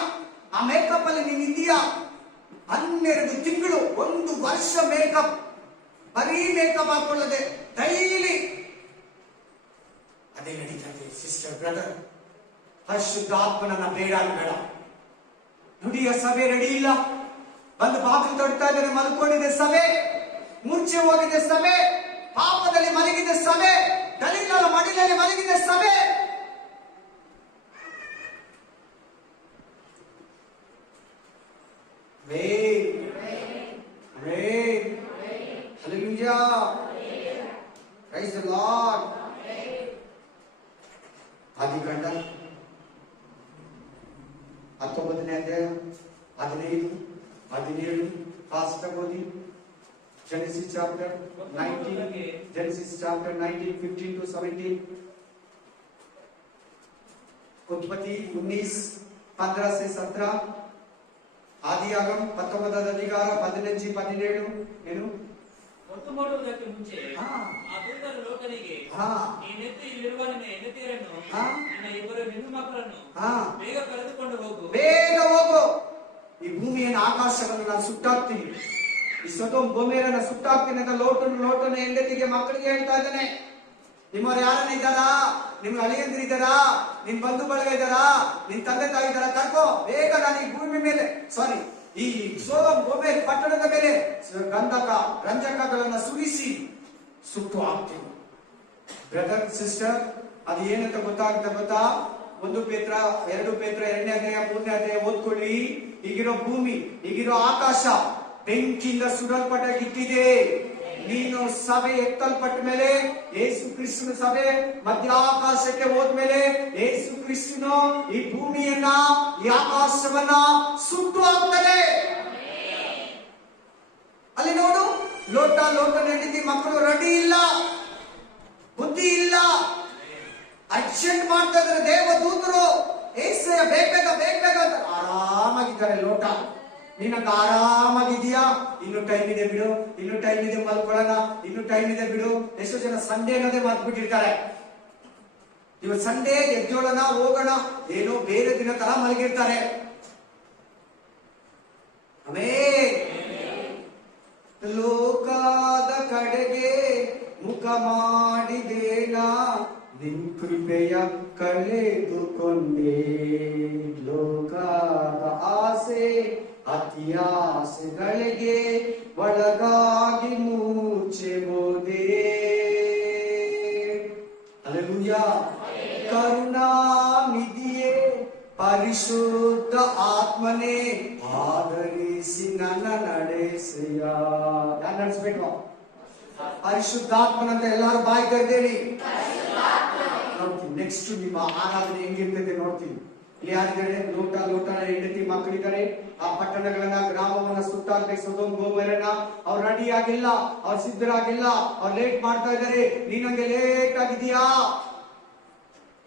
ಆ ಮೇಕಪ್ ಅಲ್ಲಿ ನೀನ್ ಇದೀಯಾ. 12 ತಿಂಗಳು, 1 ವರ್ಷ ಮೇಕಪ್, ಬರೀ ಮೇಕಪ್ ಹಾಕೊಳ್ಳದೆ ಡೈಲಿ ಅದೇ ನಡೀತಾ ಇದೆ. ಸಿಸ್ಟರ್ ಬ್ರದರ್, ಪರಿಶುದ್ಧಾತ್ಮನನ್ನ ಬೇಡ ಬೇಡ. ನುಡಿಯ ಸಭೆ ರೆಡಿ ಇಲ್ಲ, ಬಂದು ಬಾಗಿಲು ತೊಡ್ತಾ ಇದ್ದಾರೆ, ಮಲ್ಕೊಂಡಿದೆ ಸಭೆ, ಮೂರ್ಛೆ ಹೋಗಿದೆ ಸಭೆ, ಪಾಪದಲ್ಲಿ ಮಲಗಿದೆ ಸಭೆ, ದಲಿತರ ಮಡಿಲಲ್ಲಿ ಮಲಗಿದೆ ಸಭೆ. Hallelujah. Praise the Lord. ಆದಿಕಾಂಡ 19ನೇ ಅಧ್ಯಾಯ 15, 17 ಫಾಸ್ಟ್ ಆಗಿ Genesis chapter 19, Genesis chapter 19, 15 to 17. उत्पत्ति 19, 15 से 17. ಆದಿಯಾಗಮ 19ನೇ ಅಧಿಕಾರ 15, 17. ಏನು ಒತ್ತು ಮಾಡುವುದಕ್ಕೆ ಮುಂಚೆ ಆ ದೂತರು ಲೋಕನಿಗೆ, ನೀನೆತ್ತು ಇಲ್ಲಿರುವ ನಿನ್ನ ಹೆಂಡತಿಯರನ್ನು, ನಿನ್ನ 2 ಹೆಣ್ಣು ಮಕ್ಕಳನ್ನು ಬೇಗ ಕರೆದುಕೊಂಡು ಹೋಗು, ಬೇಗ ಹೋಗು. ಈ ಭೂಮಿಯನ್ನು, ಆಕಾಶವನ್ನು ನಾನು ಸುಟ್ಟಾಕ್ತೀನಿ, ಈ ಸೊದೋಮ್ ಗೊಮೋರನ ಸುಟ್ಟಾಕ್ತೀನಿ ಅಂತ ಲೋಟನ ಹೆಂಡತಿಗೆ, ಮಕ್ಕಳಿಗೆ ಹೇಳ್ತಾ ಇದ್ದಾನೆ. ನಿಮ್ಮವ್ರು ಯಾರನ್ನ ಇದ್ದಾರಾ, ನಿಮ್ಗೆ ಅಳಿಯಂದ್ರು ಇದ್ದಾರಾ, ನಿನ್ ಬಂಧು ಬಳಗ ಇದ್ದಾರಾ, ನಿನ್ ತಂದೆ ತಾಯಿ ಇದ್ದಾರಾ, ಕರ್ಕೋ ಬೇಗ. ನಾನು ಈ ಭೂಮಿ ಮೇಲೆ, ಸಾರಿ, ಈ ಸೊದೋಮ್ ಗೊಮೋರ ಪಟ್ಟಣದ ಮೇಲೆ ಗಂಧಕ ರಂಜಕಗಳನ್ನ ಸುರಿಸಿ ಸುಟ್ಟು ಹಾಕ್ತೀನಿ. ಬ್ರದರ್ ಸಿಸ್ಟರ್, ಅದು ಏನಂತ ಗೊತ್ತಾ? 1 ಪೇತ್ರ 2 ಪೇತ್ರ 2ನೇ ಅಧ್ಯಾಯ 3ನೇ ಅಧ್ಯಾಯ ಓದ್ಕೊಳ್ಳಿ. ಈಗಿರೋ ಭೂಮಿ, ಈಗಿರೋ ಆಕಾಶ ಬೆಂಕಿಯಿಂದ ಸುಡಲ್ಪಟ್ಟಾಗಿಟ್ಟಿದೆ. ನೀನು ಸಭೆ ಎತ್ತಲ್ಪಟ್ಟ ಮೇಲೆ, ಯೇಸು ಕ್ರಿಸ್ತನ ಸಭೆ ಮಧ್ಯಾಕಾಶಕ್ಕೆ ಹೋದ್ಮೇಲೆ, ಯೇಸು ಕ್ರಿಸ್ತನು ಈ ಭೂಮಿಯನ್ನ, ಈ ಆಕಾಶವನ್ನ ಸುಟ್ಟು ಹಾಕ್ತಾನೆ. ಅಲ್ಲಿ ನೋಡು, ಲೋಟನ ಹೆಂಡತಿ ಮಕ್ಕಳು ರೆಡಿ ಇಲ್ಲ, ಬುದ್ಧಿ ಇಲ್ಲ, ಅರ್ಜೆಂಟ್ ಮಾಡ್ತಾ ಇದ್ದಾರೆ ದೇವದೂತರು. ಏಸಯ್ಯ ಬೇಗ ಅಂತ ಆರಾಮಾಗಿದ್ದಾರೆ. ಲೋಟ, ನೀನಂಗ ಆರಾಮಾಗಿದೀಯಾ? ಇನ್ನು ಟೈಮ್ ಇದೆ ಬಿಡು, ಇನ್ನು ಟೈಮ್ ಇದೆ ಮಲ್ಕೊಳ್ಳೋಣ, ಇನ್ನು ಟೈಮ್ ಇದೆ ಬಿಡು. ಎಷ್ಟೋ ಜನ ಸಂಡೇ ಅನ್ನೋದೇ ಮರ್ತ್ಬಿಟ್ಟಿರ್ತಾರೆ. ಇವತ್ತು ಸಂಡೇ ಎದ್ದೋಳೋಣ ಹೋಗೋಣ, ಏನೋ ಬೇರೆ ದಿನ ತರ ಮಲಗಿರ್ತಾರೆ. ಆಮೆನ್. ಲೋಕದ ಕಡೆಗೆ ಮುಖ ಮಾಡಿದೇನಾ, ನಿನ್ ಕೃಪೆಯ ಕಳೆದುಕೊಂಡೆ. ಲೋಕದ ಆಸೆ ಅತಿಯಾಸೆಗಳಿಗೆ ಒಳಗಾಗಿ ಮೂರ್ಛೆ ಹೋದೆ. ಹಲ್ಲೆಲೂಯಾ. ಕರುಣಾನಿಧಿಯೇ, ಪರಿಶುದ್ಧ ಆತ್ಮನೇ, ಆದರಿಸಿ ನನ್ನ ನಡೆಸೆಯ. ಯಾರು ನಡೆಸ್ಬೇಕು? ಪರಿಶುದ್ಧಾತ್ಮನಂತ ಎಲ್ಲರೂ ಬಾಯಿ ತೆರೆದೇಳಿ ನೋಡ್ತೀನಿ. ನೆಕ್ಸ್ಟ್ ನಿಮ್ಮ ಆರಾಧನೆ ಹೆಂಗಿರ್ತದೆ ನೋಡ್ತೀನಿ. ಇಲ್ಲಿ ಯಾರಿದ್ದಾರೆ? ಲೋಟ ಲೋಟ ಹೆಂಡತಿ ಮಕ್ಕಳಿದ್ದಾರೆ. ಆ ಪಟ್ಟಣಗಳನ್ನ ಗ್ರಾಮವನ್ನ ಸುತ್ತಾಡ್ಬೇಕು. ಸೊದೋಮ್ ಗೊಮೋರನ ಅವ್ರು ರೆಡಿ ಆಗಿಲ್ಲ, ಅವ್ರು ಸಿದ್ಧರಾಗಿಲ್ಲ, ಅವ್ರು ಲೇಟ್ ಮಾಡ್ತಾ ಇದ್ದಾರೆ. ನೀನಂಗೆ ಲೇಟ್ ಆಗಿದೀಯಾ?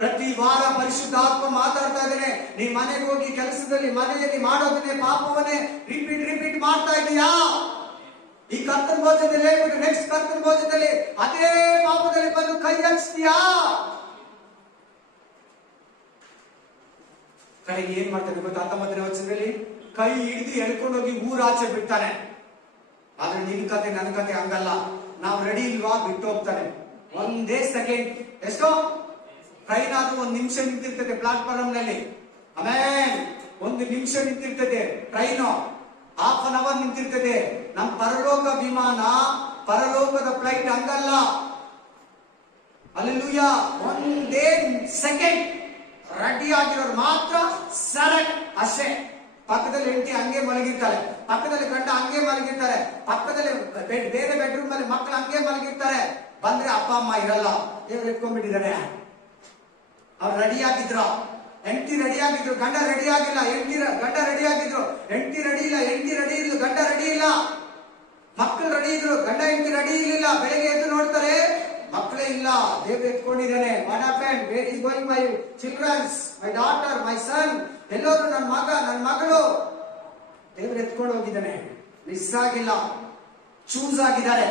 ಪ್ರತಿ ವಾರ ಪರಿಶುದ್ಧಾತ್ಮ ಮಾತಾಡ್ತಾ ಇದ್ದೇನೆ. ನೀ ಮನೆಗೆ ಹೋಗಿ ಕೆಲಸದಲ್ಲಿ ಮನೆಯಲ್ಲಿ ಮಾಡೋದನ್ನೇ ಪಾಪವನ್ನೇ ರಿಪೀಟ್ ಮಾಡ್ತಾ ಇದೀಯಾ? ಈ ಕರ್ತನ ಭೋಜನದಲ್ಲಿ ಹೇಳ್ಬಿಟ್ಟು ನೆಕ್ಸ್ಟ್ ಕರ್ತನ ಭೋಜನದಲ್ಲಿ ಅದೇ ಪಾಪದಲ್ಲಿ ಬಂದು ಕೈ ಹಚ್ತೀಯಾ? ಕಡೆಗೆ ಏನ್ ಮಾಡ್ತಾನೆ ಗೊತ್ತಾ? 19ನೇ ವಚನದಲ್ಲಿ ಕೈ ಹಿಡಿದು ಎಳ್ಕೊಂಡು ಹೋಗಿ ಊರಾಚೆ ಬಿಡ್ತಾನೆ. ಆದ್ರೆ ನಿನ್ ಕತೆ ನನ್ನ ಕತೆ ಹಂಗಲ್ಲ. ನಾವು ರೆಡಿ ಇಲ್ವಾ ಬಿಟ್ಟು ಹೋಗ್ತಾನೆ. ಒಂದೇ ಸೆಕೆಂಡ್, ಎಷ್ಟೋ ಟ್ರೈನ್ ಆದ್ರೂ 1 ನಿಮಿಷ ನಿಂತಿರ್ತದೆ ಪ್ಲಾಟ್ಫಾರ್ಮ್ ನಲ್ಲಿ. ಆಮೇಲೆ 1 ನಿಮಿಷ ನಿಂತಿರ್ತದೆ ಟ್ರೈನು, ಹಾಫ್ ಅನ್ ಅವರ್ ನಿಂತಿರ್ತದೆ. ನಮ್ ಪರಲೋಕ ವಿಮಾನ, ಪರಲೋಕದ ಫ್ಲೈಟ್ ಹಂಗಲ್ಲ. ಅಲ್ಲೆಲೂಯಾ. ಒಂದೇ ಸೆಕೆಂಡ್ ರೆಡಿ ಆಗಿರೋರು ಮಾತ್ರ ಸಡಕ್ ಅಷ್ಟೇ. ಪಕ್ಕದಲ್ಲಿ ಹೆಂಡತಿ ಹಂಗೆ ಮಲಗಿರ್ತಾರೆ, ಪಕ್ಕದಲ್ಲಿ ಗಂಡ ಹಂಗೆ ಮಲಗಿರ್ತಾರೆ, ಪಕ್ಕದಲ್ಲಿ ಬೇರೆ ಬೆಡ್ರೂಮ್ ಅಲ್ಲಿ ಮಕ್ಕಳು ಹಂಗೆ ಮಲಗಿರ್ತಾರೆ. ಬಂದ್ರೆ ಅಪ್ಪ ಅಮ್ಮ ಇರಲ್ಲ, ದೇವ್ರು ಎತ್ಕೊಂಡ್ಬಿಟ್ಟಿದ್ದಾರೆ. ಅವ್ರು ರೆಡಿ ಆಗಿದ್ರು, ಹೆಂಡತಿ ರೆಡಿ ಆಗಿದ್ರು, ಗಂಡ ರೆಡಿ ಆಗಿಲ್ಲ. ಗಂಡ ರೆಡಿ ಆಗಿದ್ರು, ಹೆಂಡತಿ ರೆಡಿ ಇಲ್ಲ. ಹೆಂಡತಿ ರೆಡಿ ಇದ್ರು, ಗಂಡ ರೆಡಿ ಇಲ್ಲ. ಮಕ್ಕಳು ರೆಡಿ ಇದ್ರು, ಗಂಡ ಹೆಂಡತಿ ರೆಡಿ ಇರ್ಲಿಲ್ಲ. ಬೆಳಗ್ಗೆ ಎದ್ದು ನೋಡ್ತಾರೆ, ಮಕ್ಕಳೇ ಇಲ್ಲ, ದೇವ್ರು ಎತ್ಕೊಂಡಿದ್ದಾನೆ. What happened? Where is going my childrens, my daughter, my son? ಎಲ್ಲರೂ ನನ್ನ ಮಗ, ನನ್ನ ಮಗಳು. ದೇವ್ರು ಎತ್ಕೊಂಡು ಹೋಗಿದ್ದಾನೆ. ಮಿಸ್ ಆಗಿಲ್ಲ, ಚೂಸ್ ಆಗಿದ್ದಾರೆ.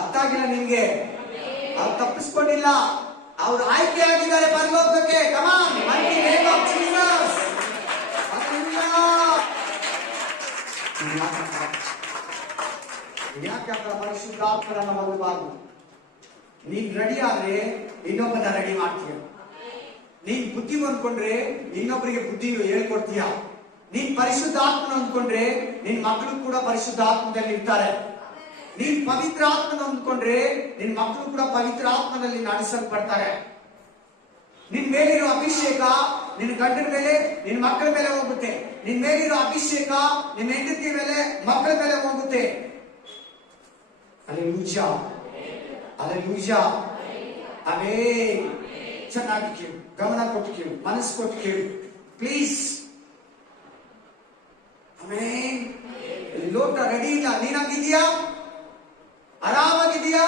ಅರ್ಥ ಆಗಿಲ್ಲ ನಿಮ್ಗೆ? ಅವ್ರು ತಪ್ಪಿಸ್ಕೊಂಡಿಲ್ಲ, ಅವ್ರು ಆಯ್ಕೆ ಆಗಿದ್ದಾರೆ ಪರಲೋಕಕ್ಕೆ. Come on, in the name of Jesus. ಯಾಕೆ ಪರಿಶುದ್ಧಾತ್ಮರನ್ನ ಹೊಂದಬಾರದು? ನೀನ್ ರೆಡಿ ಆದ್ರೆ ಇನ್ನೊಬ್ಬನ ರೆಡಿ ಮಾಡ್ತೀಯ. ನೀನ್ ಬುದ್ಧಿ ಹೊಂದ್ಕೊಂಡ್ರೆ ಇನ್ನೊಬ್ಬರಿಗೆ ಬುದ್ಧಿ ಹೇಳ್ಕೊಡ್ತೀಯ. ನೀನ್ ಪರಿಶುದ್ಧಾತ್ಮನ ಹೊಂದ್ಕೊಂಡ್ರೆ ನಿನ್ ಮಕ್ಕಳು ಕೂಡ ಪರಿಶುದ್ಧಾತ್ಮದಲ್ಲಿ ಇರ್ತಾರೆ. ನೀನ್ ಪವಿತ್ರ ಆತ್ಮನ ಹೊಂದ್ಕೊಂಡ್ರೆ ನಿನ್ ಮಕ್ಕಳು ಕೂಡ ಪವಿತ್ರ ಆತ್ಮನಲ್ಲಿ ನಡೆಸಲ್ಪಡ್ತಾರೆ. ನಿನ್ ಮೇಲಿರೋ ಅಭಿಷೇಕ ನಿನ್ ಗಂಡನ ಮೇಲೆ, ನಿನ್ ಮಕ್ಕಳ ಮೇಲೆ ಹೋಗುತ್ತೆ. ನಿನ್ ಮೇಲಿರೋ ಅಭಿಷೇಕ ನಿನ್ ಹೆಂಡತಿ ಮೇಲೆ, ಮಕ್ಕಳ ಮೇಲೆ ಹೋಗುತ್ತೆ. Hallelujah. Hallelujah. ಆಮೆನ್. ಚೆನ್ನಾಗಿ ಕೇಳು, ಗಮನ ಕೊಟ್ಟು ಕೇಳು, ಮನಸ್ಸು ಕೊಟ್ಟು ಕೇಳು ಪ್ಲೀಸ್. ಆಮೆನ್. ಲೋಟ ರೆಡಿ ಇಲ್ಲ, ನೀನಾಗಿದೀಯಾ? ಆರಾಮಾಗಿದೀಯಾ?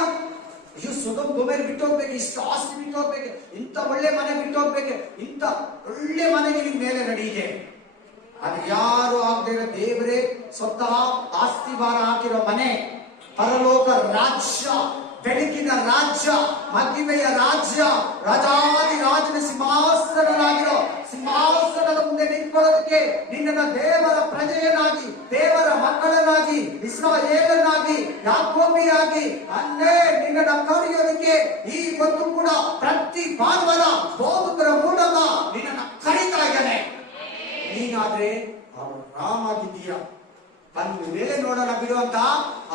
ಅಯ್ಯೋ ಸೊದೋಮ್ ಗೊಮೋರ ಬಿಟ್ಟು ಹೋಗ್ಬೇಕು, ಇಷ್ಟು ಆಸ್ತಿ ಬಿಟ್ಟು ಹೋಗ್ಬೇಕು, ಇಂಥ ಒಳ್ಳೆ ಮನೆ ಬಿಟ್ಟು ಹೋಗ್ಬೇಕು, ಇಂಥ ಒಳ್ಳೆ ಮನೆಗೆ ನಿನ್ ಮೇಲೆ ರೆಡಿ ಇದೆ. ಅದು ಯಾರು ಆಗದೆ ಇರೋ ದೇವರೇ ಸ್ವತಃ ಆಸ್ತಿ ಭಾರ ಹಾಕಿರೋ ಮನೆ, ಪರಲೋಕ ರಾಜ್ಯ, ಬೆಳಕಿನ ರಾಜ್ಯ, ಮಹಿಮೆಯ ರಾಜ್ಯ, ರಾಜಾದಿ ರಾಜನ ಸಿಂಹಾಸನನಾಗಿರೋ ಸಿಂಹಾಸನದ ಮುಂದೆ ನಿಂತ್ಕೊಳ್ಳೋದಕ್ಕೆ ನಿನ್ನನ್ನ ದೇವರ ಪ್ರಜೆಯನ್ನಾಗಿ, ದೇವರ ಮಕ್ಕಳನ್ನಾಗಿ, ಇಸ್ರಾಯೇಲನಾಗಿ, ಯಾಕೋಬಿಯಾಗಿ ಅನ್ನೇ ನಿನ್ನನ್ನ ಕರೆಯೋದಕ್ಕೆ ಈ ಹೊತ್ತು ಕೂಡ ಪ್ರತಿ ಭಾನುವಾರ ಬೋಧಕರ ಮೂಲಕ ನಿನ್ನನ್ನ ಕರೀತಾ ಇದ್ದಾನೆ. ನೀನಾದ್ರೆ ಆರಾಮಾಗಿದ್ದೀಯ. ಬಂದು ಮೇಲೆ ನೋಡೋಣ ಬಿಡುವಂತ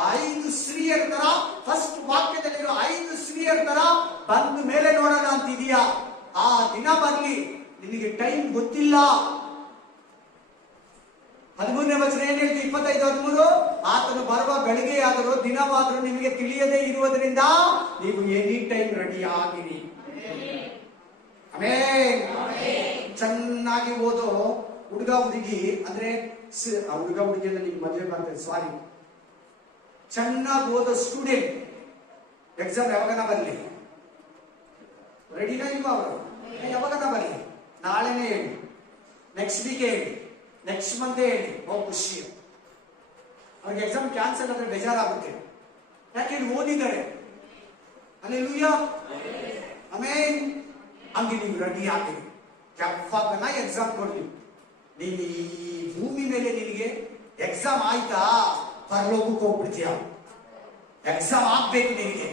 5 ಸ್ತ್ರೀಯರ ತರ, ಫಸ್ಟ್ ವಾಕ್ಯದಲ್ಲಿರೋ 5 ಸ್ತ್ರೀಯರ ತರ ಬಂದು ಮೇಲೆ ನೋಡೋಣ ಅಂತಿದೀಯಾ? ಆ ದಿನ ಬರ್ಲಿ, ನಿನಗೆ ಟೈಮ್ ಗೊತ್ತಿಲ್ಲ. 13ನೇ ವಚನ ಏನ್ ಹೇಳ್ತೀವಿ? 25:13, ಆತನು ಬರುವ ಗಳಿಗೆಯಾದರೂ ದಿನವಾದರೂ ನಿಮಗೆ ತಿಳಿಯದೇ ಇರುವುದರಿಂದ ನೀವು ಎನಿ ಟೈಮ್ ರೆಡಿ ಆಗಿರಿ. ಆಮೆನ್. ಚೆನ್ನಾಗಿ ಓದೋ ಹುಡುಗ ಹುಡುಗಿ, ಅಂದ್ರೆ ಹುಡುಗ ಹುಡುಗಿಯನ್ನ ನಿಮ್ಗೆ ಮದುವೆ ಮಾಡ್ತಾರೆ, ಸಾರಿ, ಚೆನ್ನಾಗಿ ಓದೋ ಸ್ಟೂಡೆಂಟ್ ಎಕ್ಸಾಮ್ ಯಾವಾಗನ ಬರಲಿ, ರೆಡಿನಾ ಇಲ್ವಾ? ಅವರು ಯಾವಾಗನ ಬರಲಿ, ನಾಳೆನೇ ಹೇಳಿ, ನೆಕ್ಸ್ಟ್ ವೀಕ್ ಹೇಳಿ, ನೆಕ್ಸ್ಟ್ ಮಂತ್ ಹೇಳಿ, ಹೋಗಿ ಖುಷಿ. ಅವ್ರಿಗೆ ಎಕ್ಸಾಮ್ ಕ್ಯಾನ್ಸಲ್ ಆದ್ರೆ ಬೇಜಾರಾಗುತ್ತೆ. ಯಾಕೆ ಇಲ್ಲಿ ಓದಿದ್ದಾರೆ. ಹಲ್ಲೆಲೂಯಾ. ಆಮೆನ್. ಹಂಗೆ ನೀವು ರೆಡಿ ಆಗಿರಿ. ಯಾವಾಗನ ಎಕ್ಸಾಮ್ ಕೊಡ್ಲಿ. ನೀನು ಈ ಭೂಮಿ ಮೇಲೆ ನಿನಗೆ ಎಕ್ಸಾಮ್ ಆಯ್ತಾ, ಪರಲೋಕಕ್ಕೆ ಹೋಗ್ಬಿಡ್ತೀಯ. ಎಕ್ಸಾಮ್ ಆಗ್ಬೇಕು ನಿನಗೆ,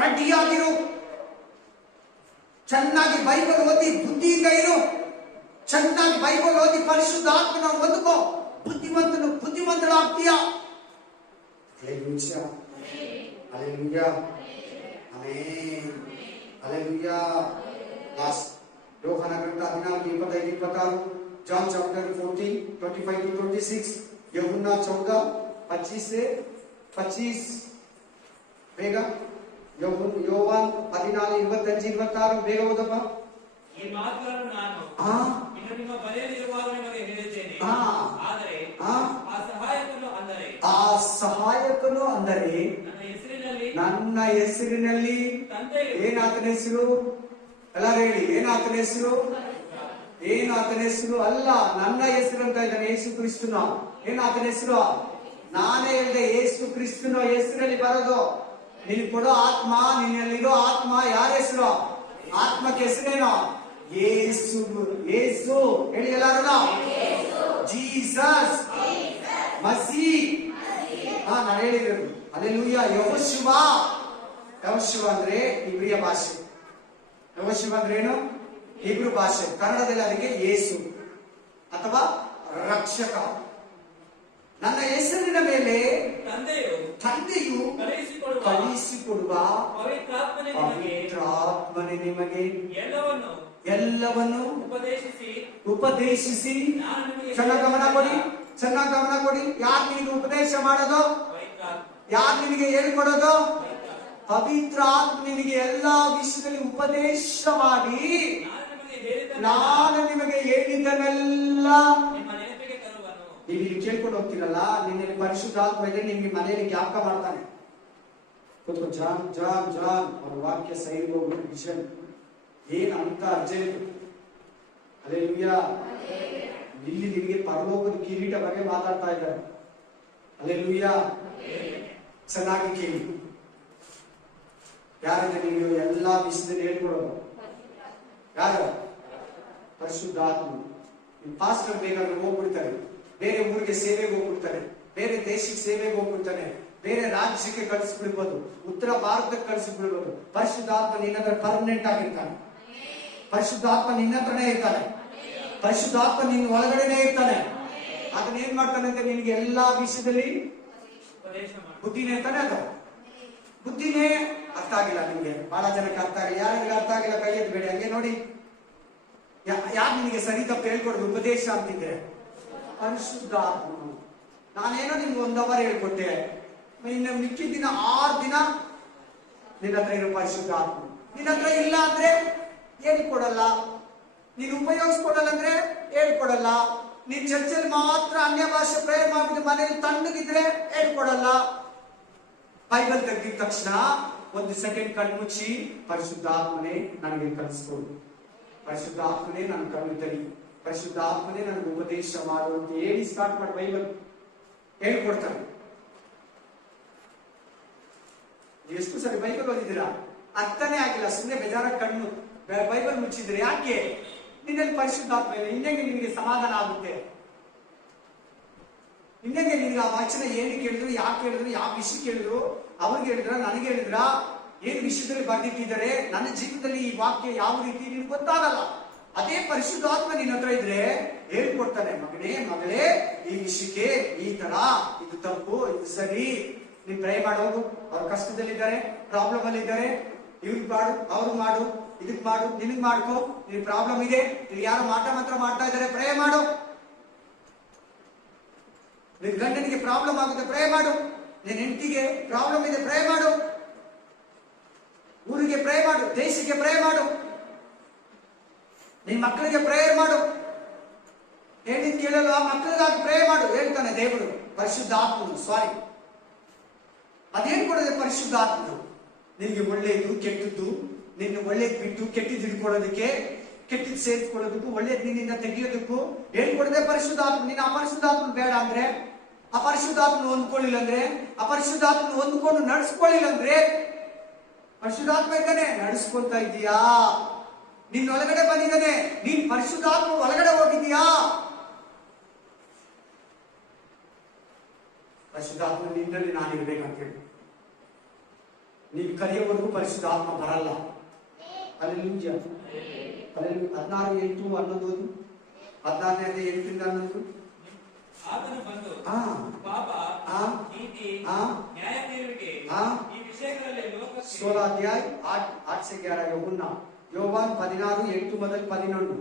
ರೆಡಿ ಆಗಿರು. ಚೆನ್ನಾಗಿ ಬೈಬಲ್ ಓದಿ ಬುದ್ಧಿಯಿಂದ ಇರು. ಚೆನ್ನಾಗಿ ಬೈಬಲ್ ಓದಿ ಪರಿಶುದ್ಧಾತ್ಮನ ಹೊಂದ್ಕೋ. ಬುದ್ಧಿವಂತರಾಗ್ತೀಯ. Hallelujah. Hallelujah. Amen. Hallelujah. Last Yohana ಗ್ರಂಥ 14:25-26, John chapter 14:25-26, यूहन्ना 14:25 से 25 ಬೇಗ. ಯೋವಾನ್ 14:25-26 ಬೇಗ ಓದಪ್ಪ. ಈ ಮಾತುಗಳನ್ನು ನಾನು ಇನ್ನು ನಿಮ್ಮ ಬಳಿಯಲ್ಲಿರುವಾಗ ನಿಮಗೆ ಹೇಳಿದ್ದೇನೆ. ಆದರೆ ಆ ಸಹಾಯಕನು ಅಂದರೆ ನನ್ನ ಹೆಸರಿನಲ್ಲಿ ಏನಾತನ ಹೆಸರು? ಎಲ್ಲರೂ ಹೇಳಿ, ಏನಾತನ ಹೆಸರು? ಏನಾತನ ಹೆಸರು? ಅಲ್ಲ, ನನ್ನ ಹೆಸರು ಅಂತ ಇದ್ದಾನೆ, ಯೇಸು ಕ್ರಿಸ್ತನ. ಏನಾತನ ಹೆಸರು? ನಾನೇ ಹೇಳಿದೆ, ಯೇಸು ಕ್ರಿಸ್ತನ ಹೆಸರಲ್ಲಿ ಬರೋದು. ನೀನು ಕೊಡೋ ಆತ್ಮ, ನಿನ್ನಲ್ಲಿರೋ ಆತ್ಮ ಯಾರ ಹೆಸರು? ಆತ್ಮಕ್ಕೆ ಹೆಸರೇನು? ಯೇಸು. ಯೇಸು ಹೇಳಿ ಎಲ್ಲರೂ. ಜೀಸಸ್, ಮಸಿ. ನಾನು ಹೇಳಿದ್ರು ಅಲ್ಲೆಲೂಯಾ. ಯೆಹೋಶುವ. ಯೆಹೋಶುವ ಅಂದ್ರೆ ಇಬ್ರಿಯ ಭಾಷೆ. ಯೆಹೋಶುವ ಅಂದ್ರೆ ಏನು? ಇಬ್ರು ಭಾಷೆ. ಕನ್ನಡದಲ್ಲಿ ಅದಕ್ಕೆ ಯೇಸು ಅಥವಾ ರಕ್ಷಕ. ನನ್ನ ಹೆಸರಿನ ಮೇಲೆ ತಂದೆಯು ಕಳುಹಿಸಿಕೊಡುವ ಪವಿತ್ರಾತ್ಮನೇ ನಿಮಗೆ ಎಲ್ಲವನ್ನು ಉಪದೇಶಿಸಿ. ಚೆನ್ನಾಗಿ ಗಮನ ಕೊಡಿ, ಚೆನ್ನಾಗಿ ಗಮನ ಕೊಡಿ. ಯಾರು ನಿಮಗೆ ಉಪದೇಶ ಮಾಡೋದು? ಯಾರು ನಿಮಗೆ ಹೇಳ್ಕೊಡೋದು? ಪವಿತ್ರ ಆತ್ಮ ನಿಮಗೆ ಎಲ್ಲಾ ವಿಷಯದಲ್ಲಿ ಉಪದೇಶ ಮಾಡಿ ನಾನು ನಿಮಗೆ ಹೇಳಿದ್ದನ್ನೆಲ್ಲ ನೀವು ಕೇಳ್ಕೊಂಡು ಹೋಗ್ತೀರಲ್ಲ. ನಿನ್ನೆ ಪರಿಶುದ್ಧಾತ್ಮ ಇದೆ, ನಿಮ್ಗೆ ಮನೆಯಲ್ಲಿ ಜ್ಞಾಪಕ ಮಾಡ್ತಾನೆ. ಕೂತ್ಕೊಂಡು ಜಾನ್ ಜಾನ್ ಜಾನ್ ಅವ್ರ ವಾಕ್ಯ ಸೈಡ್ ಹೋಗ್ಬಿಟ್ಟು ವಿಷನ್ ಏನ್ ಅಂತ ಅರ್ಜೆಂಟ್. ಅಲ್ಲೆಲೂಯಾ. ಇಲ್ಲಿ ನಿಮಗೆ ಪರಲೋಕದ ಕಿರೀಟ ಬಗ್ಗೆ ಮಾತಾಡ್ತಾ ಇದ್ದಾರೆ. ಅಲ್ಲೆಲೂಯಾ. ಚೆನ್ನಾಗಿ ಕೇಳಿ. ಯಾರಂದ್ರೆ ನೀವು ಎಲ್ಲಾ ವಿಷಯದಲ್ಲಿ ಹೇಳ್ಕೊಡೋದು ಯಾರು? ಪರಿಶುದ್ಧಾತ್ಮ. ಪಾಸ್ಟರ್ ಬೇಕಾದ್ರೆ ಹೋಗ್ಬಿಡ್ತಾರೆ, ಬೇರೆ ಊರಿಗೆ ಸೇವೆಗೆ ಹೋಗ್ಬಿಡ್ತಾರೆ, ಬೇರೆ ದೇಶಕ್ಕೆ ಸೇವೆಗೆ ಹೋಗ್ಬಿಡ್ತಾನೆ, ಬೇರೆ ರಾಜ್ಯಕ್ಕೆ ಕಳಿಸ್ಬಿಡ್ಬೋದು, ಉತ್ತರ ಭಾರತಕ್ಕೆ ಕಳಿಸ್ಬಿಡ್ಬೋದು. ಪರಿಶುದ್ಧಾತ್ಮ ನಿನ್ನ ಹತ್ರ ಪರ್ಮನೆಂಟ್ ಆಗಿರ್ತಾನೆ. ಪರಿಶುದ್ಧಾತ್ಮ ನಿನ್ನ ಹತ್ರನೇ ಇರ್ತಾನೆ. ಪರಿಶುದ್ಧಾತ್ಮ ನಿನ್ನ ಒಳಗಡೆನೆ ಇರ್ತಾನೆ. ಅದನ್ನ ಏನ್ ಮಾಡ್ತಾನೆ ಅಂತ ನಿನ್ಗೆ ಎಲ್ಲಾ ವಿಷಯದಲ್ಲಿ ಬುದ್ಧಿನೇ ಇರ್ತಾನೆ. ಅದು ಬುದ್ಧಿನೇ ಅರ್ಥ ಆಗಿಲ್ಲ ನಿಮ್ಗೆ. ಬಹಳ ಜನಕ್ಕೆ ಅರ್ಥ ಆಗಿಲ್ಲ. ಯಾರಿಗೆ ಅರ್ಥ ಆಗಿಲ್ಲ ಕೈ ಎತ್ತಬೇಡಿ. ಹಂಗೆ ನೋಡಿ, ಯಾರು ನಿನಗೆ ಸರಿ ತಪ್ಪು ಹೇಳ್ಕೊಡೋದು? ಉಪದೇಶ ಅಂತಿದ್ರೆ ಪರಿಶುದ್ಧಾತ್ಮ. ನಾನೇನೋ ನಿಮ್ಗೆ 1 ಅವರ್ ಹೇಳ್ಕೊಟ್ಟೆ, ಇನ್ನು ಮಿಕ್ಕಿದ ದಿನ 6 ದಿನ ನಿನ್ನ ಹತ್ರ ಇರೋ ಪರಿಶುದ್ಧಾತ್ಮ ನಿನ್ನ ಹತ್ರ ಇಲ್ಲ ಅಂದ್ರೆ ಹೇಳ್ಕೊಡಲ್ಲ. ನೀನು ಉಪಯೋಗಿಸ್ಕೊಡಲ್ಲ ಅಂದ್ರೆ ಹೇಳ್ಕೊಡಲ್ಲ. ನೀನ್ ಚರ್ಚಲ್ಲಿ ಮಾತ್ರ ಅನ್ಯ ಭಾಷೆ ಪ್ರೇಯರ್ ಮಾಡ್ಬಿಟ್ಟು ಮನೇಲಿ ತಣ್ಣಗಿದ್ರೆ ಹೇಳ್ಕೊಡಲ್ಲ. ಬೈಬಲ್ ತೆಗೆದಿದ ತಕ್ಷಣ 1 ಸೆಕೆಂಡ್ ಕಣ್ಮುಚ್ಚಿ ಪರಿಶುದ್ಧಾತ್ಮನೇ ನನಗೆ ಕಲಿಸ್ಕೊಡು, ಪರಿಶುದ್ಧಾತ್ಮನೇ ನನ್ನ ಕಣ್ಣು ತೆರಿ, ಪರಿಶುದ್ಧಾತ್ಮನೇ ನನಗೆ ಉಪದೇಶ ಮಾಡು ಅಂತ ಹೇಳಿ ಸ್ಟಾರ್ಟ್ ಮಾಡಿ ಬೈಬಲ್ ಹೇಳ್ಕೊಡ್ತಾರೆ. ಎಷ್ಟು ಸರಿ ಬೈಬಲ್ ಓದಿದ್ದೀರಾ? ಅರ್ಥನೇ ಆಗಿಲ್ಲ, ಸುಮ್ಮನೆ ಬೇಜಾರ ಕಣ್ಣು ಬೈಬಲ್ ಮುಚ್ಚಿದ್ರೆ. ಯಾಕೆ? ನಿನ್ನಲ್ಲಿ ಪರಿಶುದ್ಧಾತ್ಮ ಇಲ್ಲ. ಇನ್ನೇಗೆ ನಿನಗೆ ಸಮಾಧಾನ ಆಗುತ್ತೆ? ಇನ್ನೇಗೆ ನಿನಗೆ ಆ ವಾಚನ ಏನು ಕೇಳಿದ್ರು, ಯಾಕೆ ಹೇಳಿದ್ರು, ಯಾವ ವಿಷಯ ಕೇಳಿದ್ರು, ಅವ್ರಿಗೆ ಹೇಳಿದ್ರ, ನನಗೆ ಹೇಳಿದ್ರ, ಏನ್ ವಿಷಯದಲ್ಲಿ ಬರ್ದಿಟ್ಟಿದ್ದಾರೆ, ನನ್ನ ಜೀವನದಲ್ಲಿ ಈ ವಾಕ್ಯ ಯಾವ ರೀತಿ ನಿನ್ಗೆ ಗೊತ್ತಾಗಲ್ಲ. ಅದೇ ಪರಿಶುದ್ಧಾತ್ಮ ನಿನ್ನ ಹತ್ರ ಇದ್ರೆ ಹೇಳ್ಕೊಡ್ತಾನೆ. ಮಗನೇ ಮಗಳೇ, ಈ ವಿಷಯಕ್ಕೆ ಈ ತರ, ಇದು ತಪ್ಪು, ಇದು ಸರಿ, ನೀನ್ ಟ್ರೈ ಮಾಡೋದು. ಅವ್ರ ಕಷ್ಟದಲ್ಲಿದ್ದಾರೆ, ಪ್ರಾಬ್ಲಮ್ ಅಲ್ಲಿ ಇದ್ದಾರೆ, ಇವ್ರಿಗೆ ಮಾಡು, ಅವ್ರಿಗೆ ಮಾಡು, ಇದಕ್ ಮಾಡು, ನಿನಗ್ ಮಾಡ್ಕೋ. ನಿನ್ ಪ್ರಾಬ್ಲಮ್ ಇದೆ, ಇಲ್ಲಿ ಯಾರು ಮಾತ್ರ ಮಾಡ್ತಾ ಇದ್ದಾರೆ, ಪ್ರೇ ಮಾಡು. ನಿನ್ ಗಂಡನಿಗೆ ಪ್ರಾಬ್ಲಮ್ ಆಗುತ್ತೆ, ಪ್ರೇ ಮಾಡು. ನಿನ್ ಹೆಂಡತಿಗೆ ಪ್ರಾಬ್ಲಮ್ ಇದೆ, ಪ್ರೇ ಮಾಡು. ಊರಿಗೆ ಪ್ರೇ ಮಾಡು, ದೇಶಕ್ಕೆ ಪ್ರೇ ಮಾಡು, ನಿನ್ ಮಕ್ಕಳಿಗೆ ಪ್ರೇಯರ್ ಮಾಡು. ಹೇಳಿದ್ ಕೇಳಲು ಆ ಮಕ್ಕಳಿಗಾಗಿ ಪ್ರೇ ಮಾಡು ಹೇಳ್ತಾನೆ ದೇವರು. ಪರಿಶುದ್ಧಾತ್ಮನು ಸಾರಿ ಅದೇನ್ ಕೊಡೋದೆ ಪರಿಶುದ್ಧಾತ್ಮನು? ನಿನ್ಗೆ ಒಳ್ಳೇದು ಕೆಟ್ಟದ್ದು, ನಿನ್ನ ಒಳ್ಳೇದ್ ಬಿಟ್ಟು ಕೆಟ್ಟಿದ್ದು ಹಿಡ್ಕೊಳ್ಳೋದಕ್ಕೆ, ಕೆಟ್ಟಿದ್ದು ಸೇರಿಸ್ಕೊಳ್ಳೋದಕ್ಕೂ, ಒಳ್ಳೇದ್ ನಿನ್ನಿಂದ ತೆಗಿಯೋದಕ್ಕೂ ಹೇಳ್ಕೊಡದೆ ಪರಿಶುದ್ಧಾತ್ಮ. ನೀನು ಅಪರಿಶುದ್ಧಾತ್ಮನ್ ಬೇಡ ಅಂದ್ರೆ, ಅಪರಿಶುದ್ಧಾತ್ಮನ ಹೊಂದ್ಕೊಳ್ಳಿಲ್ಲ ಅಂದ್ರೆ, ಅಪರಿಶುದ್ಧಾತ್ಮನ ಹೊಂದ್ಕೊಂಡು ನಡ್ಸ್ಕೊಳ್ಳಿಲ್ಲ ಅಂದ್ರೆ, ಪರಿಶುದ್ಧಾತ್ಮ ಇದ್ದಾನೆ ನಡ್ಸ್ಕೊಳ್ತಾ ಇದೀಯಾ? ನಿನ್ನ ಒಳಗಡೆ ಬಂದಿದ್ದಾನೆ, ನೀನ್ ಪರಿಶುದ್ಧಾತ್ಮ ಒಳಗಡೆ ಹೋಗಿದೀಯಾ? ಪರಿಶುದ್ಧಾತ್ಮ ನಿನ್ನಲ್ಲಿ ನಾನಿರ್ಬೇಕಂತ ಹೇಳಿ ನೀನು ಕರೆಯೋವರೆಗೂ ಪರಿಶುದ್ಧಾತ್ಮ ಬರಲ್ಲ. ಅಲ್ಲೆಲೂಯಾ. 16:8 ಅನ್ನೋದು 16ನೇ 8-11 ಆತನು ಬಂದು ಪಾಪ, ನೀತಿ, ನ್ಯಾಯ ತೀರುವಿಕೆ ಈ ವಿಷಯಗಳಲ್ಲಿ ಲೋಕಕ್ಕೆ 16 ಅಧ್ಯಾಯ 8 से 11 ಯೋಹಾನ್ 16:8 ಮೊದಲು 11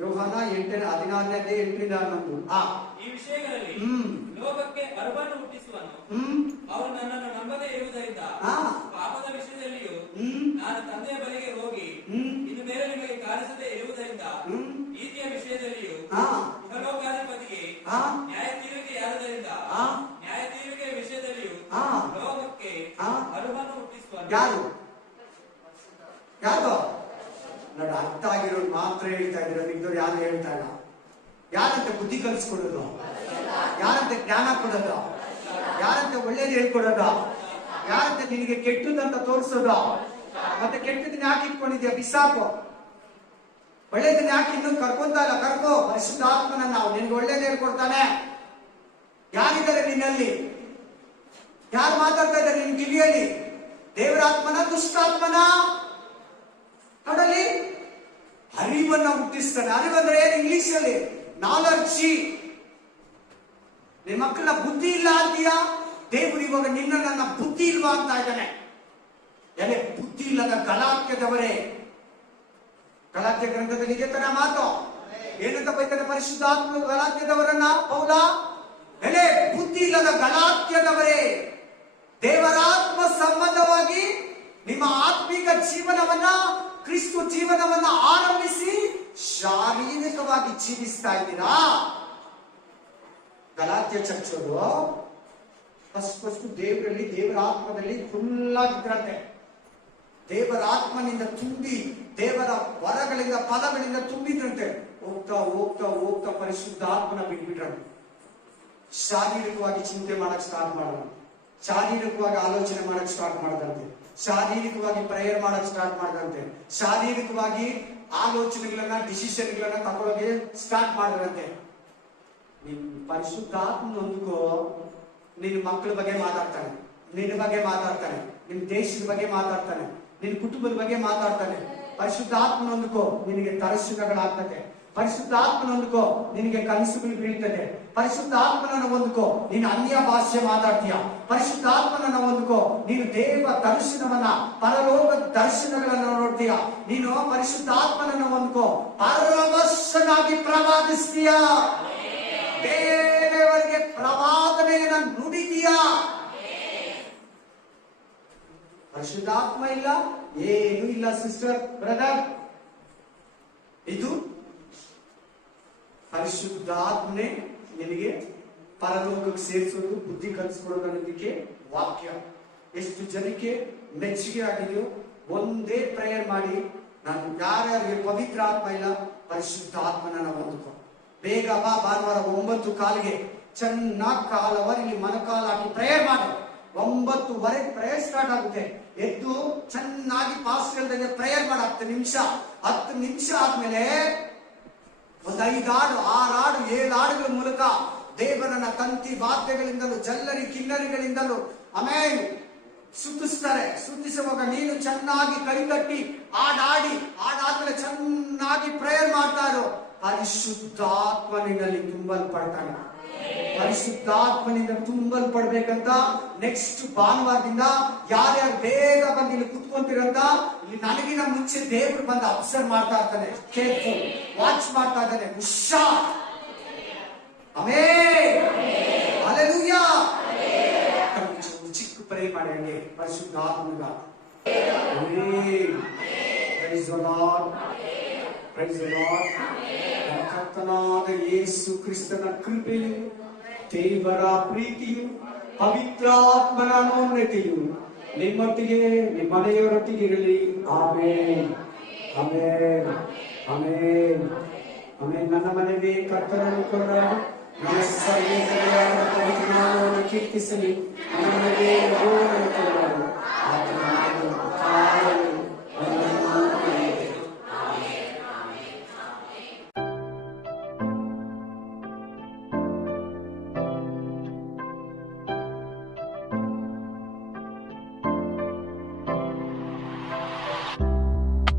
ಯೋಹಾನ 8:16-8 ಈ ವಿಷಯಗಳಲ್ಲಿ ಹ್ಮ್. ಲೋಕಕ್ಕೆ ಅರಬನ್ನು ಹುಟ್ಟಿಸುವನು. ಅವರು ನನ್ನನ್ನು ನಂಬದೇ ಇರುವುದರಿಂದ ಪಾಪದ ವಿಷಯದಲ್ಲಿಯೂ ನಾನು ತಂದೆಯ ಬಳಿಗೆ ಹೋಗಿ ಇನ್ನು ಮೇಲೆ ನಿಮಗೆ ಕಾಣಿಸದೇ ಇರುವುದರಿಂದ ನೀತಿಯ ವಿಷಯದಲ್ಲಿಯೂ ಇಹಲೋಕಾಧಿಪತಿಗೆ ನ್ಯಾಯ ತೀರಿಕೆಯಾದದರಿಂದ ನ್ಯಾಯ ತೀರಿಕೆಯ ವಿಷಯದಲ್ಲಿಯೂ ಲೋಕಕ್ಕೆ ಅರಬನ್ನು ಹುಟ್ಟಿಸುವನು. ಯಾರು ನೋಡಿ, ಅರ್ಥ ಆಗಿರೋರು ಮಾತ್ರ ಹೇಳ್ತಾ ಇದ್ರು, ಮಿಕ್ದವ್ರು ಯಾರು ಹೇಳ್ತಾ ಇಲ್ಲ. ಯಾರಂತೆ ಬುದ್ಧಿ ಕಲಿಸ್ಕೊಡೋದು, ಯಾರಂತೆ ಜ್ಞಾನ ಕೊಡೋದು, ಯಾರಂತೆ ಒಳ್ಳೇದು ಹೇಳ್ಕೊಡೋದು, ಯಾರಂತೆ ನಿನಗೆ ಕೆಟ್ಟದಂತ ತೋರಿಸೋದು. ಮತ್ತೆ ಕೆಟ್ಟದನ್ನ ಯಾಕೆ ಇಟ್ಕೊಂಡಿದ್ಯಾ, ಬಿಸಾಕು. ಒಳ್ಳೇದನ್ನ ಯಾಕೆ ಇನ್ನೂ ಕರ್ಕೊಂತ ಇಲ್ಲ, ಕರ್ಕೋ. ಪರಿಶುದ್ಧಾತ್ಮನ ನಾವು ನಿನ್ಗೆ ಒಳ್ಳೇದು ಹೇಳ್ಕೊಡ್ತಾನೆ. ಯಾರಿದ್ದಾರೆ ನಿನ್ನಲ್ಲಿ? ಯಾರು ಮಾತಾಡ್ತಾ ಇದ್ದಾರೆ ನಿನ್ ಕಿವಿಯಲ್ಲಿ? ದೇವರಾತ್ಮನ, ದುಷ್ಟಾತ್ಮನ? ನೋಡಲಿ, ಅರಿವನ್ನ ಹುಟ್ಟಿಸ್ತಾನೆ. ಅರಿವಂದ್ರೆ ಏನು ಇಂಗ್ಲಿಷ್ ಅಲ್ಲಿ? ನಾಲೆಡ್ಜಿ. ನಿನ್ನ ಮಕ್ಕಳ ಬುದ್ಧಿ ಇಲ್ಲ ಅಂತೀಯಾ? ದೇವರು ಇವಾಗ ನನ್ನ ಬುದ್ಧಿ ಇಲ್ವಾ ಅಂತ ಇದ್ದಾನೆ. ಎಲೆ ಬುದ್ಧಿ ಇಲ್ಲದ ಗಲಾತ್ಯದವರೇ. ಗಲಾತ್ಯ ಗ್ರಂಥದಲ್ಲಿ ಇದೆ ತರ ಮಾತು. ಏನಂತ ಬೈತಾನೆ ಪರಿಶುದ್ಧಾತ್ಮ ಗಲಾತ್ಯದವರನ್ನ ಪೌಲ? ಎಲೆ ಬುದ್ಧಿ ಇಲ್ಲದ ಗಲಾತ್ಯದವರೇ, ದೇವರಾತ್ಮ ಸಂಬಂಧವಾಗಿ ನಿಮ್ಮ ಆತ್ಮಿಕ ಜೀವನವನ್ನ, ಕ್ರಿಸ್ತು ಜೀವನವನ್ನ ಆರಂಭಿಸಿ ಶಾರೀರಿಕವಾಗಿ ಜೀವಿಸ್ತಾ ಇದ್ದೀರಾ. ಗಲಾತ್ಯ ಚರ್ಚರು ಫಸ್ಟ್ ದೇವರಲ್ಲಿ, ದೇವರ ಆತ್ಮದಲ್ಲಿ ಫುಲ್ ಆಗಿದ್ರಂತೆ. ದೇವರಾತ್ಮನಿಂದ ತುಂಬಿ, ದೇವರ ವರಗಳಿಂದ, ಪದಗಳಿಂದ ತುಂಬಿದ್ರಂತೆ. ಹೋಗ್ತಾ ಹೋಗ್ತಾ ಹೋಗ್ತಾ ಪರಿಶುದ್ಧಾತ್ಮನ ಬಿಟ್ಬಿಟ್ರಂತೆ. ಶಾರೀರಿಕವಾಗಿ ಚಿಂತೆ ಮಾಡಕ್ ಸ್ಟಾರ್ಟ್ ಮಾಡೋಣ, ಶಾರೀರಿಕವಾಗಿ ಆಲೋಚನೆ ಮಾಡಕ್ ಸ್ಟಾರ್ಟ್ ಮಾಡದಂತೆ, ಶಾರೀರಿಕವಾಗಿ ಪ್ರೇಯರ್ ಮಾಡಕ್ ಸ್ಟಾರ್ಟ್ ಮಾಡದಂತೆ, ಶಾರೀರಿಕವಾಗಿ ಆಲೋಚನೆಗಳನ್ನ, ಡಿಸಿಷನ್ಗಳನ್ನ ತಗೊಳ್ಳೋಕೆ ಸ್ಟಾರ್ಟ್ ಮಾಡಿದ್ರಂತೆ. ನಿನ್ ಪರಿಶುದ್ಧಾತ್ಮ ಹೊಂದ್ಕೋ. ನಿನ್ನ ಮಕ್ಕಳ ಬಗ್ಗೆ ಮಾತಾಡ್ತಾನೆ, ನಿನ್ನ ಬಗ್ಗೆ ಮಾತಾಡ್ತಾನೆ, ನಿನ್ ದೇಶದ ಬಗ್ಗೆ ಮಾತಾಡ್ತಾನೆ, ನಿನ್ನ ಕುಟುಂಬದ ಬಗ್ಗೆ ಮಾತಾಡ್ತಾನೆ. ಪರಿಶುದ್ಧಾತ್ಮನ ಹೊಂದ್ಕೋ, ನಿನಗೆ ದರ್ಶನಗಳಾಗ್ತದೆ. ಪರಿಶುದ್ಧಾತ್ಮನ ಹೊಂದ್ಕೋ, ನಿನಗೆ ಕನಸುಗಳು ಬೀಳ್ತದೆ. ಪರಿಶುದ್ಧಾತ್ಮನನ್ನು ಹೊಂದ್ಕೋ, ನೀನು ಅನ್ಯ ಭಾಷೆ ಮಾತಾಡ್ತೀಯ. ಪರಿಶುದ್ಧಾತ್ಮನನ್ನು ಹೊಂದ್ಕೋ, ನೀನು ದೇವ ದರ್ಶನವನ್ನ, ಪರಲೋಕ ದರ್ಶನಗಳನ್ನ ನೋಡ್ತೀಯ. ನೀನು ಪರಿಶುದ್ಧಾತ್ಮನನ್ನು ಹೊಂದ್ಕೋ, ಪರವಶನಾಗಿ ಪ್ರವಾದಿಸ್ತೀಯ. ದೇವರಿಗೆ ಪ್ರವಾದನೆಯನ್ನ ನುಡಿದೀಯ. ಪರಿಶುದ್ಧಾತ್ಮ ಇಲ್ಲ, ಏನು ಇಲ್ಲ ಸಿಸ್ಟರ್, ಬ್ರದರ್. ಇದು ಪರಿಶುದ್ಧಾತ್ಮನೆ ನಿನಗೆ ಪರಲೋಕಕ್ಕೆ ಸೇರಿಸೋದು, ಬುದ್ಧಿ ಕಲಿಸ್ಕೊಡೋದು ಅನ್ನೋದಕ್ಕೆ ವಾಕ್ಯ. ಎಷ್ಟು ಜನಕ್ಕೆ ಮೆಚ್ಚುಗೆ ಆಗಿದೆಯೋ. ಒಂದೇ ಪ್ರೇಯರ್ ಮಾಡಿ, ನಾನು ಯಾರ್ಯಾರಿಗೆ ಪವಿತ್ರ ಆತ್ಮ ಇಲ್ಲ, ಪರಿಶುದ್ಧಾತ್ಮನ ಹೊಂದ್ಕೊ. ಬೇಗ ಬಾ, ಭಾನುವಾರ 9:15 ಚೆನ್ನಾಗಿ ಕಾಲವರ್ ಇಲ್ಲಿ ಮನಕಾಲ ಹಾಕಿ ಪ್ರೇಯರ್ ಮಾಡಿ. 9:15 ಪ್ರೇಯರ್ ಸ್ಟಾರ್ಟ್ ಆಗುತ್ತೆ. ಎದ್ದು ಚೆನ್ನಾಗಿ ಪಾಸ್ ಹೇಳ್ದಂಗೆ ಪ್ರೇಯರ್ ಮಾಡಿ 10 ನಿಮಿಷ. 10 ನಿಮಿಷ ಆದ್ಮೇಲೆ ಒಂದು 5 ಹಾಡು, 6 ಹಾಡು, 7 ಹಾಡುಗಳ ಮೂಲಕ ದೇವರನ್ನ ತಂತಿ ವಾದ್ಯಗಳಿಂದಲೂ, ಜಲ್ಲರಿ ಕಿನ್ನರಿಗಳಿಂದಲೂ ಆಮೇಲೆ ಸುತ್ತಿಸ್ತಾರೆ. ಸುತ್ತಿಸುವಾಗ ನೀನು ಚೆನ್ನಾಗಿ ಕೈ ತಟ್ಟಿ ಹಾಡಾಡಿ, ಹಾಡಾದ್ಮೇಲೆ ಚೆನ್ನಾಗಿ ಪ್ರೇಯರ್ ಮಾಡ್ತಾ ಇರು. ಪರಿಶುದ್ಧಾತ್ಮನಿಂದಲ್ಲಿ ತುಂಬಲ್ಪಡ್ತಾನೆ. ಪರಿಶುದ್ಧಾತ್ಮನಿಂದ ತುಂಬಲ್ಪಡ್ಬೇಕಂತ ನೆಕ್ಸ್ಟ್ ಭಾನುವಾರದಿಂದ ಯಾರ್ಯಾರು ಬೇಗ ಬಂದು ಇಲ್ಲಿ ಕುತ್ಕೊಂತೀರಂತ, ಇಲ್ಲಿ ನನಗಿನ ಮುಂಚೆ ದೇವರು ಬಂದು ಅಬ್ಸರ್ವ್ ಮಾಡ್ತಾ ಇರ್ತಾನೆ. ಕೇರ್ಫುಲ್ ವಾಚ್ ಮಾಡ್ತಾ ಇದ್ದಾನೆ. ಹುಷಾರ್. Amen, hallelujah. ಚಿಕ್ಕ ಪ್ರೇ ಮಾಡಿ ಹಂಗೆ ಪರಿಶುದ್ಧಾತ್ಮನಿಂದ. Praise the Lord, praise the Lord. ಕರ್ತನಾದ ಯೇಸು ಕ್ರಿಸ್ತನ ಕೃಪೆಯು, ದೇವರ ಪ್ರೀತಿಯು, ಪವಿತ್ರಾತ್ಮನ ಅನ್ಯೋನ್ಯತೆಯು ನಿಮ್ಮೊಟ್ಟಿಗೆ, ನಿಮ್ಮ ಮನೆಯವರೊಟ್ಟಿಗೆ ಇರಲಿ. Amen, amen, amen, amen. ನನ್ನ ಮನೆಗೆ ಕರ್ತನನ್ನು ಕೊಂಡಾಡಿ, ನನ್ನ ಸರ್ವೇಂದ್ರಿಯಾದ ಪವಿತ್ರ ನಾಮವನ್ನು ಕೀರ್ತಿಸಲಿ. ನನ್ನ ಮನೆಗೆ